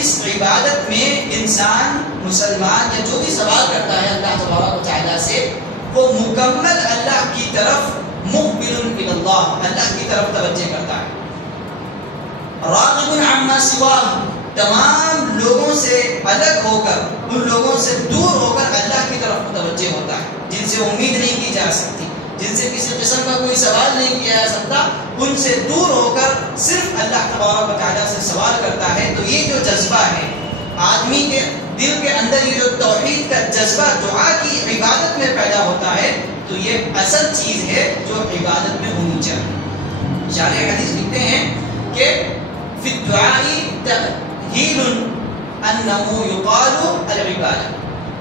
اس عبادت میں انسان مسلمان یا جو بھی سوال کرتا ہے اللہ تبارک و تعالیٰ سے، وہ مکمل اللہ کی طرف مقبل الی اللہ، اللہ کی طرف توجہ کرتا ہے. راغب عما سواہ، تمام لوگوں سے الگ ہو کر، ان لوگوں سے دور ہو کر اللہ کی طرف متوجہ ہوتا ہے جن سے امید نہیں کی جا سکتی، جن سے کسی قسم کا کوئی سوال نہیں کیا جا سکتا. ان سے دور ہو کر صرف اللہ تبارک و تعالیٰ سے سوال کرتا ہے. تو یہ جو جذبہ ہے آدمی کے دل کے اندر، یہ جو توحید کا جذبہ دعا کی عبادت میں پیدا ہوتا ہے، تو یہ اصل چیز ہے جو عبادت میں ہونی چاہیے. شارح حدیث لکھتے ہیں کہ فی الدعاء تأہیل انہ یقال العبادہ،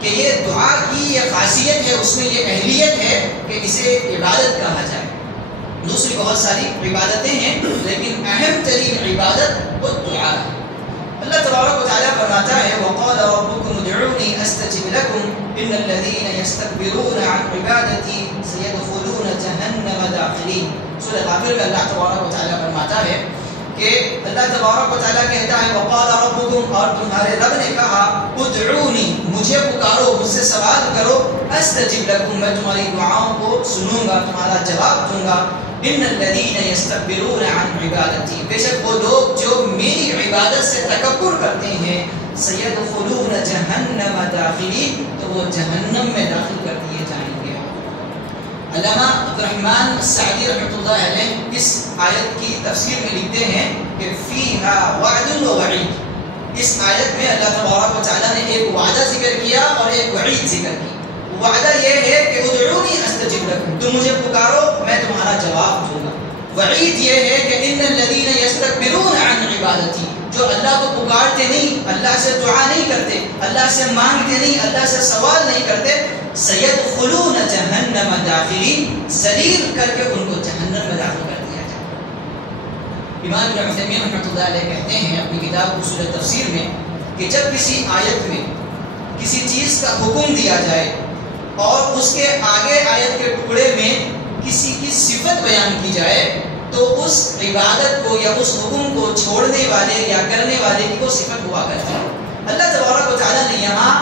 کہ یہ دعا کی یہ خاصیت ہے، اس میں یہ اہلیت ہے کہ اسے عبادت کہا جائے. دوسری بہت ساری عبادتیں ہیں لیکن اہم ترین عبادت وہ دعا ہے. اللہ تبارک و تعالیٰ فرماتا ہے وَقَالَ رَبُّكُمُ ادْعُونِي أَسْتَجِبْ لَكُمْ ان الذين يستكبرون عن عبادتي سيدخلون جهنم داخلين. سورہ غافر میں اللہ تبارک و تعالیٰ فرماتا ہے کہ اللہ تبارک و تعالیٰ کہتا ہے وقال ربكم، اور تمہارے رب نے کہا ادعونی، مجھے پکارو، مجھ سے سوال کرو، استجب لکم، میں تمہاری دعاؤں کو سنوں گا، تمہارا جواب دوں گا. ان الذين يستكبرون عن عبادتي، بے شک وہ لوگ جو میری عبادت سے تکبر کرتے ہیں، سيدخلون جہنم داخلین، تو وہ جہنم میں داخل کر دیے جائیں گے. علامہ عبدالرحمن السعدی رحمۃ اللہ علیہ اس آیت کی تفسیر میں لکھتے ہیں کہ فیہا وعد و وعید، اس آیت میں اللہ تبارک و تعالیٰ نے ایک وعدہ ذکر کیا اور ایک وعید ذکر کی. وعدہ یہ ہے کہ ادعونی استجب لکم، تم مجھے پکارو میں تمہارا جواب دوں گا. وعید یہ ہے کہ ان الذین یستکبرون عن عبادتی، جو اللہ کو پکارتے نہیں، اللہ سے دعا نہیں کرتے، اللہ سے مانگتے نہیں، اللہ سے سوال نہیں کرتے، سیدخلون جہنم داخلین، ذلیل کر کے ان کو جہنم میں داخل کر دیا جائے. امام ابن عثیمین رحمۃ اللہ علیہ کہتے ہیں اپنی کتاب اصول تفسیر میں کہ جب کسی آیت میں کسی چیز کا حکم دیا جائے اور اس کے آگے آیت کے ٹکڑے میں کسی کی صفت بیان کی جائے تو اس عبادت کو یا اس حکم کو چھوڑنے والے یا کرنے والے کی وہ صفت ہوا کرتی ہے. اللہ تبارک و تعالیٰ نے یہاں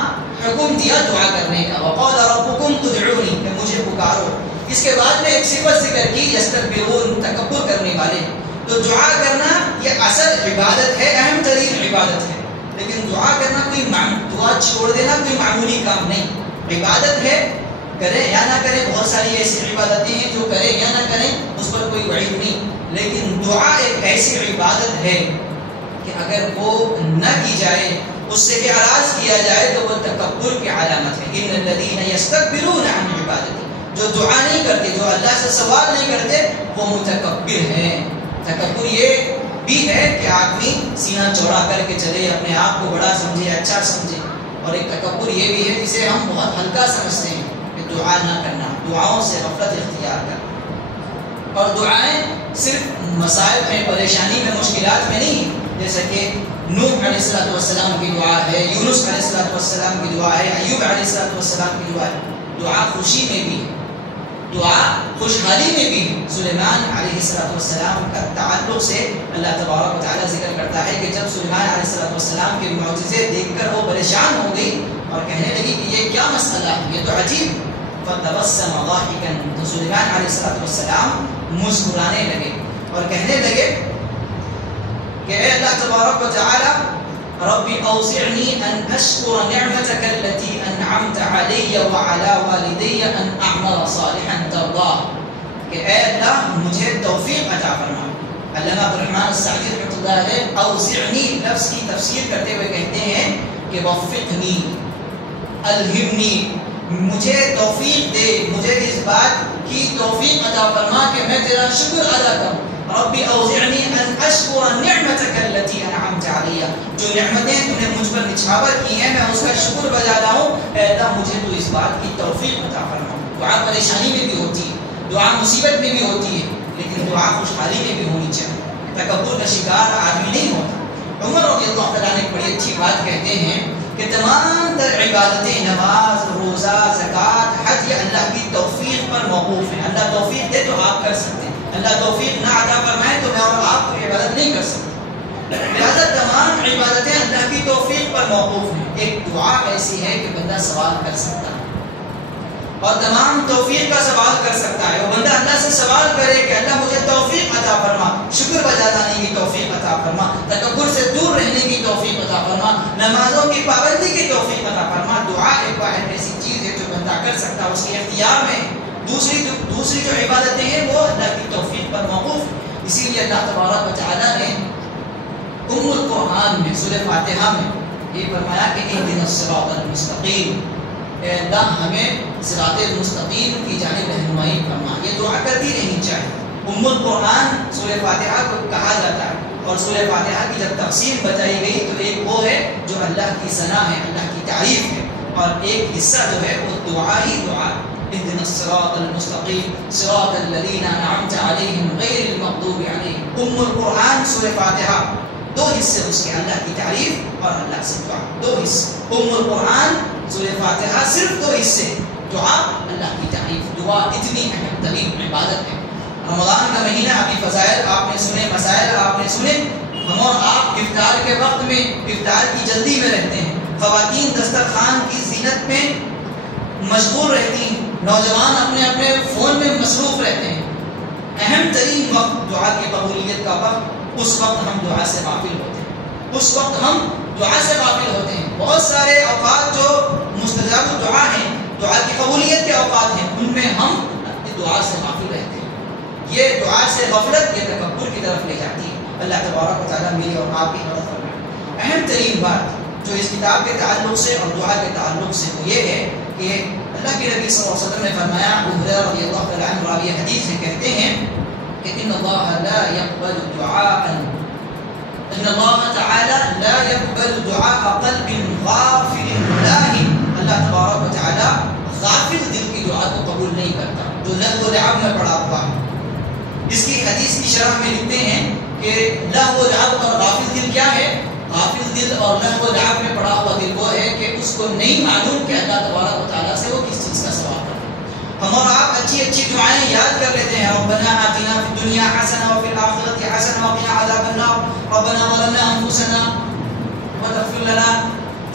حکم دیا دعا کرنے کا، وقال ربکم ادعونی، کہ مجھے پکارو. اس کے بعد میں ایک صفت ذکر کی یستکبرون، تکبر کرنے والے. تو دعا کرنا یہ اصل عبادت ہے، اہم ترین عبادت ہے، لیکن دعا کرنا کوئی دعا چھوڑ دینا کوئی معمولی کام نہیں. عبادت ہے، کریں یا نہ کریں. بہت ساری ایسی عبادتیں ہیں جو کریں یا نہ کریں اس پر کوئی وعید نہیں، لیکن دعا ایک ایسی عبادت ہے کہ اگر وہ نہ کی جائے، اس سے اعراض کیا جائے تو وہ تکبر کی علامت ہے. ان الذین یستکبرون عن عبادتی، جو دعا نہیں کرتے، جو اللہ سے سوال نہیں کرتے، وہ متکبر ہیں. تکبر یہ بھی ہے کہ آدمی سینہ چوڑا کر کے چلے، اپنے آپ کو بڑا سمجھے، اچھا سمجھے. اور ایک تکبر یہ بھی ہے جسے ہم بہت ہلکا سمجھتے ہیں کہ دعا نہ کرنا، دعاؤں سے غفلت اختیار کرنا. اور دعائیں صرف مصائب میں، پریشانی میں، مشکلات میں نہیں، جیسا کہ نوح علیہ السلام کی دعا ہے، یونس علیہ السلام کی دعا ہے، ایوب علیہ السلام کی دعا ہے. دعا خوشی میں بھی ہے، دعا خوشحالی میں بھی. سلیمان علیہ السلام کا تعلق سے اللہ تبارک و تعالیٰ ذکر کرتا ہے کہ جب سلیمان علیہ السلام کے معجزے دیکھ کر وہ پریشان ہو گئی اور کہنے لگی کہ یہ کیا مسئلہ ہے، یہ تو عجیب. فتبسم ضاحکا، تو سلیمان علیہ السلام مسکرانے لگے اور کہنے لگے کہ اے اللہ تبارک و تعالیٰ، رب اوزعنی ان اشکر نعمتک التي انعمت علی وعلی والدی ان اعمل صالحا ترضاه، کہ اے اللہ مجھے توفیق عطا فرما. علامہ عبدالرحمن السعدی رحمۃ اللہ علیہ اوزعنی لفظ کی تفسیر کرتے ہوئے کہتے ہیں کہ وفقنی، الہمنی، مجھے توفیق دے، مجھے اس بات کی توفیق عطا فرما کہ میں تیرا شکر ادا کروں. رب اوزعنی ان اشکر نعمتک التي انعمت علی، جو نعمتیں تو نے مجھ پر نچھاور کی ہیں میں اس کا شکر بجا لاؤں. اے اللہ مجھے تو اس بات کی توفیق عطا فرما. دعا پریشانی میں بھی ہوتی ہے، دعا مصیبت میں بھی ہوتی ہے، لیکن دعا خوشحالی میں بھی ہونی چاہیے. تکبر کا شکار آدمی نہیں ہوتا. عمر رضی اللہ تعالیٰ نے بڑی اچھی بات کہتے ہیں کہ تمام تر عبادتیں، نماز، روزہ، زکوٰۃ، حج، یہ اللہ کی توفیق پر موقوف ہیں. اللہ توفیق دے تو آپ کر سکتے ہیں، اللہ توفیق نہ عطا فرمائے تو میں اور آپ عبادت نہیں کر سکتے. لہٰذا تمام عبادتیں اللہ کی توفیق پر موقوف ہیں. ایک دعا ایسی ہے کہ بندہ سوال کر سکتا ہے اور تمام توفیق کا سوال کر سکتا ہے. وہ بندہ اللہ سے سوال کرے کہ اللہ مجھے توفیق عطا فرما، شکر بجا لانے کی توفیق عطا فرما، تکبر سے دور رہنے کی توفیق عطا فرما، نمازوں کی پابندی کی توفیق عطا فرما. دعا ایک واحد ایسی چیز ہے جو بندہ کر سکتا ہے، اس کے اختیار میں. دوسری جو عبادتیں ہیں وہ اللہ کی توفیق پر موقوف ہیں. اسی لیے اللہ تبارک و تعالیٰ نے ام القرآن میں سورہ فاتحہ میں یہ فرمایا کہ اہدنا الصراط المستقیم، اے اللہ ہمیں صراط المستقیم کی جانب رہنمائی فرما. یہ دعا کرتی رہنی چاہیے. ام القرآن سورہ فاتحہ کو کہا جاتا ہے. اور سورہ فاتحہ کی جب تقسیم بتائی گئی تو ایک وہ ہے جو اللہ کی ثنا ہے، اللہ کی تعریف ہے، اور ایک حصہ جو ہے وہ دعا ہی دعا. اهدنا الصراط المستقیم صراط الذین انعمت علیہم غیر المغضوب علیہم. ام القرآن سورہ فاتحہ دو حصے اس کے، اللہ کی تعریف اور اللہ سے دعا، دو حصے. ام القرآن سورہ فاتحہ صرف 2 حصے، دعا، اللہ کی تعریف۔ دعا اتنی اہم ترین عبادت ہے۔ رمضان کا مہینہ، ابھی فضائل آپ نے سنے، مسائل آپ نے سنے۔ ہم اور آپ افطار کے وقت میں افطار کی جلدی میں رہتے ہیں، خواتین دسترخوان کی زینت میں مشغول رہتی ہیں، نوجوان اپنے اپنے فون میں مصروف رہتے ہیں۔ اہم ترین وقت دعا کی قبولیت کا وقت، اس وقت ہم دعا سے غافل ہوتے ہیں، اس وقت ہم دعا سے غافل ہوتے ہیں۔ بہت سارے اوقات جو مستجاب دعا ہیں، دعا کی قبولیت کے اوقات ہیں، ان میں ہم دعا سے غافل رہتے ہیں۔ یہ دعا سے غفلت، یہ تکبر کی طرف لے جاتی ہے۔ اللہ تبارک و تعالیٰ میری اور آپ کی مدد فرمائے۔ اہم ترین بات جو اس کتاب کے تعلق سے اور دعا کے تعلق سے وہ یہ ہے کہ اللہ کے نبی صلی اللہ علیہ وسلم نے فرمایا، ابو ہریرہ رضی اللہ تعالیٰ عنہ راوی حدیث ہیں، کہتے ہیں کہ ان اللہ لا يقبل دعاء، ان اللہ تعالی لا يقبل دعاء قلب غافل لاہ، اللہ تبارک و تعالی غافل دل کی دعا کو قبول نہیں کرتا جو لہو و لعب میں پڑا ہوا ہے۔ اس کی حدیث کی شرح میں لکھتے ہیں کہ لہو و لعب اور غافل دل کیا ہے؟ غافل دل اور لہو و لعب میں پڑا ہوا دل وہ ہے کہ اس کو نہیں معلوم کہ اللہ تبارک و تعالیٰ سے وہ کس چیز کا سوال کرتا ہے۔ ہم اور آپ اچھی اچھی دعائیں یاد کر لیتے ہیں، ربنا آتنا فی الدنیا حسنہ وفی الآخرۃ حسنہ وقنا عذاب النار، ربنا ظلمنا انفسنا وتغفر لنا،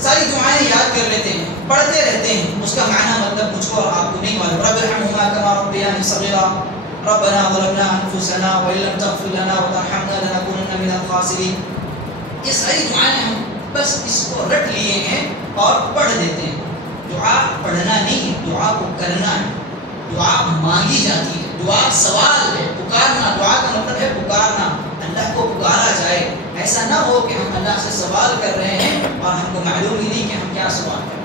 ساری دعائیں یاد کر لیتے ہیں، پڑھتے رہتے ہیں، اس کا معنی مطلب مجھ کو اور آپ کو نہیں معلوم۔ رب ارحمہما کما ربیانی صغیرا، ربنا ظلمنا انفسنا وان لم تغفر لنا وترحمنا لنکونن من الخاسرین۔ یہ ساری دعائیں ہم بس اس کو رٹ لیے ہیں اور پڑھ دیتے ہیں۔ دعا پڑھنا نہیں ہے، دعا کو کرنا ہے۔ دعا مانگی جاتی ہے، دعا سوال ہے، پکارنا۔ دعا کا مطلب ہے پکارنا، اللہ کو پکارا جائے۔ ایسا نہ ہو کہ ہم اللہ سے سوال کر رہے ہیں اور ہم کو معلوم ہی نہیں کہ ہم کیا سوال کریں۔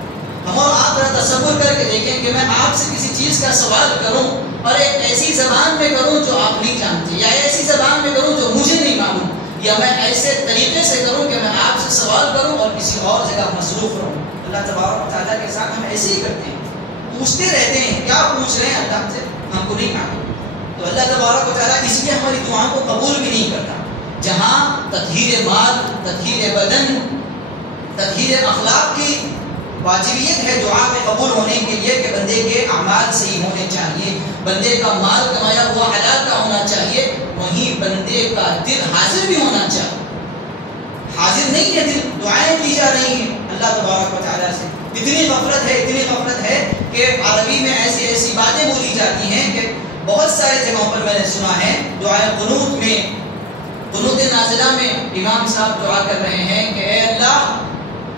ہم اور آپ ذرا تصور کر کے دیکھیں کہ میں آپ سے کسی چیز کا سوال کروں اور ایک ایسی زبان میں کروں جو آپ نہیں جانتے، یا ایسی زبان میں کروں جو مجھے نہیں معلوم، یا میں ایسے طریقے سے کروں کہ میں آپ سے سوال کروں اور کسی اور جگہ مصروف رہوں۔ اللہ تبارک و تعالیٰ کے ساتھ ہم ایسے ہی کرتے ہیں، پوچھتے رہتے ہیں، کیا پوچھ رہے ہیں اللہ سے ہم کو نہیں معلوم۔ تو اللہ تبارک و تعالیٰ اس لیے ہماری دعاؤں کو قبول بھی نہیں کرتا۔ جہاں تطہیر مال، تطہیر بدن، تطہیر اخلاق کی واجبیت ہے دعا کے قبول ہونے کے لیے کہ بندے کے اعمال صحیح ہونے چاہیے، بندے کا مال کمایا ہوا حلال کا ہونا چاہیے، وہیں بندے کا دل حاضر بھی ہونا چاہیے۔ حاضر نہیں ہے دل، دعائیں کی جا رہی ہیں اللہ تبارک و تعالیٰ سے۔ اتنی غفلت ہے کہ عربی میں ایسی ایسی باتیں بولی جاتی ہیں کہ بہت سارے جگہوں پر میں نے سنا ہے دعائیں قنوت میں، قنوت نازلہ میں امام صاحب دعا کر رہے ہیں کہ اے اللہ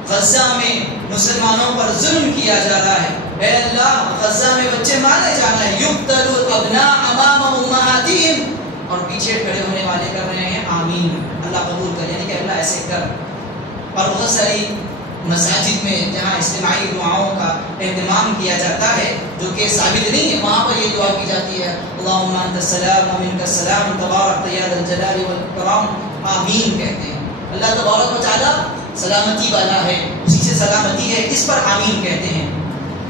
غزہ میں مسلمانوں پر ظلم کیا جا رہا ہے، اے اللہ غزہ میں بچے مارے جا رہے ہیں، یقتل الابناء امام امہاتہم، اور پیچھے کھڑے ہونے والے کر رہے ہیں آمین، اللہ قبول کر، یعنی کہ اللہ ایسے کر۔ اور بہت ساری مساجد میں جہاں اجتماعی دعاؤں کا اہتمام کیا جاتا ہے جو کہ ثابت نہیں ہے، وہاں پر یہ دعا کی جاتی ہے اللہم انت السلام و منک السلام تبارک یا ذا الجلال والاکرام، آمین کہتے ہیں۔ اللہ تبارک و تعالیٰ سلامتی والا ہے، اسی سے سلامتی ہے، اس پر آمین کہتے ہیں۔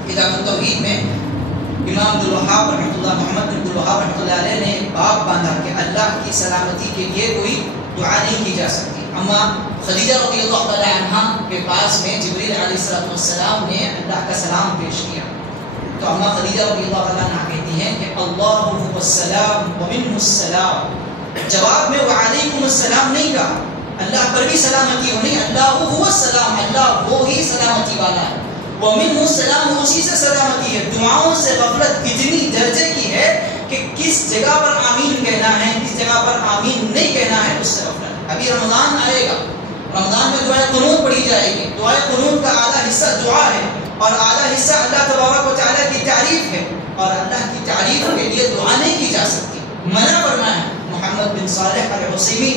کتاب التوحید میں امام عبد الوہاب رحمۃ اللہ، محمد بن عبد الوہاب رحمۃ اللہ علیہ نے ایک باب باندھا کہ اللہ کی سلامتی کے لیے کوئی دعا نہیں کی جا سکتی۔ اما خدیجہ رضی اللہ تعالی عنہا کے پاس میں جبریل علیہ السلام نے اللہ کا سلام پیش کیا، تو اما خدیجہ رضی اللہ تعالی عنہا کہتی ہیں کہ اللہ هو السلام ومنه السلام، جواب میں وعلیکم السلام نہیں کہا، اللہ پر بھی سلامتی ہو نہیں، اللہ هو السلام، اللہ وہی سلامتی والا ہے، ومنه السلام، اسی سے سلامتی ہے۔ دعاؤں سے غفلت کتنی درجے کی ہے کہ کس جگہ پر آمین کہنا ہے، کس جگہ پر آمین نہیں کہنا ہے، اس سے غفلت۔ ابھی رمضان آئے گا، رمضان میں دعائے قنوت پڑھی جائے گی، دعائے قنوت کا اعلیٰ حصہ دعا ہے اور اعلیٰ حصہ اللہ تبارک و تعالیٰ کی تعریف ہے، اور اللہ کی تعریف کے لیے دعا نہیں کی جا سکتی، منع کرنا ہے۔ محمد بن صالح العثیمی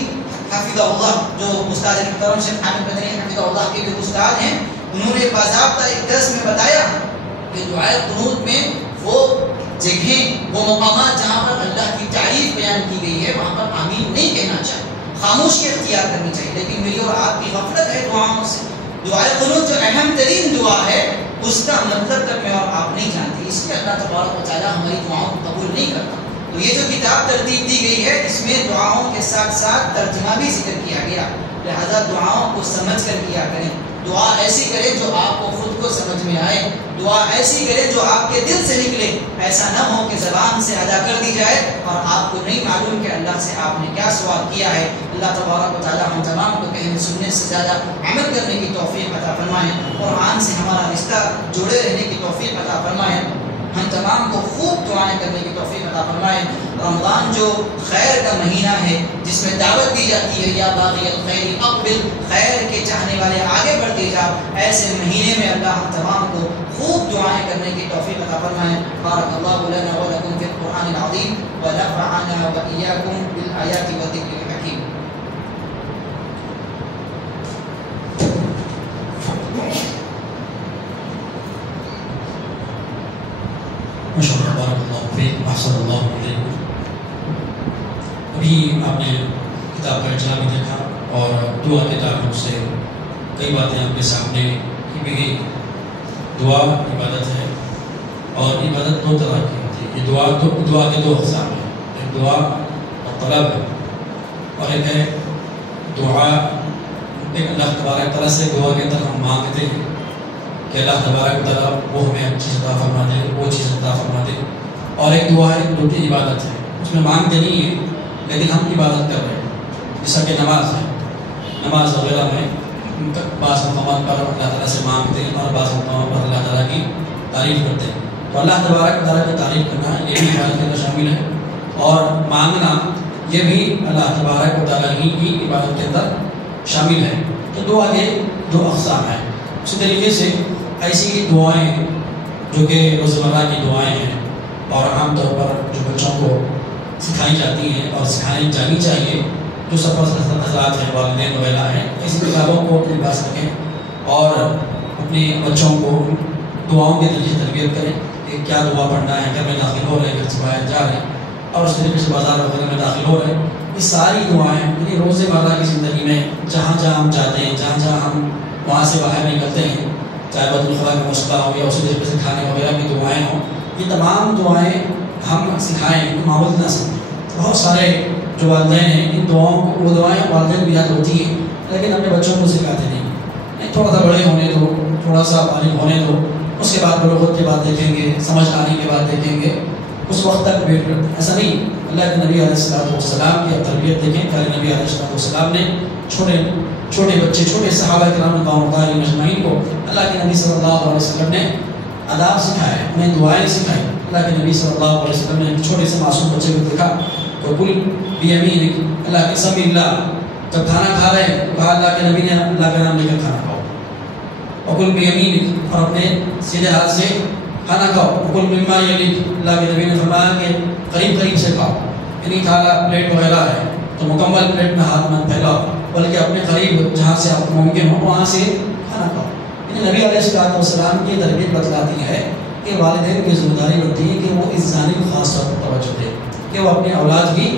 حفظہ اللہ، جو استاد محترم شیخ حامد مدنی حفظہ اللہ کے بھی استاد ہیں، انہوں نے باضابطہ ایک درس میں بتایا کہ دعائے قنوت میں وہ جگہیں، وہ مقامات جہاں پر اللہ کی تعریف بیان کی گئی ہے وہاں پر آمین نہیں کہنا چاہیے، خاموشی اختیار کرنی چاہیے۔ لیکن میری اور آپ کی غفلت ہے دعاؤں سے۔ دعائے قنوت جو اہم ترین دعا ہے اس کا مطلب تک میں اور آپ نہیں جانتے، اس لیے اللہ تبارک و تعالیٰ ہماری دعاؤں کو قبول نہیں کرتا۔ تو یہ جو کتاب ترتیب دی گئی ہے اس میں دعاؤں کے ساتھ ساتھ ترجمہ بھی ذکر کیا گیا، لہذا دعاؤں کو سمجھ کر کیا کریں، دعا ایسی کریں جو آپ کو خود کو سمجھ میں میں آئے دعا ایسی کرے جو آپ کے دل سے نکلے، ایسا نہ ہو کہ زبان سے ادا کر دی جائے اور آپ کو نہیں معلوم کہ اللہ سے آپ نے کیا سوال کیا ہے۔ اللہ تبارک و تعالیٰ ہم تمام کو کہنے سننے سے زیادہ عمل کرنے کی توفیق عطا فرمائے، قرآن سے ہمارا رشتہ جڑے رہنے کی توفیق عطا فرمائے، ہم تمام کو خوب دعائیں کرنے کی توفیق عطا فرمائے۔ رمضان جو خیر کا مہینہ ہے، جس میں دعوت دی جاتی ہے یا باغی الخیر اقبل، خیر کے چاہنے والے آگے بڑھتے جاؤ، ایسے مہینے میں اللہ ہم تمام کو خوب دعائیں کرنے کی توفیق عطا فرمائے۔ بارک اللہ لنا ولکم فی القرآن العظیم ونفعنا وإیاکم بالآیات والذکر الحکیم۔ ماشاء اللہ بارک اللہ فیک احسن اللہ علیکم۔ ابھی آپ نے کتاب کا اجرا بھی دیکھا اور دعا کے تعلق سے کئی باتیں آپ کے سامنے کی بھی گئی۔ دعا عبادت ہے اور عبادت دو طرح کی ہوتی ہے۔ یہ دعا کے دو اقسام ہیں، ایک دعا اور طلب ہے اور ایک ہے دعا ایک اللہ تبارک تعالیٰ سے دعا کے طرف ہم مانگتے ہیں کہ اللہ تبارک تعالیٰ وہ ہمیں چیز عطا فرما دے، وہ چیز عطا فرما دے، اور ایک دعا ہے جو کہ عبادت ہے، اس میں مانگتے نہیں ہیں لیکن ہم عبادت کر رہے ہیں، جیسا کہ نماز ہے، نماز وغیرہ میں بعض مقامات پر اللہ تعالیٰ سے مانگتے ہیں اور بعض مقامات پر اللہ تعالیٰ کی تعریف کرتے ہیں۔ تو اللہ تبارک تعالیٰ کی تعریف کرنا یہ بھی عبادت کے اندر شامل ہے اور مانگنا یہ بھی اللہ تبارک تعالیٰ ہی کی عبادت کے اندر شامل ہے۔ تو دعا کے دو اقسام ہیں۔ اسی طریقے سے ایسی دعائیں جو کہ روزمرہ کی دعائیں ہیں اور عام طور پر جو بچوں کو سکھائی جاتی ہیں اور سکھائی جانی چاہیے، جو سرپرست حضرات ہیں، والدین وغیرہ ہیں، ایسی کتابوں کو اپنے پاس رکھیں اور اپنے بچوں کو دعاؤں کے ذریعے تربیت کریں کہ کیا دعا پڑھنا ہے، گھر میں داخل ہو رہے ہیں، گھر سے باہر جا رہے ہیں اور اس طریقے سے بازار وغیرہ میں داخل ہو رہے ہیں۔ یہ ساری دعائیں یعنی روزمرہ کی زندگی میں جہاں جہاں ہم جاتے ہیں، جہاں جہاں ہم وہاں سے باہر نکلتے ہیں، چاہے بیت الخلاء کا مسئلہ ہو یا اسی طریقے سے کھانے وغیرہ کی دعائیں ہوں، یہ تمام دعائیں ہم سکھائیں، ان کو معمول نہ سمجھیں۔ بہت سارے جو والدین ہیں ان دعاؤں کو، وہ دعائیں والدین بھی یاد ہوتی ہیں لیکن اپنے بچوں کو سکھاتے نہیں۔ تھوڑا سا بڑے ہونے دو، تھوڑا سا بالغ ہونے دو، اس کے بعد بلوغت کے بعد دیکھیں گے، سمجھ آنے کے بعد دیکھیں گے، اس وقت تک ویٹ کرتے ہیں۔ ایسا نہیں، اللہ کے نبی علیہ السلام کی تربیت دیکھیں کہ نبی علیہ السلام نے چھوٹے بچے، چھوٹے صحابہ کرام رضوان مجمعین کو اللہ کے نبی صلی اللہ علیہ وسلم نے آداب سکھائے، انہیں دعائیں سکھائیں۔ اللہ کے نبی صلی اللہ علیہ وسلم نے چھوٹے سے معصوم بچے کو دیکھا تو کل بیمینک، اللہ کے سم اللہ، جب کھانا کھا رہے ہیں تو کہا اللہ کے نبی نے اللہ کا نام لے کر کھانا کھاؤ، وکل بیمینک، اور اپنے سیدھے ہاتھ سے کھانا کھاؤ، وکل مما یلیک، اللہ کے نبی نے فرمایا کہ قریب قریب سے کھاؤ، یعنی تھالا پلیٹ وغیرہ ہے تو مکمل پلیٹ میں ہاتھ مت پھیلاؤ بلکہ اپنے قریب جہاں سے آپ کو ممکن ہو وہاں سے کھانا کھاؤ۔ یعنی نبی علیہ السلام کی تربیت بتلاتی ہے کہ والدین کی ذمہ داری بنتی ہے کہ وہ اس جانب خاص طور پر توجہ دے کہ وہ اپنے اولاد کی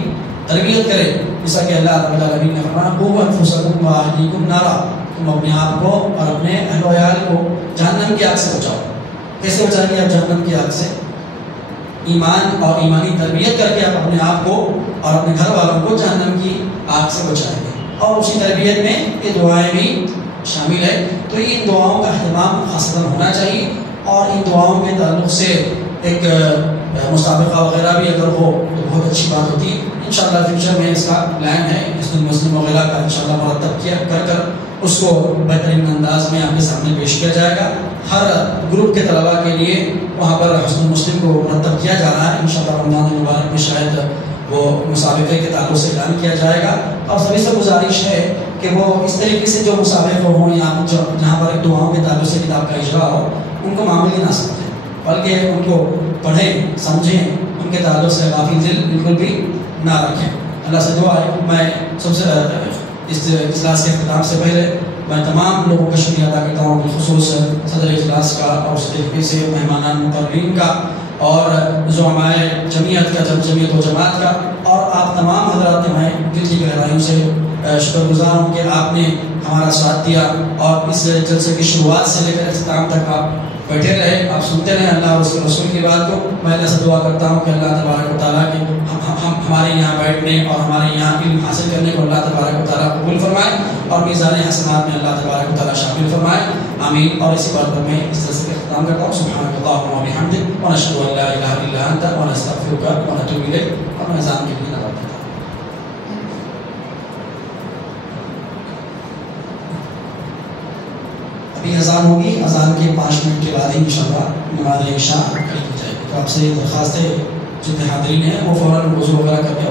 تربیت کرے، جیسا کہ اللہ رب العالمین نے فرمایا قوا انفسکم واہلیکم نارا، تم اپنے آپ کو اور اپنے اہل و عیال کو جہنم کی آگ سے بچاؤ۔ کیسے بچائیں گے آپ جہنم کی آگ سے؟ ایمان اور ایمانی تربیت کر کے آپ اپنے آپ کو اور اپنے گھر والوں کو جہنم کی آگ سے بچائیں گے، اور اسی تربیت میں یہ دعائیں بھی شامل ہے۔ تو ان دعاؤں کا اہتمام خاصاً ہونا چاہیے اور ان دعاؤں کے تعلق سے ایک مسابقہ وغیرہ بھی اگر ہو تو بہت اچھی بات ہوتی ہے۔ انشاءاللہ فیوچر میں اس کا پلان ہے، اس دن مسلم وغیرہ کا انشاءاللہ مرتب کر اس کو بہترین انداز میں آپ کے سامنے پیش کیا جائے گا۔ ہر گروپ کے طلباء کے لیے وہاں پر حسن مسلم کو مرتب کیا جا رہا ہے، انشاءاللہ رمضان المبارک میں شاید وہ مسابقے کے تعلق سے اعلان کیا جائے گا، اور سبھی سے گزارش ہے کہ وہ اس طریقے سے جو مسابقے ہوں یا جہاں پر دعاؤں کے تعلق سے کتاب کا اجرا ہو ان کو معمولی نہ سمجھیں بلکہ ان کو پڑھیں، سمجھیں، ان کے تعلق سے غافل دل بالکل بھی نہ رکھیں۔ اللہ سے دعا ہے، میں سب سے اس اجلاس کے اختتام سے پہلے میں تمام لوگوں کا شکریہ ادا کرتا ہوں، بالخصوص صدر اجلاس کا اور اس طریقے سے مہمانان مقررین کا اور زعماء جمعیت کا، جمعیت و جماعت کا، اور آپ تمام حضرات میں دل کی گہرائیوں سے شکر گزار ہوں کہ آپ نے ہمارا ساتھ دیا اور اس جلسے کی شروعات سے لے کر اختتام تک آپ بیٹھے رہے، آپ سنتے رہے اللہ اور اس کے رسول کی بات کو۔ میں اللہ سے دعا کرتا ہوں کہ اللہ تبارک و تعالیٰ کے ہمارے یہاں بیٹھنے اور ہمارے یہاں علم حاصل کرنے کو اللہ تبارک و تعالیٰ قبول فرمائے اور میزان حسنات میں اللہ تبارک و تعالیٰ شامل فرمائے، آمین۔ اور اسی بات پر میں اس طرح سے اختتام کرتا ہوں. سبحانک اللہم و بحمدک ونشہد ان لا الہ الا انت ونستغفرک ونتوب الیک. اور میں اذان کے لیے دعوت دیتا ہوں. ابھی اذان ہوگی، اذان کے 5 منٹ کے بعد ہی انشاءاللہ نماز عشاء کر لی جائے گی. تو آپ سے درخواست ہے جتنے حاضرین ہیں وہ فوراً وضو وغیرہ کر کے